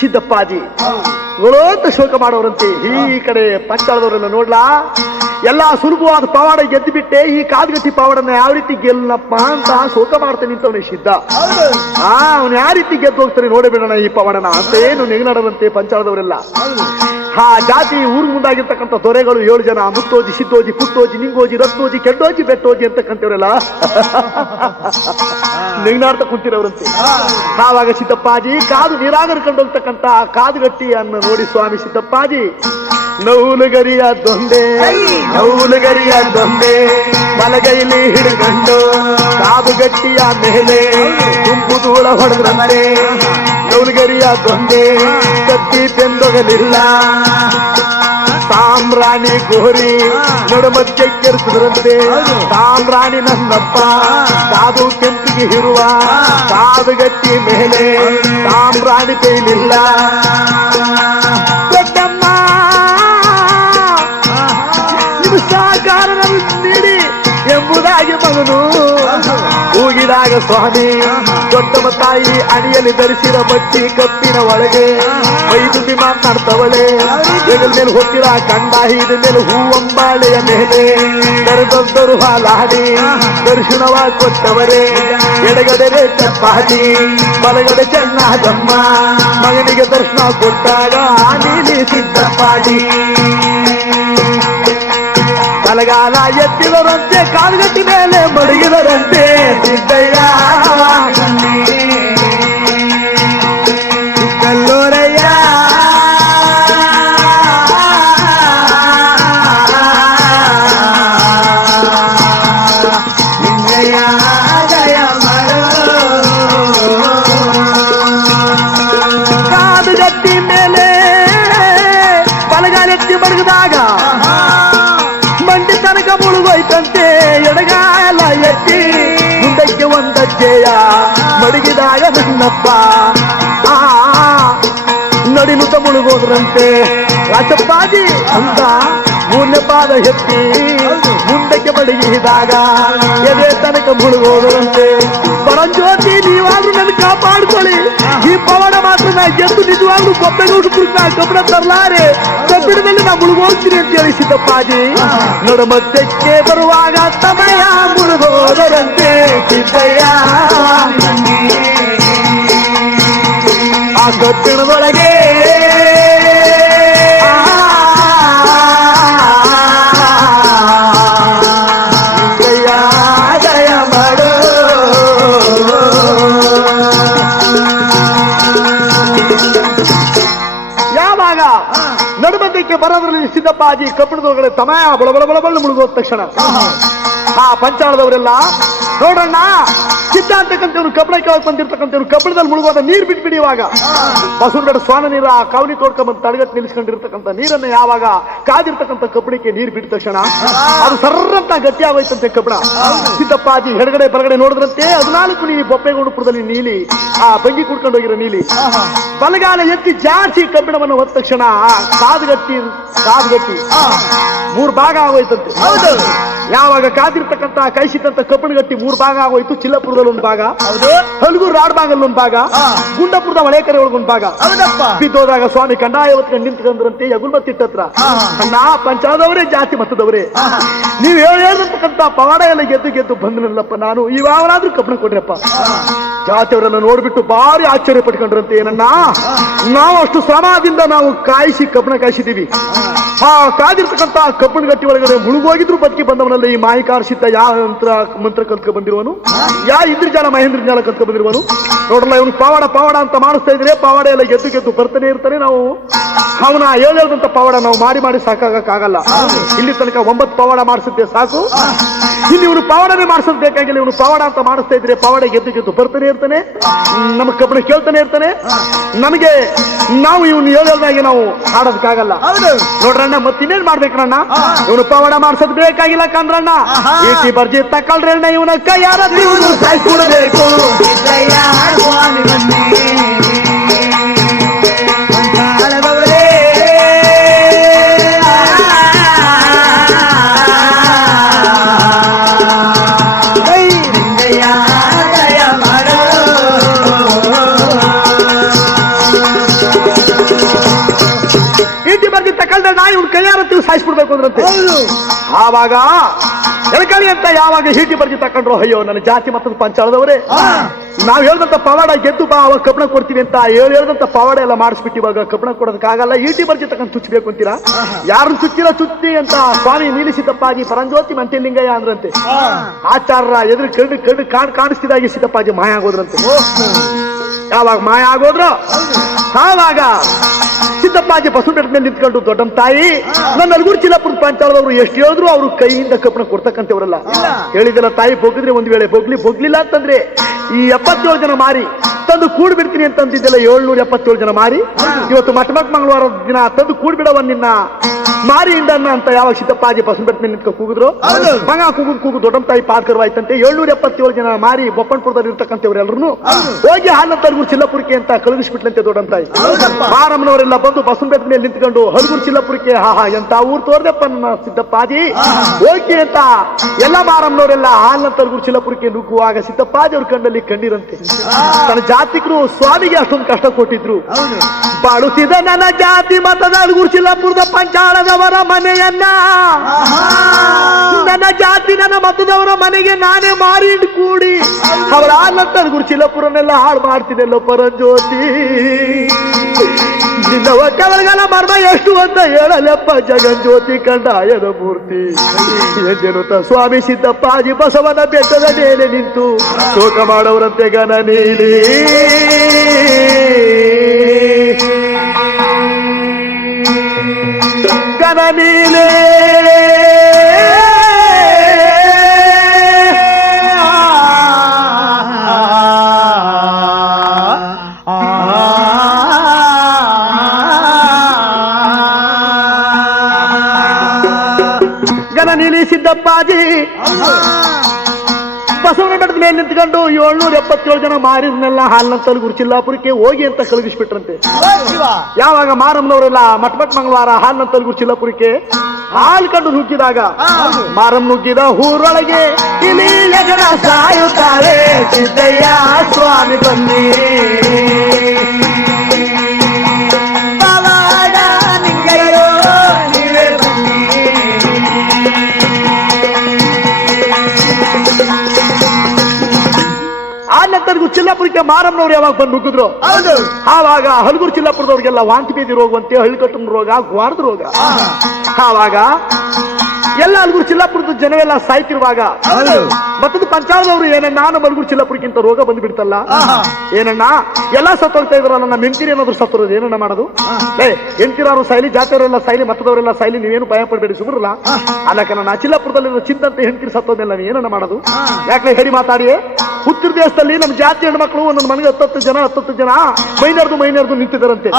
ಸಿದ್ದಪ್ಪಾಜಿ ಗೋಳೋತ ಶೋಕ ಮಾಡೋರಂತೆ. ಈ ಕಡೆ ಪಂಚಾಳದವರೆಲ್ಲ ನೋಡ್ಲಾ, ಎಲ್ಲಾ ಸುಲಭವಾದ ಪವಾಡ ಗೆದ್ದು ಬಿಟ್ಟೆ, ಈ ಕಾದ್ಗಟ್ಟಿ ಪವಾಡನ್ನ ಯಾವ ರೀತಿ ಗೆಲ್ಲಪ್ಪ ಅಂತ ಶೋಕ ಮಾಡ್ತಾನೆ ನಿಂತವನೇ ಸಿದ್ಧ. ಅವನು ಯಾವ ರೀತಿ ಗೆದ್ದು ಹೋಗ್ತಾನೆ ನೋಡಬೇಡಣ ಈ ಪವಾಡನ ಅಂತ ಏನು ನೆಗನಾಡದಂತೆ ಪಂಚಾಳದವರೆಲ್ಲ. ಜಾತಿ ಊರು ಮುಂದಾಗಿರ್ತಕ್ಕಂಥ ದೊರೆಗಳು 7 ಜನ, ಮುತ್ತೋಜಿ, ಸಿದ್ದೋಜಿ, ಪುಟ್ಟೋಜಿ, ನಿಂಗೋಜಿ, ರತ್ನೋಜಿ, ಕೆಡ್ಡೋಜಿ, ಬೆಟ್ಟೋಜಿ ಅಂತಕ್ಕಂಥವ್ರೆಲ್ಲ ನೆಗನಾಡ್ತಾ ಕುಂತಿರೋರಂತೆ. ಆವಾಗ ಸಿದ್ದಪ್ಪಾಜಿ ಕಾದು ನೀರಾಗರ್ಕೊಂಡು ಹೋಗ್ತಕ್ಕಂಥ ಕಾದುಗಟ್ಟಿ ಅನ್ನ ನೋಡಿ ಸ್ವಾಮಿ ಸಿದ್ದಪ್ಪಾಜಿ ನೌಲುಗರಿಯ ದೊಂದೆ, ನೌಲುಗರಿಯ ದೊಂದೆ ಬಲಗೈಲಿ ಹಿಡ್ಕೊಂಡು ಕಾದುಗಟ್ಟಿಯ ಮೇಲೆ ತುಂಬು ಧೂಳ ಹೊಡೆದ್ರಂತೆ. ನೌಲುಗರಿಯ ದೊಂದೆ ಕತ್ತಿ ತೆಂದೊಗಲಿಲ್ಲ, ಸಾಮ್ರಾಣಿ ಗೋರಿ ನಡುಮಧ್ಯೆ ಕೆರೆಸಿದ್ರಂತೆ. ಸಾಮ್ರಾಣಿ ನನ್ನಪ್ಪ ಕಾದು ಕೆಂಪಿಗೆ ಇರುವ ಕಾದುಗಟ್ಟಿ ಮೇಲೆ ಸಾಮ್ರಾಣಿ ಕೈಲಿಲ್ಲ. ದೊಡ್ಡಮ್ಮ ಇದು ಸಹಕಾರ ನೀಡಿ ಎಂಬುದಾಗಿ ಮಗನು ಕೂಗಿದಾಗ ಸ್ವಾಮಿ ದೊಡ್ಡಮ್ಮ ತಾಯಿ ಅಣಿಯಲ್ಲಿ ಧರಿಸಿದ ಬಟ್ಟಿ ಕಪ್ಪಿನ ಒಳಗೆ 5 ಮಾತನಾಡ್ತವಳೆ. ಹೆಗಲ ಮೇಲೆ ಹೊತ್ತಿರ ಕಂಡ ಹಿದ ಮೇಲೆ ಹೂವಂಬಾಳೆಯ ಮೇಲೆ ಕರೆದೊಡ್ಡರು ಹಾಲಾಡಿ ದರ್ಶನವ ಕೊಟ್ಟವರೇ. ಎಡಗಡೆ ಚಪ್ಪಾಡಿ ಬಲಗಡೆ ಚೆನ್ನದಮ್ಮ ಮಗನಿಗೆ ದರ್ಶನ ಕೊಟ್ಟಾಗ ನೀಲಿ ಸಿದ್ದಪ್ಪಾಡಿ. ಬಲಗಾಲ ಎತ್ತಿದರಂತೆ ಕಾಲ್ಗಟ್ಟಿ ಮೇಲೆ ಮಡಗಿದರಂತೆ ಸಿದ್ದಯ್ಯ ಕಲ್ಲೂರಯ್ಯ. ಕಾದುಗಟ್ಟಿ ಮೇಲೆ ಬಲಗಾಲ ಎತ್ತಿ ಮಡಗಿದಾಗ ಮಂಡಿ ತನಕ ಮುಳುಗೋಯ್ತಂತೆ. ಎಡಗಾಲ ಎತ್ತಿ ಮುಂದಕ್ಕೆ ಒಂದಜ್ಜೆಯ ಮಡಗಿದಾಗ ನನ್ನಪ್ಪ ನಡಿನುತ್ತ ಮುಳುಗೋದ್ರಂತೆ. ರಾಜಪ್ಪಾಜಿ ಅಂತ 3ನೇ ಪಾದ ಎತ್ತಿ ಮುಂದಕ್ಕೆ ಮಡಗಿದಾಗ ಎದೆ ತನಕ ಮುಳುಗೋದ್ರಂತೆ. ಪರಂಜ್ಯೋತಿ ನೀವಾದ್ರೂ ನನ್ನ ಕಾಪಾಡ್ಕೊಳ್ಳಿ, ಈ ಪವಾಡ ಮಾತ್ರ ನಾ ಗೆದ್ದು ನಿಜವಾಗ್ಲೂ ಕೊಪ್ಪೆಗೌಡಪುರಕ್ಕೆ ನಾ ಕಬ್ಬಣ ತರಲಾರೆ, ಕಬ್ಬಿಣದಲ್ಲಿ ನಾ ಮುಳುಗೋಗ್ತೀನಿ ಅಂತ ಹೇಳಿ ಸಿದ್ದಪ್ಪಾಜಿ ನಡುಮಧ್ಯಕ್ಕೆ ಬರುವಾಗ ಸಮಯ ಮುಳುಗೋದರಂತೆ ಸಿದ್ದಯ್ಯ. ಆ ಕಬ್ಬಿಣದೊಳಗೆ ಜಯ ಮಾಡು. ಯಾವಾಗ ನಡುಮಧ್ಯಕ್ಕೆ ಬರೋದ್ರಲ್ಲಿ ಸಿದ್ದಪ್ಪಾಜಿ ಕಬ್ಬಿಣದೊಳಗಡೆ ಸಮಯ ಬಳ ಮುಳುಗೋದ ತಕ್ಷಣ ಪಂಚಾಳದವರೆಲ್ಲ ನೋಡೋಣ ಸಿದ್ಧ ಅಂತಕ್ಕಂಥವ್ರು ಕಬ್ಬಣ ಕೆಳಗೆ ಬಂದಿರ್ತಕ್ಕಂಥವ್ರು ಕಬ್ಬಣದಲ್ಲಿ ಮುಳುಗೋದ ನೀರು ಬಿಟ್ಬಿಡಿ. ಇವಾಗ ಬಸವನಗಡ ಸ್ವಾನ ನೀರು ಆ ಕಾವಲಿ ತೋಡ್ಕೊಂಡ್ಬಂದು ತಡೆಗಟ್ಟು ನಿಲ್ಲಿಸ್ಕೊಂಡಿರ್ತಕ್ಕಂಥ ನೀರನ್ನ ಯಾವಾಗ ಕಾದಿರ್ತಕ್ಕಂಥ ಕಬ್ಬಣಕ್ಕೆ ನೀರು ಬಿಟ್ಟ ತಕ್ಷಣ ಅದು ಸರ್ರಂತ ಗಟ್ಟಿ ಆಗೋಯ್ತಂತೆ ಕಬ್ಬಣ. ಸಿದ್ದಪ್ಪಾಜಿ ಎಡಗಡೆ ಬಲಗಡೆ ನೋಡಿದ್ರಂತೆ 14 ನೀಲಿ ಬೊಪ್ಪೆಗೌಡಪುರದಲ್ಲಿ ನೀಲಿ ಆ ಬಂಗಿ ಕುಡ್ಕೊಂಡು ಹೋಗಿರೋ ನೀಲಿ ಬಲಗಾಲ ಎತ್ತಿ ಜಾಸ್ತಿ ಕಬ್ಬಿಣವನ್ನು ಹೊತ್ತ ತಕ್ಷಣ ಕಾದುಗಟ್ಟಿ 3 ಭಾಗ ಆಗೋಯ್ತಂತೆ. ಯಾವಾಗ ಕಾದಿರ್ತಕ್ಕಂಥ ಕಾದಿರ್ತಕ್ಕಂತ ಕೈಸಿಟ್ಟಂತ ಕಬ್ಬಣಗಟ್ಟಿ 3 ಭಾಗ ಆಗೋಯ್ತು. ಚಿಲ್ಲಪುರದಲ್ಲಿ 1 ಭಾಗ, ಹೌದು. ಹಲಗೂರು ರಾಡ್ಬಾಗಲ್ಲಿ 1 ಭಾಗ, ಗುಂಡಪುರದ ಹೊಳೆಕೆರೆ ಒಳಗೆ 1 ಭಾಗ. ಹೌದಪ್ಪ. ಬಿದ್ದೋದಾಗ ಸ್ವಾಮಿ ಕಂಡಾಯವತ್ತು ನಿಂತ್ಕೊಂಡ್ರಂತೆ ಯಗುಲ್ಮತ್ತಿಟ್ಟತ್ರ. ಅಣ್ಣ ಪಂಚಾದವರೇ ಜಾತಿ ಮತದವರೇ, ನೀವು ಹೇಳಿರ್ತಕ್ಕಂತ ಪವಾಡ ಎಲ್ಲ ಗೆದ್ದು ಬಂದ್ನಲ್ಲಪ್ಪ, ನಾನು ಇವಾಗಲಾದ್ರೂ ಕಬ್ಬಣ ಕೊಡ್ರಪ್ಪ. ಜಾತಿಯವರನ್ನ ನೋಡ್ಬಿಟ್ಟು ಭಾರಿ ಆಶ್ಚರ್ಯ ಪಟ್ಕೊಂಡ್ರಂತೆ. ಏನನ್ನ ನಾವು ಅಷ್ಟು ಶ್ರಮದಿಂದ ನಾವು ಕಬ್ಬಣ ಕಾಯಿಸಿದೀವಿ. ಆ ಕಾದಿರ್ತಕ್ಕಂತ ಕಬ್ಬಣ ಗಟ್ಟಿ ಒಳಗಡೆ ಮುಳುಗೋಗಿದ್ರು ಬದುಕಿ ಬಂದವನಲ್ಲ ಈ ಮಾಯಿಕಾರ ಸಿದ್ಧ. ಯಾವ ಮಂತ್ರ ಕಲ್ತ್ಕೊ ಬಂದಿರುವನು, ಯಾ ಇಂದ್ರಜಾಲ ಮಹೇಂದ್ರ ಜಾಲ ಕಲ್ತ್ಕೊ ಬಂದಿರುವನು ನೋಡ್ರಲ್ಲ. ಇವನು ಪವಾಡ ಅಂತ ಮಾಡಿಸ್ತಾ ಇದ್ರೆ ಪವಾಡ ಎಲ್ಲ ಗೆದ್ದು ಬರ್ತಾನೆ ಇರ್ತಾನೆ. ನಾವು ಅವನ ಹೇಳ್ದಂತ ಪವಾಡ ನಾವು ಮಾಡಿ ಸಾಕಾಗಕ್ಕಾಗಲ್ಲ. ಇಲ್ಲಿ ತನಕ 9 ಪವಾಡ ಮಾಡಿಸಿದ್ದೆ ಸಾಕು. ಇಲ್ಲಿ ಇವನು ಪವಾಡನೇ ಮಾಡಿಸೋದು ಬೇಕಾಗಿಲ್ಲ. ಇವನು ಪವಾಡ ಅಂತ ಮಾಡಿಸ್ತಾ ಇದ್ರೆ ಪವಾಡ ಗೆದ್ದು ಬರ್ತಾನೆ ಇರ್ತಾನೆ. ನಮ್ಮ ಕಬ್ಬಣ ಕೇಳ್ತಾನೆ ಇರ್ತಾನೆ. ನಮಗೆ ನಾವು ಇವನು ಹೇಳ್ದಾಗೆ ನಾವು ಆಡೋದಕ್ಕಾಗಲ್ಲ ನೋಡ್ರಣ್ಣ. ಮತ್ತಿನ್ನೇನ್ ಮಾಡ್ಬೇಕ್ರಣ್ಣ, ಇವನು ಪವಾಡ ಮಾಡ್ಸೋದ್ ಬೇಕಾಗಿಲ್ಲ ಕಂದ್ರಣ್ಣ. ಈಟಿ ಬರ್ಜಿ ತಕೊಳ್ರಣ್ಣ, ಇವನ ಕೈ ಯಾರ ಸಾಯಿಸ್ಬಿಡಬೇಕು. ಇವ್ನ ಕೈಯಾರ ಸಾಯಿಸ್ಬಿಡ್ಬೇಕು ಅಂದ್ರಂತೆ. ಆವಾಗ ಎಳಕಳಿ ಅಂತ ಯಾವಾಗ ಹೀಟಿ ಬರ್ಜಿ ತಕೊಂಡ್ರು, ಅಯ್ಯೋ ನನ್ನ ಜಾತಿ ಮತ್ತದ ಪಂಚಾಳದವರೇ, ನಾವ್ ಹೇಳ್ದಂತ ಪವಾಡ ಗೆದ್ದು ಬಾ ಅವಾಗ ಕಬ್ಬಣ ಕೊಡ್ತೀವಿ ಅಂತ ಹೇಳ್ದಂತ ಪವಾಡ ಎಲ್ಲ ಮಾಡಿಸ್ಬಿಟ್ಟು ಇವಾಗ ಕಬ್ಬಣ ಕೊಡೋದಕ್ಕಾಗಲ್ಲ. ಈಟಿ ಬರ್ಜಿ ತಕೊಂಡ್ ಚುಚ್ಚಬೇಕು ಅಂತೀರಾ? ಯಾರನ್ನ ಚುಚ್ಚಿ ಅಂತ ಸ್ವಾಮಿ ನೀಲಿಸಿದ್ದಪ್ಪಾಜಿ ಪರಂಜ್ಯೋತಿ ಮಂಟೆಲಿಂಗಯ್ಯ ಅಂದ್ರಂತೆ. ಆಚಾರ್ಯ ಎದುರು ಕಣ್ಣು ಕಾಣಿಸ್ತಿದ್ದಾಗಿ ಸಿದ್ದಪ್ಪಾಜಿ ಮಾಯ ಆಗೋದ್ರಂತೆ. ಯಾವಾಗ ಮಾಯ ಆಗೋದ್ರು ಆವಾಗ ಸಿದ್ದಪ್ಪಾಜಿ ಬಸವಪೇಟೆ ಮೇಲೆ ನಿಂತ್ಕೊಂಡು, ದೊಡ್ಡಮ್ಮ ತಾಯಿ ನನ್ನ ಅಲ್ಗೂರು ಚಿಲ್ಲಪುರದ ಪಂಚಾಳದವರು ಎಷ್ಟು ಹೇಳಿದ್ರು ಅವ್ರು ಕೈಯಿಂದ ಕಬ್ಬಣ ಕೊಡ್ತಕ್ಕಂಥವ್ರಲ್ಲ. ಹೇಳಿದಲ್ಲ ತಾಯಿ, ಬೊಗ್ಗಿದ್ರೆ ಒಂದು ವೇಳೆ ಬೊಗ್ಲಿಲ್ಲ ಅಂತಂದ್ರೆ ಈ 77 ಜನ ಮಾರಿ ತಂದು ಕೂಡ್ಬಿಡ್ತೀನಿ ಅಂತಂದಿದ್ದೆಲ್ಲ 777 ಜನ ಮಾರಿ ಇವತ್ತು ಮಠ ಮಂಗಳವಾರ ದಿನ ತಂದು ಕೂಡ್ಬಿಡವ ನಿನ್ನ ಮಾರಿ ಇಂಡನ್ನ ಅಂತ ಯಾವಾಗ ಸಿದ್ದಪ್ಪಾಜಿ ಬಸವಪೇಟೆ ಮೇಲೆ ನಿಂತ್ಕೊಂಡು ಕೂಗಿದ್ರು, ಮಗ ಕೂಗು ದೊಡ್ಡಮ್ಮ ತಾಯಿ ಪಾಡ್ಕರವಾಯ್ತಂತೆ. 777 ಜನ ಮಾರಿ ಬೊಪ್ಪನ್ಪುರದಲ್ಲಿ ಇರ್ತಕ್ಕಂಥವ್ರೆಲ್ಲರೂ ಹೋಗಿ ಹಾಲಂತರ್ಗೂರು ಚಿಲ್ಲಪುರಕ್ಕೆ ಅಂತ ಕಳುಹಿಸ್ಬಿಟ್ಲಂತೆ ದೊಡ್ಡಮ್ಮ ತಾಯಿ. ಮಾರಮ್ಮನವರೆಲ್ಲ ಬಂದು ಬಸವಪೇಟೆ ಮೇಲೆ ನಿಂತ್ಕೊಂಡು ಹಲಗೂರು ಚಿಲ್ಲಪುರಕ್ಕೆ ಎಂತ ಊರ್ ತೋರ್ದಪ್ಪ ನನ್ನ ಸಿದ್ದಪ್ಪಾಜಿ ಹೋಗಿ ಅಂತ ಎಲ್ಲ ಮಾರಮ್ಮನವರೆಲ್ಲ ಹಾಲಂತರ್ಗೂರು ಚಿಲ್ಲಪುರಕ್ಕೆ ನುಗ್ಗುವಾಗ ಸಿದ್ದಪ್ಪಾಜಿ ಅವ್ರ ಕಣ್ಣಲ್ಲಿ ಕಣ್ಣೀರಂತೆ. ತನ್ನ ಜಾತಿಕರು ಸ್ವಾಮಿಗೆ ಅಷ್ಟೊಂದು ಕಷ್ಟ ಕೊಟ್ಟಿದ್ರು. ಬಾಳುತ್ತಿದ ನನ್ನ ಜಾತಿ ಮತದ ಹಲಗೂರು ಚಿಲ್ಲಪುರದ ಪಂಚಾಳದವರ ಮನೆಯನ್ನ, ನನ್ನ ಜಾತಿ ನನ್ನ ಮತದವರ ಮನೆಗೆ ನಾನೇ ಮಾರಿ ಕೂಡಿ ಅವರ ಹಾಲಂತರ್ಗೂರು ಚಿಲ್ಲಪುರನೆಲ್ಲ ಹಾಳು ಮಾಡ್ತಿದ್ದೆಲ್ಲ ಪರಂಜ್ಯೋತಿ. ನಿನ್ನವ ಕವಲಗಲ ಮರ್ಮ ಎಷ್ಟು ಅಂತ ಹೇಳಲಪ್ಪ ಜಗಜ್ಯೋತಿ ಕಂಡಾಯದ ಮೂರ್ತಿ. ಎಂದೆನುತ್ತ ಸ್ವಾಮಿ ಸಿದ್ದಪ್ಪಾಜಿ ಬಸವನ ಬೆಟ್ಟದ ಮೇಲೆ ನಿಂತು ಶೋಕ ಮಾಡೋರಂತೆ ಗನ ನೀಡಿ ಗನ ನೀಲೇ ಸಿದ್ದಪ್ಪಾಜಿ ಬಸವನ ಬೆಟ್ಟದ ಮೇಲೆ ನಿಂತ್ಕೊಂಡು 777 ಜನ ಮಾರಿದ್ನೆಲ್ಲ ಹಾಲಂತರ್ಗೂರು ಚಿಲ್ಲಾಪುರಕ್ಕೆ ಹೋಗಿ ಅಂತ ಕಳುಹಿಸ್ಬಿಟ್ರಂತೆ. ಯಾವಾಗ ಮಾರಮ್ಮನವರೆಲ್ಲ ಮಠ ಮಂಗಳವಾರ ಹಾಲಂತರ್ಗೂರು ಚಿಲ್ಲಾಪುರಕ್ಕೆ ಹಾಲು ಕಂಡು ನುಗ್ಗಿದಾಗ ಮಾರಮ್ಮ ನುಗ್ಗಿದ ಊರೊಳಗೆ ಇಲ್ಲಿ ಜನ ಸಾಯುತ್ತಾರೆ, ಸಿದ್ದಯ್ಯ ಸ್ವಾಮಿ ಬನ್ನಿ ಚಿಲ್ಲಾಪುರಕ್ಕೆ. ಮಾರಮ್ಮನವ್ರು ಯಾವಾಗ ಬಂದು ನುಗ್ಗಿದ್ರು ಆವಾಗ ಹಲಗೂರು ಚಿಲ್ಲಾಪುರದವ್ರಿಗೆಲ್ಲ ವಾಂತಿ ಬೇದಿ ರೋಗ ಅಂತೆ, ಹಳ್ಳಿಕಟ್ಟನ ರೋಗ, ಗ್ವಾರದ ರೋಗ. ಆವಾಗ ಎಲ್ಲ ಹಲಗೂರು ಚಿಲ್ಲಾಪುರದ ಜನವೆಲ್ಲ ಸಾಯ್ತಿರುವಾಗ ಮತ್ತೊಂದು ಪಂಚಾಳದವರು ಏನಣ್ಣ ನಮ್ಮ ಹಲಗೂರು ಚಿಲ್ಲಾಪುರಕ್ಕಿಂತ ರೋಗ ಬಂದ್ಬಿಡ್ತಲ್ಲ, ಏನಣ್ಣ ಎಲ್ಲ ಸತ್ತೋಗ್ತಾ ಇದ್ರಲ್ಲ, ನಮ್ಮ ಹೆಂಡತಿರು ಏನಾದ್ರು ಸತ್ತೋದು ಏನಣ್ಣ ಮಾಡೋದು? ಹೆಂಡತಿರಾರು ಸೈಲಿ, ಜಾತಿಯವರೆಲ್ಲ ಸೈಲಿ, ಮತ್ತದವರೆಲ್ಲ ಸೈಲಿ, ನೀವೇನು ಭಯ ಪಡಬೇಡಿ ಸುಬ್ರಲ್ಲ. ಅಲ್ಲಕ್ಕ ನನ್ನ ಚಿಲ್ಲಾಪುರದಲ್ಲಿ ಚಿಂತಂತೆ ಹೆಂಡತಿರು ಸತ್ತೋದೆಲ್ಲ ಏನಣ್ಣ ಮಾಡೋದು? ಯಾಕೆ ಹೇಳಿ ಮಾತಾಡಿ. ಉತ್ತರ ದೇಶದಲ್ಲಿ ನಮ್ಮ ಜಾತಿ ಹೆಣ್ಮಕ್ಳು ಒಂದೊಂದು ಮನೆಗೆ 10 ಜನ ಮೈನರ್ದು ನಿಂತಿದ್ದಾರಂತೆ.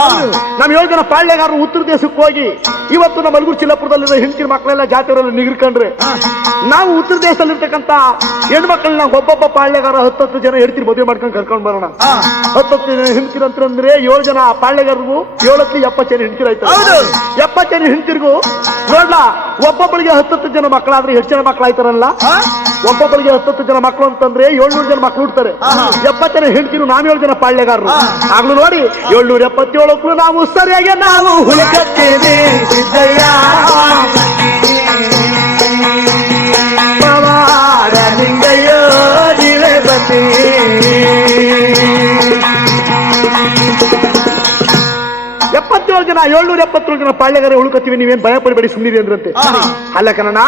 ನಮ್ 7 ಜನ ಪಾಳ್ಯಗಾರರು ಉತ್ತರ ದೇಶಕ್ಕೆ ಹೋಗಿ ಇವತ್ತು ನಮ್ಮ ಹಲಗೂರು ಚಿಲ್ಲಾಪುರದಲ್ಲಿ ಹೆಂಡತಿರ ಮಕ್ಕಳೆಲ್ಲ ಜಾತಿಯವರೆಲ್ಲ ನಿಗಿರ್ಕೊಂಡ್ರೆ ನಾವು ಉತ್ತರ ದೇಶದಲ್ಲಿರ್ತಕ್ಕಂಥ ಹೆಣ್ಮಕ್ಳನ್ನ ಒಬ್ಬೊಬ್ಬ ಪಾಳ್ಯಗಾರ 10 ಜನ ಹೆಡ್ತಿರ್ ಮದುವೆ ಮಾಡ್ಕೊಂಡು ಕರ್ಕೊಂಡ್ ಬರೋಣ. 10 ಜನ ಹೆಣ್ತಿರಂತಂದ್ರೆ 7 ಜನ ಪಾಳ್ಯಗಾರರು 7 70 ಜನ ಹೆಣ್ತಿರಾಯ್ತು. 70 ಜನ ಹೆಣ್ತಿರ್ಗು ನೋಡ್ಲಾ ಒಬ್ಬೊಬ್ಬಳಿಗೆ 10 ಜನ ಮಕ್ಕಳಾದ್ರೆ ಎಷ್ಟು ಜನ ಮಕ್ಕಳಾಯ್ತಾರಲ್ಲ. ಒಬ್ಬೊಬ್ಬಳಿಗೆ 10 ಜನ ಮಕ್ಕಳು ಅಂತಂದ್ರೆ 700 ಜನ ಮಕ್ಕಳು ಹುಡ್ತಾರೆ. 70 ಜನ ಹೆಣ್ತಿರು, ನಾವ್ 7 ಜನ ಪಾಳ್ಯಗಾರರು. ಆಗ್ಲೂ ನೋಡಿ 777 ನಾವು ಸರಿಯಾಗಿ ನಾವು ಹುಡುಕತ್ತೇವೆ ಸಿದ್ದಯ್ಯ ಪವಾಡ ಲಿಂಗಯ್ಯೋ ನೀವೇ ಬನ್ನಿ. 77 ಜನ 777 ಜನ ಪಾಳ್ಯಗಾರ ಉಳ್ಕೊತೀವಿ, ನೀವೇನ್ ಭಯ ಪಡಬೇಡಿ ಸುಮ್ಮನಿರಿ ಅಂದ್ರಂತೆ. ಅಲ್ಲ ಕಣ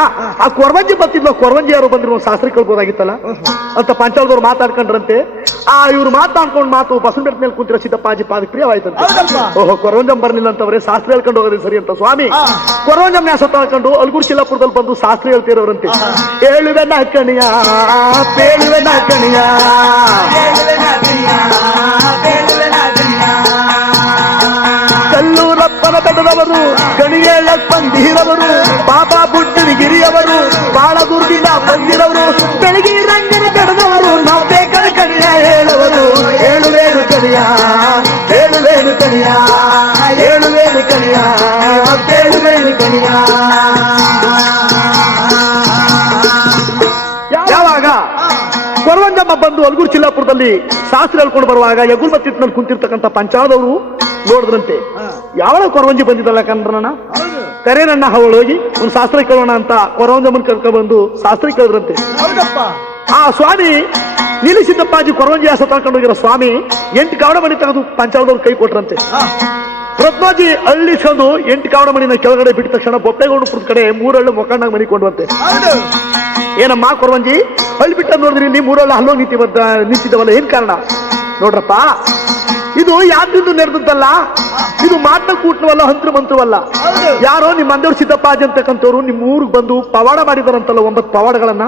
ಆ ಕೊರವಂಜಿ ಬರ್ತಿದ್ವ, ಕೊರವಂಜಿ ಯಾರು ಬಂದ್ರು ಒಂದು ಶಾಸ್ತ್ರ ಕೇಳ್ಬೋದಾಗಿತ್ತಲ್ಲ ಅಂತ ಪಂಚಾಲದವ್ರು ಮಾತಾಡ್ಕೊಂಡ್ರಂತೆ. ಇವ್ರು ಮಾತಾಡ್ಕೊಂಡ್ ಮಾತು ಬಸವನ ಮೇಲೆ ಕುಂತಿರೋ ಸಿದ್ದಪ್ಪಾಜಿ ಪಾದಕ್ಕೆ ಪ್ರಿಯವಾಯ್ತಂತೆ. ಓಹೋ ಕೊರವಂಜಂ ಬರ್ಲಿಲ್ಲ ಅಂತವ್ರೆ ಶಾಸ್ತ್ರ ಹೇಳ್ಕೊಂಡು ಹೋಗೋದು ಸರಿ ಅಂತ ಸ್ವಾಮಿ ಕೊರವಂಜಂ ನ್ಯಾಸ ತಾಳ್ಕೊಂಡು ಅಲ್ಗೂರ್ ಶಿಲ್ಲಾಪುರದಲ್ಲಿ ಬಂದು ಶಾಸ್ತ್ರ ಹೇಳ್ತಿರೋರಂತೆ. ಹೇಳುವೆ ನಾಕಣಿಯ ಪೇಳುವೆ ನಾಕಣಿಯ ಕಲ್ಲೂರಪ್ಪನ ಬೆಟ್ಟದವರು ಗಣಿಯೇಳ ಬಂದಿರವರು ಬಾಬಾ ಬುಡ್ಡಗಿರಿಯವರು ಬಾಳ ದೂರದಿಂದ ಬಂದಿರವರು ಬೆಳಗಿ ರಂಗನ ಬೆಟ್ಟದವರು ನಾವು ಬೇಕನ ಕಣಿಯ ಹೇಳುವರು. ಹೇಳುವೇನು ಕಣಿಯ ಹೇಳುವೇನು ಕಣಿಯ ಹೇಳುವೇನು ಕಣಿಯ ಹೇಳುವೇನು ಕಣಿಯ. ಯಾವಾಗ ಕೊರವಂಜಮ್ಮ ಬಂದು ಅಲ್ಗೂರ್ ಚಿಲ್ಲಾಪುರದಲ್ಲಿ ಶಾಸ್ತ್ರ ಹೇಳ್ಕೊಂಡು ಬರುವಾಗ ಯಗುಲ್ ಮತ್ತಿಟ್ನಲ್ಲಿ ಕುಂತಿರ್ತಕ್ಕಂಥ ಪಂಚಾಲದವರು ನೋಡಿದ್ರಂತೆ. ಯಾವಳ ಕೊರವಂಜಿ ಬಂದಿದ್ದಲ್ಲ ಕಣ್ರಣ್ಣ, ಕರೇನಣ್ಣ ಅವಳು ಹೋಗಿ ಒಂದು ಶಾಸ್ತ್ರ ಕೇಳೋಣ ಅಂತ ಕೊರವಂಜಮ್ಮನ್ ಕರ್ಕೊಂಡ್ ಬಂದು ಶಾಸ್ತ್ರ ಕೇಳಿದ್ರಂತೆ. ಆ ಸ್ವಾಮಿ ನೀಲಿ ಸಿದ್ದಪ್ಪಾಜಿ ಕೊರವಂಜಿ ಹಾಸ ತಳ್ಕೊಂಡು ಹೋಗಿರೋ ಸ್ವಾಮಿ 8 ಕಾವಡ ಮಣಿ ತೆಗೆದು ಪಂಚಾಲದವ್ರು ಕೈ ಕೊಟ್ರಂತೆ. ರತ್ನಾಜಿ ಅಳ್ಳಿಸ್ಕೊಂಡು 8 ಕಾವಡ ಮಣಿನ ಕೆಳಗಡೆ ಬಿಟ್ಟ ತಕ್ಷಣ ಬೊಪ್ಪೆಗೌಡಪುರದ ಕಡೆ 3 ಹಳ್ಳು ಮೊಕ್ಕಣ್ಣಾಗ ಮನಿ ಕೊಂಡ್ವಂತೆ. ಏನಮ್ಮ ಕೊರವಂಜಿ ಹಳ್ಳಿ ಬಿಟ್ಟ ನೋಡಿದ್ರಿ, ನೀ 3 ಹಳ್ಳು ಹಲ್ಲೋ ನಿಂತಿದ್ದವಲ್ಲ, ಏನ್ ಕಾರಣ? ನೋಡ್ರಪ್ಪ, ಇದು ಯಾವ್ದು ನಡೆದದ್ದಲ್ಲ, ಇದು ಮಾತನ ಕೂಟವಲ್ಲ, ಹಂತ್ರ ಮಂತ್ರವಲ್ಲ. ಯಾರೋ ನಿಮ್ಮ ಮಂದೇವ್ರ ಸಿದ್ದಪ್ಪಾಜಿ ಅಂತಕ್ಕಂಥವ್ರು ನಿಮ್ಮ ಊರಿಗೆ ಬಂದು ಪವಾಡ ಮಾಡಿದಾರಂತಲ್ಲ, 9 ಪವಾಡಗಳನ್ನ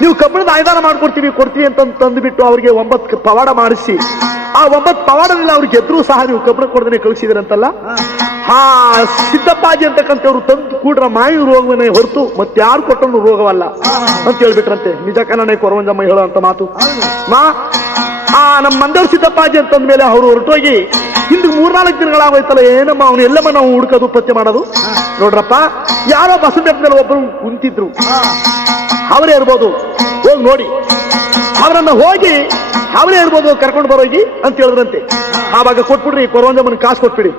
ನೀವು ಕಬ್ಬಿಣದ ಆಯ್ದಾನ ಮಾಡ್ಕೊಡ್ತೀವಿ ಅಂತ ತಂದುಬಿಟ್ಟು ಅವ್ರಿಗೆ 9 ಪವಾಡ ಮಾಡಿಸಿ ಆ 9 ಪವಾಡದಿಂದ ಅವ್ರಿಗೆ ಗೆದ್ರು ಸಹ ನೀವು ಕಬ್ಬಿಣ ಕೊಡದೇ ಕಳಿಸಿದ್ರಂತಲ್ಲ. ಸಿದ್ದಪ್ಪಾಜಿ ಅಂತಕ್ಕಂಥವ್ರು ತಂದು ಕೂಡ್ರ ಮಾಯಿ ರೋಗವನ್ನೇ ಹೊರತು ಮತ್ತೆ ಯಾರು ಕೊಟ್ಟರು ರೋಗವಲ್ಲ ಅಂತ ಹೇಳ್ಬಿಟ್ರಂತೆ. ನಿಜ ಕನ್ನಡ ಕೊರವಂಜಮ್ಮ ಹೇಳೋ ಅಂತ ಮಾತು. ನಮ್ಮ ಮಂದೇವ್ರ ಸಿದ್ದಪ್ಪಾಜಿ ಅಂತಂದ ಮೇಲೆ ಅವರು ಹೊರಟೋಗಿ ಹಿಂದೆ 3-4 ದಿನಗಳಾಗೋಯ್ತಲ್ಲ, ಏನಮ್ಮ ಅವನು ಎಲ್ಲಮ್ಮ ನಾವು ಹುಡುಕೋದು ಪತ್ತೆ ಮಾಡೋದು. ನೋಡ್ರಪ್ಪ, ಯಾರೋ ಬಸವನ ಬೆಟ್ಟ ಮೇಲೆ ಒಬ್ಬರು ಕುಂತಿದ್ರು, ಅವರೇ ಇರ್ಬೋದು, ಹೋಗಿ ನೋಡಿ ಅವರನ್ನ ಹೋಗಿ ಅವರೇ ಇರ್ಬೋದು ಕರ್ಕೊಂಡು ಬರೋಗಿ ಅಂತ ಹೇಳಿದ್ರಂತೆ. ಆವಾಗ ಕೊಟ್ಬಿಡ್ರಿ ಕೊರವಂಜಮ್ಮನ ಕಾಸು ಕೊಟ್ಬಿಡಿ.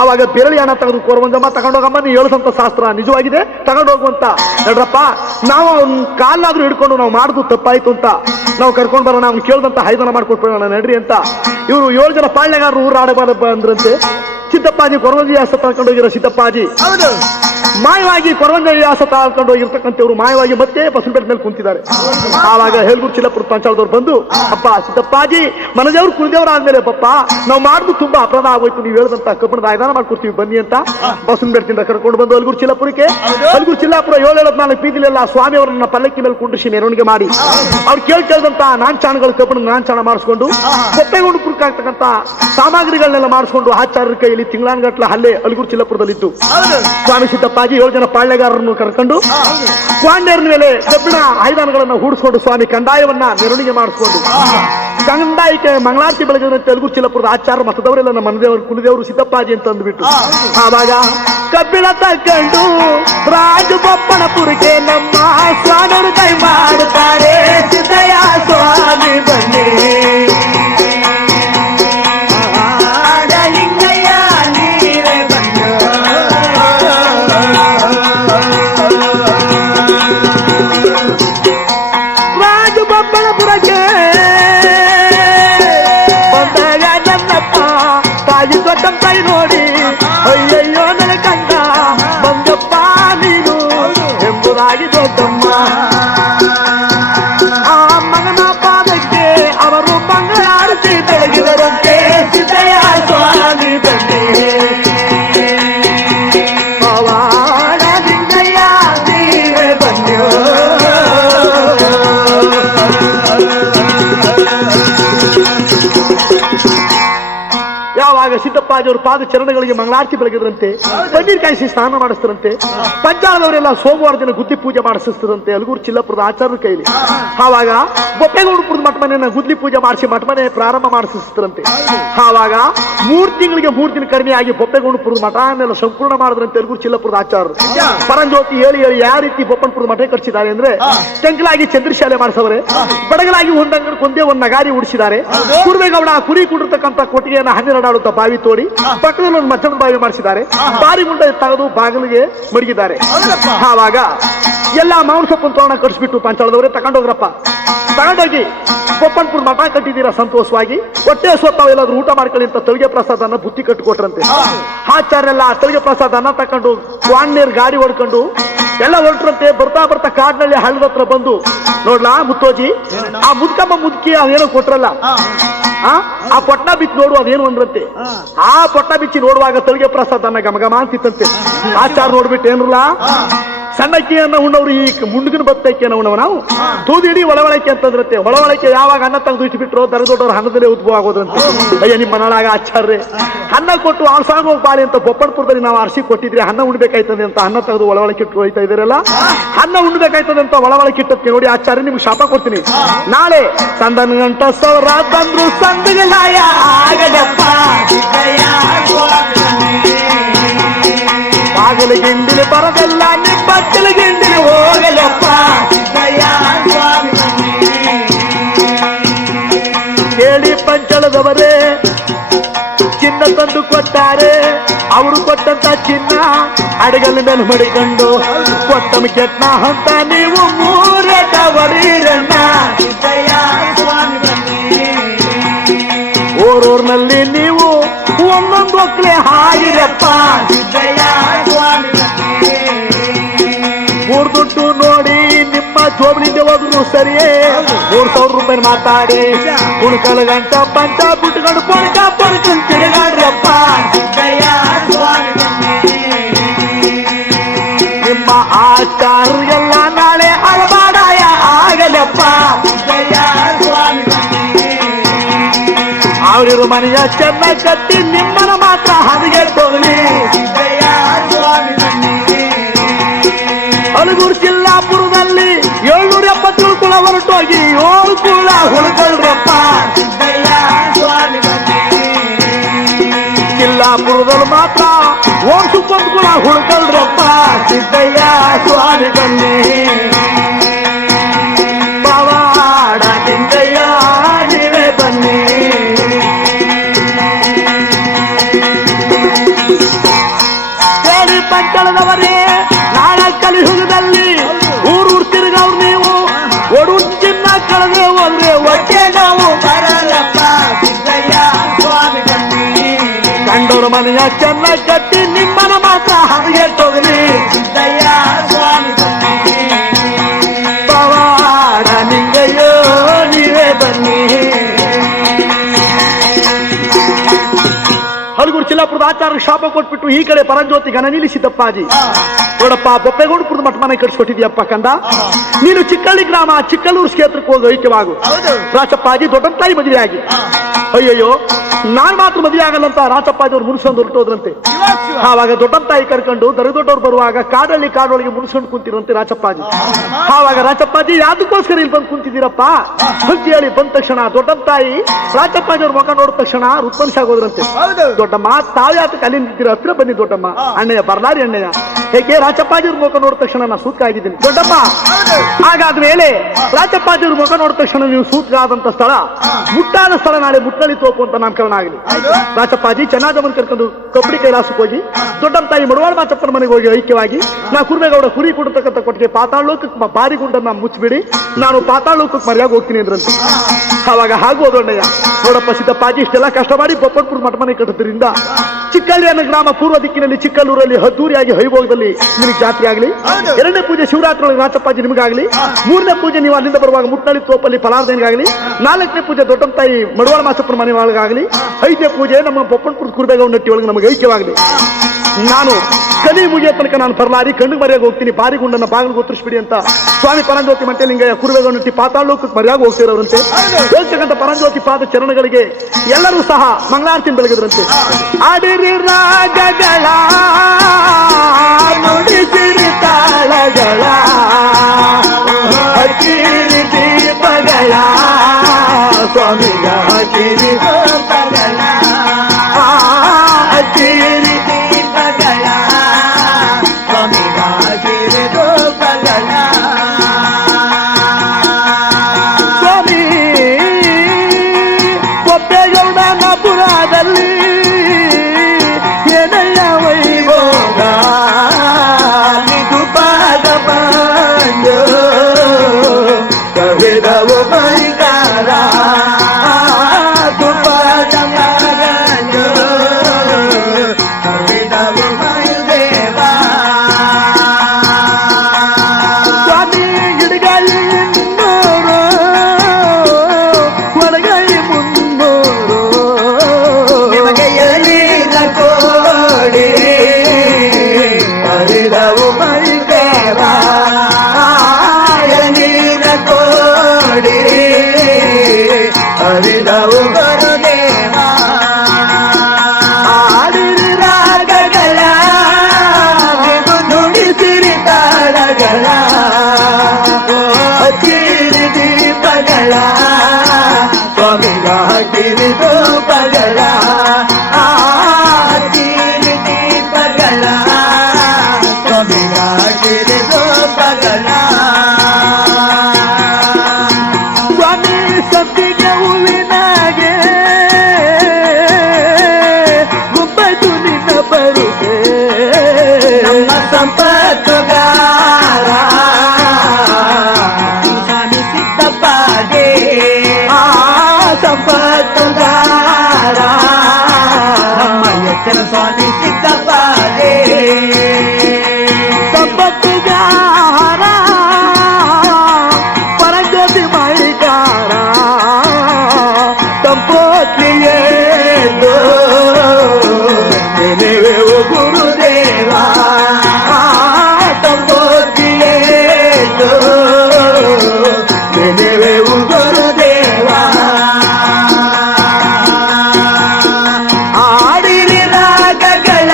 ಆವಾಗ ಬೆರಳಿ ಹಣ ತೆಗೆದು ಕೊರವಂಜಮ್ಮ ತಗೊಂಡೋಗಮ್ಮ, ನೀ ಹೇಳಿದಂತ ಶಾಸ್ತ್ರ ನಿಜವಾಗಿದೆ ತಗೊಂಡೋಗುವಂತ. ನೋಡ್ರಪ್ಪ, ನಾವು ಅವ್ನ ಕಾಲ್ನಾದ್ರೂ ಹಿಡ್ಕೊಂಡು ನಾವು ಮಾಡುದು ತಪ್ಪಾಯ್ತು ಅಂತ ನಾವು ಕರ್ಕೊಂಡು ಬರೋಣ, ಅವ್ನು ಕೇಳ್ದಂತ ಹೈದನ ಮಾಡ್ಕೊಟ್ಬಿಡೋಣ ನಡ್ರಿ ಅಂತ ಇವರು 7 ಜನ ಪಾಳ್ಯಗಾರರು ಊರಾಡಬಾರ ಅಂದ್ರಂತೆ. ಸಿದ್ದಪ್ಪಾಜಿ ಕೊರವಂಜಿ ಹಾಸ ತಳ್ಕೊಂಡು ಹೋಗಿರೋ ಸಿದ್ದಪ್ಪಾಜಿ ಮಾಯವಾಗಿ ಕೊರವಂಜಿ ಹಾಸ ತಳ್ಕೊಂಡು ಹೋಗಿರ್ತಕ್ಕಂಥವ್ರು ಮಾಯವಾಗಿ ಮತ್ತೆ ಬಸವನಪೇಟೆ ಮೇಲೆ ಕುಂತಿದ್ದಾರೆ. ಆವಾಗ ಹೇಲ್ಗೂರ್ ಚಿಲ್ಲಪುರ ಪಂಚಾಲದವ್ರು ಬಂದು, ಅಪ್ಪ ಸಿದ್ದಪ್ಪಾಜಿ ಮನದೇವ್ರು ಕುಲದೇವ್ರ ಆದ್ಮೇಲೆ ಪಪ್ಪ ನಾವು ಮಾಡುದು ತುಂಬಾ ಅಪರಾಧ ಆಗೋಯ್ತು, ನೀವು ಹೇಳಿದಂತ ಕಬ್ಬಣದ ಆಯ್ದಾನ ಮಾಡ್ಕೊಡ್ತೀವಿ ಬನ್ನಿ ಅಂತ ಬಸವನಪೇಟೆಯಿಂದ ಕರ್ಕೊಂಡು ಬಂದು ಅಲ್ಗೂರ್ ಚಿಲ್ಲಾಪುರಕ್ಕೆ. ಅಲ್ಗೂರ್ ಚಿಲ್ಲಾಪುರ 774 ಬೀದಿಲೆಲ್ಲ ಸ್ವಾಮಿ ಅವರನ್ನ ಪಲ್ಲಕ್ಕಿ ಮೇಲೆ ಕುಂಡ್ರಿಸಿ ಮೆರವಣಿಗೆ ಮಾಡಿ ಅವ್ರು ಕೇಳ್ದಂತ ನಾಂಚಾಣಗಳು ಕಬ್ಬಣ ನಾಂಚಾಣ ಮಾಡಿಸ್ಕೊಂಡು ಕೊಪ್ಪೆಗೊಂಡು ಆಗ್ತಕ್ಕಂಥ ಸಾಮಗ್ರಿಗಳನ್ನೆಲ್ಲ ಮಾಡಿಸ್ಕೊಂಡು ಆಚಾರ್ಯರ ಕೈಯಲ್ಲಿ ತಿಂಗಳಾನ್ಗಟ್ಲ ಹಲ್ಲೆ ಅಲ್ಗೂರ್ ಚಿಲ್ಲಾಪುರದಲ್ಲಿದ್ದು ಸ್ವಾಮಿ ಸಿದ್ದಪ್ಪಾಜಿ 7 ಜನ ಪಾಳ್ಯಗಾರರನ್ನು ಕರ್ಕೊಂಡು ಕ್ವಾಂಡೇರ್ನ ಮೇಲೆ ಕಬ್ಬಿಣ ಆಯುಧಾನಗಳನ್ನು ಹೂಡಿಸ್ಕೊಂಡು ಸ್ವಾಮಿ ಕಂದಾಯವನ್ನ ಮೆರವಣಿಗೆ ಮಾಡಿಸ್ಕೊಂಡು ಕಂದಾಯಕ್ಕೆ ಮಂಗಳಾರತಿ ಬೆಳಗ್ಗೆ ಅಲ್ಗೂರ್ ಚಿಲ್ಲಾಪುರದ ಆಚಾರ ಮತದವರೆಲ್ಲ ನಮ್ಮ ಮನದೇವರು ಕುಲದೇವರು ಸಿದ್ದಪ್ಪಾಜಿ ಅಂತ ಅಂದ್ಬಿಟ್ಟು ಆವಾಗ ಕಬ್ಬಿಣ ತಕೊಂಡು ರಾಜಬೊಪ್ಪನಪುರಕ್ಕೆ ನಮ್ಮ ಸ್ವಾಮಿಯವರು ಕೈ ಮಾಡುತ್ತಾರೆ. ಸಿದ್ದಯ್ಯ ಸ್ವಾಮಿ ಬನ್ನಿ ನೋಡಿ ಅಯ್ಯಯ್ಯೋ ನನ್ನ ಕಂಡ ಬಂದಪ್ಪ ನೀನು ಎಂಬುದಾಗಿ ದೊಡ್ಡಮ್ಮ. ಆ ಮಗನ ಪಾದಕ್ಕೆ ಅವರು ಸಿದ್ದಪ್ಪಾಜಿ ಅವರು ಪಾದ ಚರಣಗಳಿಗೆ ಮಂಗಳಾರತಿ ಬೆಳಗಿದ್ರಂತೆ, ಪನ್ನೀರ್ ಕಾಯಿಸಿ ಸ್ನಾನ ಮಾಡಿಸ್ತಾರಂತೆ. ಪಂಚಾಲದವರೆಲ್ಲ ಸೋಮವಾರ ದಿನ ಗುದ್ಲಿ ಪೂಜೆ ಮಾಡಿಸ್ತಾರಂತೆ ಅಲಗೂರು ಚಿಲ್ಲಪುರದ ಆಚಾರ್ಯರ ಕೈಲಿ. ಆವಾಗ ಬೊಪ್ಪೇಗೌಡಪುರದ ಮಠ ಮನೆಯನ್ನ ಗುದ್ಲಿ ಪೂಜೆ ಮಾಡಿಸಿ ಮಠ ಮನೆ ಪ್ರಾರಂಭ ಮಾಡಿಸ್ತಾರಂತೆ. ಆವಾಗ 3 ತಿಂಗಳಿಗೆ 3 ದಿನ ಕಡಿಮೆ ಆಗಿ ಬೊಪ್ಪೇಗೌಡಪುರದ ಮಠನೆಲ್ಲ ಸಂಪೂರ್ಣ ಮಾಡಿದ್ರಂತೆ ಅಲಗೂರು ಚಿಲ್ಲಪುರದ ಆಚಾರ್ಯರು. ಪರಂಜ್ಯೋತಿ ಹೇಳಿ ಯಾವ ರೀತಿ ಬೊಪ್ಪನಪುರದ ಮಠ ಕಟ್ಟಿಸಿದ್ದಾರೆ ಅಂದ್ರೆ, ಟೆಂಕಲಾಗಿ ಚಂದ್ರಶಾಲೆ ಮಾಡಿಸವ್ರೆ, ಬಡಗಲಾಗಿ ಒಂದಂಗಡ ಕೊಂದೇ ಒಂದ್ ನಗಾರಿ ಉಡಿಸಿದ್ದಾರೆ. ಕುರುಬೇಗೌಡ ಕುರಿ ಕುಡಿರ್ತಕ್ಕಂಥ ಕೊಟ್ಟಿಗೆಯನ್ನ 12 ಆಳುತ್ತ ಬಾವಿ ತೋಡಿ ಪಕ್ಕದಲ್ಲಿ ಒಂದು ಮಚ್ಚನ ಬಾವಿ ಮಾಡಿಸಿದ್ದಾರೆ. ಬಾರಿ ಗುಂಡ ತೆಗೆದು ಬಾಗಿಲಿಗೆ ಮಡಗಿದ್ದಾರೆ. ಆವಾಗ ಎಲ್ಲ ಮಾಂಸ ತೋರಣ ಕಟ್ಸ್ಬಿಟ್ಟು ಪಂಚಾಳದವರೇ ತಗೊಂಡೋಗ್ರಪ್ಪ, ತಗೊಂಡೋಗಿ ಬೊಪ್ಪನಪುರ ಮಠ ಕಟ್ಟಿದ್ದೀರಾ ಸಂತೋಷವಾಗಿ, ಹೊಟ್ಟೆ ಸ್ವತ್ತಾವ ಎಲ್ಲಾದ್ರೂ ಊಟ ಮಾಡ್ಕೊಳ್ಳಿ ಅಂತ ತಳಿಗೆ ಪ್ರಸಾದನ ಬುತ್ತಿ ಕಟ್ಟಿಕೊಟ್ರಂತೆ. ಆಚಾರ್ಯೆಲ್ಲ ತಳಿಗೆ ಪ್ರಸಾದನ ತಕೊಂಡು ವಾಣೀರ್ ಗಾಡಿ ಹೊಡ್ಕೊಂಡು ಎಲ್ಲ ಹೊರಟ್ರಂತೆ. ಬರ್ತಾ ಬರ್ತಾ ಕಾಡಿನಲ್ಲಿ ಹಳ್ಳದ ಹತ್ರ ಬಂದು, ನೋಡ್ಲಾ ಮುತ್ತೋಜಿ, ಆ ಮುದ್ಕಮ್ಮ ಮುದ್ಕಿ ಅವೇನೋ ಕೊಟ್ರಲ್ಲ, ಆ ಪೊಟ್ನ ಬಿಚ್ಚಿ ನೋಡು ಅದೇನು ಅಂದ್ರಂತೆ. ಆ ಪೊಟ್ನ ಬಿಚ್ಚಿ ನೋಡುವಾಗ ತಳಿಗೆ ಪ್ರಸಾದನ ಗಮಗಮ ಅಂತಿತ್ತಂತೆ. ಆಚಾರ ನೋಡ್ಬಿಟ್ಟು ಏನ್ರಲ್ಲ, ಸಣ್ಣಕ್ಕಿಯನ್ನ ಉಣ್ಣವ್ರು ಈ ಮುಂಡ್ಗಿನ ಬತ್ತಕ್ಕಿಯನ್ನ ಉಣ್ಣವ ನಾವು ತೂದಿಡಿ ಒಳವಳಕೆ ಅಂತಂದ್ರಂತೆ. ಒಳವಳಕೆ ಯಾವಾಗ ಅನ್ನ ತೆಗೆದು ಇಟ್ಬಿಟ್ರು ದೊಡ್ಡವ್ರ ಹಣ್ಣದಲ್ಲೇ ಉದ್ಭವ ಆಗೋದಂತೆ. ಅಯ್ಯ ನಿಮ್ಮ ಮನಳಾಗ ಆಚಾರ್ಯ ಅನ್ನ ಕೊಟ್ಟು ಆಳ್ಸಾಗ ಹೋಗಿ ಬಾಳಿ ಅಂತ ಬೊಪ್ಪನಪುರದಲ್ಲಿ ನಾವು ಅರ್ಸಿ ಕೊಟ್ಟಿದ್ರಿ, ಅನ್ನ ಉಣ್ಬೇಕಾಯ್ತದೆ ಅಂತ ಅನ್ನ ತೆಗೆದು ಒಳವಳಕೆ ಇಟ್ಟು ಹೋಯ್ತಾ ಇದ್ದೀರಲ್ಲ, ಅನ್ನ ಉಣ್ಬೇಕಾಯ್ತದೆ ಅಂತ ಒಳವಳಕೆ ಇಟ್ಟಕ್ಕೆ ನೋಡಿ ಆಚಾರ್ಯ ನಿಮ್ಗೆ ಶಾಪ ಕೊಡ್ತೀನಿ. ನಾಳೆ ಸಂದನ ಗಂಟ ಸೌರ ತಂದ್ರು ಸಂದಗಲಾಯ ಆಗದಪ್ಪ, ಬಾಗಿಲು ಗಿಂಡಿಲಿ ಬರದಲ್ಲ ನಿಬ್ಬಚ್ಚಲು ಗಿಂಡಿಲಿ ಹೋಗಲಪ್ಪ. ಕೇಳಿ ಪಂಚಳದವರೇ ಚಿನ್ನ ತಂದು ಕೊಟ್ಟಾರೆ, ಅವರು ಕೊಟ್ಟಂತ ಚಿನ್ನ ಅಡಗಲ ಮೇಲೆ ಮಡಿಕೊಂಡು ಕೊಟ್ಟಮ ಕೆಟ್ಟ ಅಂತ ನೀವು ಮೂರೇಟ ಹೊಡೀರಣ್ಣ. ಓರೂರ್ನಲ್ಲಿ ನೀವು ಒಂದೊಂದು ಒಕ್ಕಲೆ ಹಾಗಿರಪ್ಪ. ಮೂರ್ ದುಡ್ಡು ನೋಡಿ ನಿಮ್ಮ ಜೋಬಳಿಂದ ಹೋದ್ರು ಸರಿಯೇ, 3,000 ರೂಪಾಯಿ ಮಾತಾಡಿ ಕುಣಕಲ ಗಂಟ ಪಂಚ ಬಿಟ್ಕೊಂಡು ಪೊಣ್ಕೊಂಡು ತಿರುಗಾಡ್ರಪ್ಪ. ನಿಮ್ಮ ಆಚಾರ್ಯೆಲ್ಲ ನಾಳೆ ಅಳಬಾಡಾಯ ಆಗಲಪ್ಪ. ಅವರಿರು ಮನೆಯ ಚೆನ್ನ ಕಟ್ಟಿ ನಿಮ್ಮನ ಮಾತ್ರ ಹದಿಗೆ ಹೋಗಲಿ. ಅಲಗೂರು ಚಿಲ್ಲಾಪುರದಲ್ಲಿ 770 ಕುಳ ಹೊರಟೋಗಿ 7 ಕುಳ ಹುಡುಗಳ್ರಪ್ಪ. ಚಿಲ್ಲಾಪುರದಲ್ಲಿ ಮಾತ್ರ 1 ಕುಳ ಹುಡುಗಳ್ರಪ್ಪ. ಸಿದ್ದಯ್ಯ ಸ್ವಾಮಿ ಬನ್ನಿ, ಪವಾಡ ಸಿದ್ದಯ್ಯ ನೀವೇ ಬನ್ನಿ. ಪಂಚಳದವರೇ ನಾಳೆ ಕಲಿಯುಗದಲ್ಲಿ ಊರೂರು ತಿರುಗವ್ರು ನೀವು, ಒಡು ಚಿನ್ನ ಕಳೆದ್ರೆ ಹೋದ್ರೆ ಒಟ್ಟೆ ನಾವು ಬರಲಪ್ಪ. ಕಂಡೋರು ಮನೆಯ ಚೆನ್ನ ಕಟ್ಟಿ ನಿಮ್ಮನ ಮಾತ್ರ ಹರಿಗೆ ಹೋಗಲಿ. ಪವಾಡ ನಿಂಗಯ್ಯೋ ನೀವೇ ಬನ್ನಿ. ಹಲಗೂರು ಚಿಲ್ಲಾಪುರದ ಆಚಾರ್ಯ ಶಾಪ ಕೊಟ್ಬಿಟ್ಟು ಈ ಕಡೆ ಪರಂಜ್ಯೋತಿ ಗಣ ನಿಲ್ಲಿಸಿದ್ದಪ್ಪಾಜಿ. ನೋಡಪ್ಪ, ಬೊಪ್ಪೇಗೌಡಪುರದ ಮಠ ಮನೆ ಕಟ್ಸ್ಕೊಟ್ಟಿದ್ಯಪ್ಪ ಕಂದ, ನೀನು ಚಿಕ್ಕಳ್ಳಿ ಗ್ರಾಮ ಚಿಕ್ಕಲ್ಲೂರು ಕ್ಷೇತ್ರಕ್ಕೆ ಹೋಗಿ ಐಕ್ಯವಾಗು. ರಾಚಪ್ಪಾಜಿ ದೊಡ್ಡ ತಾಯಿ ಮದುವೆ ಆಗಿ, ಅಯ್ಯಯ್ಯೋ ನಾನ್ ಮಾತ್ರ ಮದುವೆ ಆಗಲ್ಲ ಅಂತ ರಾಚಪ್ಪಾಜಿ ಅವ್ರು ಮುನ್ಸ್ಕೊಂಡು ಹೊರಟೋದ್ರಂತೆ. ಆವಾಗ ದೊಡ್ಡ ತಾಯಿ ಕರ್ಕೊಂಡು ದೊಡ್ಡವ್ರು ಬರುವಾಗ ಕಾಡೊಳಗೆ ಮುನ್ಸ್ಕೊಂಡು ಕುಂತಿರಂತೆ ರಾಚಪ್ಪಾಜಿ. ಆವಾಗ ರಾಚಪ್ಪಾಜಿ ಯಾವ್ದಕ್ಕೋಸ್ಕರ ಇಲ್ಲಿ ಬಂದು ಕುಂತಿದ್ದೀರಪ್ಪ ಅಂತ ಹೇಳಿ ಬಂದ ತಕ್ಷಣ ದೊಡ್ಡ ತಾಯಿ ರಾಚಪ್ಪಾಜಿ ಅವ್ರ ಮುಖ ನೋಡಿದ ತಕ್ಷಣ ರುತ್ಮನ್ಷ ಆಗೋದ್ರಂತೆ. ದೊಡ್ಡಮ್ಮ ತಾವು ಯಾತಕ್ಕೆ ಅಲ್ಲಿ ನಿಂತಿದ್ದೀರ, ಹತ್ರ ಬನ್ನಿ ದೊಡ್ಡಮ್ಮ. ಅಣ್ಣಯ್ಯ ಬರ್ಲಾರಿ ಅಣ್ಣಯ್ಯ, ಹೇಗೆ ರಾಚಪ್ಪಾಜಿ ಅವ್ರ ಮುಖ ನೋಡಿದ ತಕ್ಷಣ ನಾ ಸೂತ್ಕ ಆಗಿದ್ದೀನಿ ದೊಡ್ಡಮ್ಮ. ಹಾಗಾದ್ಮೇಲೆ ರಾಚಪ್ಪಾಜಿ ಅವ್ರ ಮುಖ ನೋಡಿದ ತಕ್ಷಣ ನೀವು ಸೂತ್ಕ ಆದಂತ ಸ್ಥಳ ಮುಟ್ಟಾದ ಸ್ಥಳ ನಾಳೆ ಮುಟ್ನಳ್ಳಿ ತೋಪು ಅಂತ ನಾಮಕರಣ ಆಗಲಿ. ರಾಚಪ್ಪಾಜಿ ಚೆನ್ನಾದಮ್ಮನ್ ಕರ್ಕೊಂಡು ಕಬ್ಬಡಿ ಕೈಲಾಸಕ್ಕೆ ಹೋಗಿ ದೊಡ್ಡಮ್ಮ ತಾಯಿ ಮಡವಾಳ ಮಾಚಪ್ಪನ ಮನೆಗೆ ಹೋಗಿ ಐಕ್ಯವಾಗಿ, ನಾ ಕುರುಬೇಗೌಡ ಕುರಿ ಕೊಡತಕ್ಕಂಥ ಕೊಟ್ಟಿಗೆ ಪಾತಾಳ ಲೋಕಕ್ಕೆ ಬಾರಿ ಗುಂಡನ್ನ ಮುಚ್ಚಿಬಿಡಿ, ನಾನು ಪಾತಾಳ ಲೋಕಕ್ಕೆ ಮರ್ಯಾಗ ಹೋಗ್ತೀನಿ ಅಂದ್ರಂತೆ. ಆವಾಗ ಹಾಗೂ ದೊಡ್ಡಯ್ಯ, ನೋಡಪ್ಪ ಸಿದ್ದಪ್ಪಾಜಿ ಇಷ್ಟೆಲ್ಲ ಕಷ್ಟ ಮಾಡಿ ಬೊಪ್ಪನಪುರ ಮಠ ಮನೆ ಕಟ್ಟೋದ್ರಿಂದ ಚಿಕ್ಕಳ್ಳಿ ಅನ್ನೋ ಗ್ರಾಮ ಪೂರ್ವ ದಿಕ್ಕಿನಲ್ಲಿ ಚಿಕ್ಕಲ್ಲೂರಲ್ಲಿ ಹದ್ದೂರಿಯಾಗಿ ಹೈಭೋಗದಲ್ಲಿ ನಿಮಗೆ ಜಾತ್ರೆ ಆಗಲಿ. ಎರಡನೇ ಪೂಜೆ ಶಿವರಾತ್ರಿ ರಾಚಪ್ಪಾಜಿ ನಿಮಗಾಗಲಿ. ಮೂರನೇ ಪೂಜೆ ನೀವು ಅಲ್ಲಿಂದ ಬರುವಾಗ ಮುಟ್ನಳ್ಳಿ ತೋಪಲ್ಲಿ ಫಲಾರ್ಧನಿಗಾಗಲಿ. ನಾಲ್ಕನೇ ಪೂಜೆ ದೊಡ್ಡಮ್ಮ ತಾಯಿ ಮಡವಾಳ ಮಾಸಪ್ಪನ ಮನೆ ಒಳಗಾಗಲಿ. ಐದನೇ ಪೂಜೆ ನಮ್ಮ ಬೊಪ್ಪನಪುರದ ಕುರುಬೇಗೌಡನಟ್ಟಿ ಒಳಗೆ ನಮಗೆ ಐಕ್ಯವಾಗಲಿ. ನಾನು ಕಲಿ ಮುಗಿಯ ತನಕ ನಾನು ಬರಲಾರಿ ಕಣ್ಣಿಗೆ ಮರ್ಯಾಗ ಹೋಗ್ತೀನಿ. ಬಾರಿಗುಂಡನ್ನ ಬಾಗಿಲು ಗೊತ್ತಿಸ್ಬಿಡಿ ಅಂತ ಸ್ವಾಮಿ ಪರಂಜ್ಯೋತಿ ಮಂಟಲಿಂಗಯ್ಯ ಕುರುಬೇಗೌಡನಟ್ಟಿ ಪಾತಾಳೋಕಕ್ಕೆ ಮರ್ಯಾಗ ಹೋಗ್ತಿರೋರಂತೆ. ಹೋಗ್ತಕ್ಕಂಥ ಪರಂಜ್ಯೋತಿ ಪಾದ ಚರಣಗಳಿಗೆ ಎಲ್ಲರೂ ಸಹ ಮಂಗಳಾರತಿ ಬೆಳಗಿದ್ರಂತೆ. ಆಡಿರಿ ರಾಗಗಳ ನುಡಿಸಿರಿ ತಾಳಗಳ ಹಚ್ಚಿರಿ ದೀಪಗಳ ಸ್ವಾಮಿಗ ಹಚ್ಚಿರಿ ದೀಪಗಳ ಹಚ್ಚಿರಿ ದೀಪಗಳ ಸ್ವಾಮಿಗ ಹಚ್ಚಿರಿ ದೀಪಗಳ. ಸ್ವಾಮಿ ಒಪ್ಪೆಗೌಡನ ಪುರದಲ್ಲಿ ಏನಯ್ಯ ವೈಭೋಗ ನಿದುಪಾದ ಬಂದು ಕವಿದವು ಪರಿಕಾರ ದುಪಾದ ಬಂದು ಕವಿದವು ಮೈದೇವ. ಸ್ವಾಮಿ ಗಿಡಗಳಿ 200 ಒಳಗಳಿ 300 ನಿಮಗೆ ಎಲ್ಲಿನ ಕೋಡಿ ಹರಿದವು ಮೈದೇವ. ಎಲ್ಲಿನ ಕೋಡಿ ಹರಿದವು ಗುರುದೇವ. ಆಡಿರಿ ರಾಗಗಳ ನೀವು ನುಡಿಸಿರಿ ತಾಳಗಳ ಹಚ್ಚಿರಿ ದೀಪಗಳ ಸ್ವಾಮಿಗ ಹಚ್ಚಿರಿ ಧೂಪಗಳ ಹಚ್ಚಿರಿ ದೀಪಗಳ ಸ್ವಾಮಿಗ ಹಚ್ಚಿರಿ ಧೂಪಗಳ. ಸ್ವಾಮಿ ಸತ್ತಿಗೆ ಹೂವಿನಾಗೆ ಗುಬ್ಬದು ನಿನ್ನ ಬರುಗೆ ನಮ್ಮ ಸಂಪತ್ತುಗಾರ ಸ್ವಾಮಿ ಸಿದ್ದಪ್ಪಾಗೆ ಆ ಸಂಪತ್ತುಗಾರ ನಮ್ಮ ಎಚ್ಚರ ಸ್ವಾಮಿ ಸಿದ್ದಪ್ಪಾಗೆ. ಸಂಪತ್ತುಗಾರ ಪರಂಜ್ಯೋತಿ ಮಾಳಿಕಾರ ತಂಪೋತ್ಲಿಯೇದು ನೆನೆವೆವು ಗುರುದೇವ. ತಂಪೋತ್ಲಿಯೇದು ನೆನೆವೆವು ಗುರುದೇವ. ಆಡಿರಿ ರಾಗಗಳ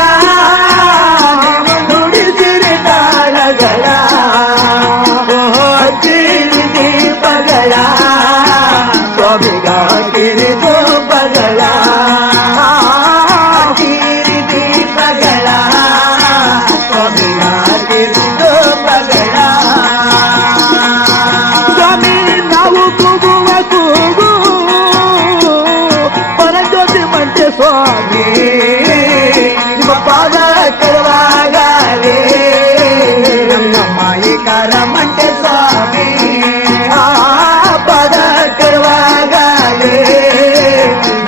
ನುಡಿಸಿರಿ ತಾಳಗಳ ಹಚ್ಚಿರಿ ದೀಪಗಳ ಸ್ವಾಮಿಗ ಹಚ್ಚಿರಿ ಧೂಪಗಳ ಹಚ್ಚಿರಿ ದೀಪಗಳ ಸ್ವಾಮಿಗ ಹಚ್ಚಿರಿ ಧೂಪಗಳ. ಸ್ವಾಮಿ ನಾವು ಕೂಗುವ ಕೂಗು ಪರಂಜ್ಯೋತಿ ಮಂಟೆ ಸ್ವಾಮಿ ನಿಮ್ಮ ಪಾದ ಕರುವಾಗಲೇ ನಮ್ಮ ಮಾಯಿಕಾರ ಮಂಟೆ ಸ್ವಾಮಿ ಆ ಪಾದ ಕರುವಾಗಲೇ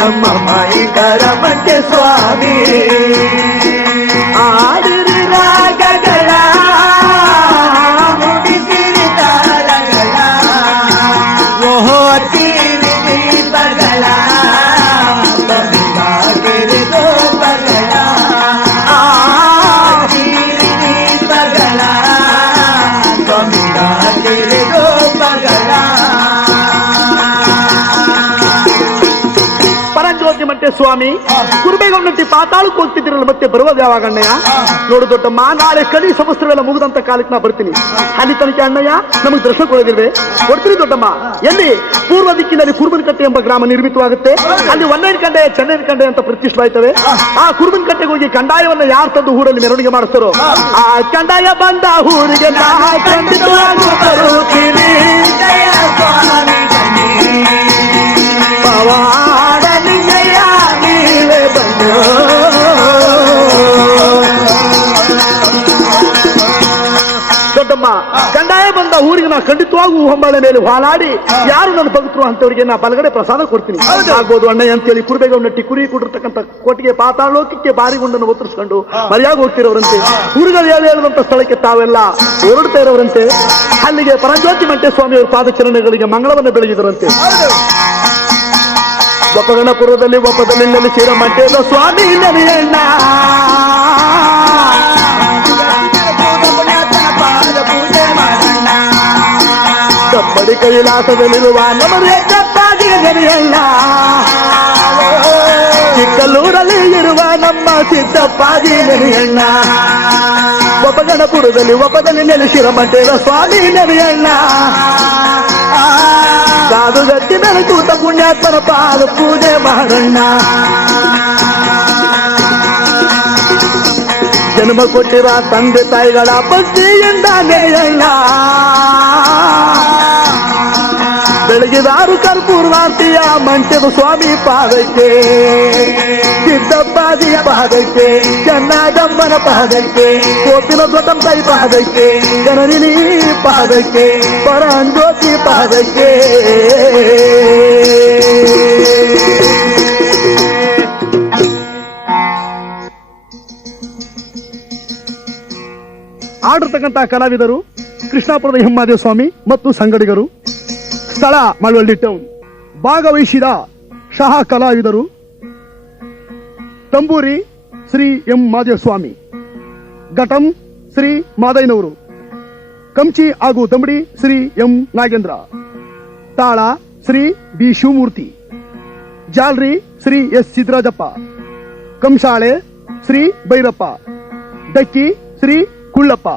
ನಮ್ಮ ಮಾಯಿಕಾರ ಮಂಟೆ ಸ್ವಾಮಿ. ಆಡಿರಿ ರಾಗಗಳ ನುಡಿಸಿರಿ ತಾಳಗಳ ಹಚ್ಚಿರಿ ದೀಪಗಳ ಸ್ವಾಮಿಗ ಹಚ್ಚಿರಿ ಧೂಪಗಳ ಹಚ್ಚಿರಿ ದೀಪಗಳ ಸ್ವಾಮಿಗ ಹಚ್ಚಿರಿ ಧೂಪಗಳ. ಪರಂಜ್ಯೋತಿ ಮಂಟೆ ಸ್ವಾಮಿ ಕುರುಬೇಗೌಡನಟ್ಟಿ ಪಾತಾಳಕ್ಕೆ ಹೋಗ್ತಿದ್ದೀರಲ್ಲ ಮತ್ತೆ ಬರುವುದು ಯಾವಾಗ ಅಣ್ಣಯ್ಯ? ನೋಡು ದೊಡ್ಡಮ್ಮ, ನಾಳೆ ಕಲಿ ಸಮಸ್ಯೆಗಳೆಲ್ಲ ಮುಗಿದಂತ ಕಾಲಕ್ಕೆ ನಾ ಬರ್ತೀನಿ. ಅಲ್ಲಿ ತನಕ ಅಣ್ಣಯ್ಯ ನಮಗೆ ದರ್ಶನ ಕೊಡೋದಿಲ್ವೇ? ಕೊಡ್ತೀನಿ ದೊಡ್ಡಮ್ಮ. ಎಲ್ಲಿ? ಪೂರ್ವ ದಿಕ್ಕಿನಲ್ಲಿ ಕುರುಬನಕಟ್ಟೆ ಎಂಬ ಗ್ರಾಮ ನಿರ್ಮಿತವಾಗುತ್ತೆ. ಅಲ್ಲಿ ಒಂದೈದು ಕಂಡೆ ಚೆನ್ನೈನ ಕಂಡೆ ಅಂತ ಪ್ರತಿಷ್ಠಾಯ್ತವೆ. ಆ ಕುರುಬನಕಟ್ಟೆಗೆ ಹೋಗಿ ಕಂದಾಯವನ್ನ ಯಾರು ತಂದು ಊರಲ್ಲಿ ಮೆರವಣಿಗೆ ಮಾಡಿಸ್ತಾರೋ ಆ ಕಂದಾಯ ಬಂದ ಊರಿಗೆ ನಾ ಖಂಡಿತವಾಗಿ ಬರುತ್ತೀನಿ. ಪವಾಡ ನಿಜಯ ನೀವೇ ಬಂದು ದೊಡ್ಡಮ್ಮ ಕಂದಾಯ ಬಂದ ಊರಿಗೆ ನಾ ಖಂಡಿತವಾಗೂ ಹೊಂಬಾಳೆ ಮೇಲೆ ಹಾಲಾಡಿ ಯಾರು ನನ್ನ ಭಕ್ತರು ಅಂತವರಿಗೆ ನಾ ಬಲಗಡೆ ಪ್ರಸಾದ ಕೊಡ್ತೀನಿ ಆಗ್ಬೋದು ಅಣ್ಣಯ್ಯ ಅಂತೇಳಿ ಕುರುಬೇಗ ನಟ್ಟಿ ಕುರಿ ಕೊಟ್ಟಿರ್ತಕ್ಕಂಥ ಕೋಟಿಗೆ ಪಾತಾಳೋಕಕ್ಕೆ ಬಾರಿಗುಂಡನ್ನು ಒತ್ತರಿಸ್ಕೊಂಡು ಮರ್ಯಾಗ ಹೋಗ್ತಿರೋರಂತೆ ಊರುಗಳು ಹೇಳುವಂತ ಸ್ಥಳಕ್ಕೆ ತಾವೆಲ್ಲ ಹೊರಡ್ತಾ ಇರೋರಂತೆ ಅಲ್ಲಿಗೆ ಪರಂಜ್ಯೋತಿ ಮಂಟೆ ಸ್ವಾಮಿಯವರ ಪಾದಚರಣೆಗಳಿಗೆ ಮಂಗಳವನ್ನು ಬೆಳಗಿದರಂತೆ ಬಪಗಣಪುರದಲ್ಲಿ ಒಪ್ಪದಲ್ಲಿ ನೆಲೆಸಿರ ಮಂಟೇದ ಸ್ವಾಮಿ ನೆನೆಯಣ್ಣ ಕಪ್ಪಡಿ ಕೈಲಾಸದಲ್ಲಿರುವ ನಮಗೆ ಕಪ್ಪಾಗಿ ನೆನೆಯಣ್ಣ ಚಿಕ್ಕಲ್ಲೂರಲ್ಲಿ ಇರುವ ನಮ್ಮ ಸಿದ್ದಪ್ಪಾಗಿ ನೆನೆಯಣ್ಣ ಒಪ್ಪಗಣಪುರದಲ್ಲಿ ಒಪ್ಪದಲ್ಲಿ ನೆಲೆಸಿರ ಮಂಟೇದ ಸ್ವಾಮಿ ನೆನೆಯಣ್ಣ ಸಾಧು ಗಟ್ಟಿ ಮೇಲೆ ಕೂತ ಪುಣ್ಯಾತ್ಮನ ಪಾದ ಪೂಜೆ ಮಾಡಣ್ಣ ಜನ್ಮ ಕೊಟ್ಟಿರ ತಂದೆ ತಾಯಿಗಳ ಭಕ್ತಿಯಿಂದ ನೆನೆಯಣ್ಣ ಬೆಳಗಿದಾರು ಕರ್ಪೂರ್ವಾರ್ತಿಯ ಮಂಟದ ಸ್ವಾಮಿ ಪಾದಕ್ಕೆ ಸಿದ್ದಪ್ಪಾದಿಯ ಪಾದಕ್ಕೆ ಚೆನ್ನಾಗಮ್ಮನ ಪಾದಕ್ಕೆ ಕೋಪಿನ ಧ್ವತಂ ತಾಯಿ ಪಾದಕ್ಕೆ ಜನನಿನಿ ಪಾದಕ್ಕೆ ಪರಂಜ್ಯೋತಿ ಪಾದಕ್ಕೆ ಆಡಿರ್ತಕ್ಕಂಥ ಕಲಾವಿದರು ಕೃಷ್ಣಾಪುರದ ಹೆಮ್ಮಾದೇವ ಸ್ವಾಮಿ ಮತ್ತು ಸಂಗಡಿಗರು. ಸ್ಥಳ ಮಳವಳ್ಳಿ ಟೌನ್. ಭಾಗವಹಿಸಿದ ಶಹ ಕಲಾವಿದರು ತಂಬೂರಿ ಶ್ರೀ ಎಂ ಮಾದೇವ ಸ್ವಾಮಿ, ಘಟಂ ಶ್ರೀ ಮಾದಯ್ಯನವರು, ಕಂಚಿ ಹಾಗೂ ದಮಡಿ ಶ್ರೀ ಎಂ ನಾಗೇಂದ್ರ, ತಾಳ ಶ್ರೀ ಬಿ ಶಿವಮೂರ್ತಿ, ಜಾಲ್ರಿ ಶ್ರೀ ಎಸ್ ಸಿದ್ದರಾಜಪ್ಪ, ಕಂಸಾಳೆ ಶ್ರೀ ಭೈರಪ್ಪ, ಡಕ್ಕಿ ಶ್ರೀ ಕುಳ್ಳಪ್ಪ.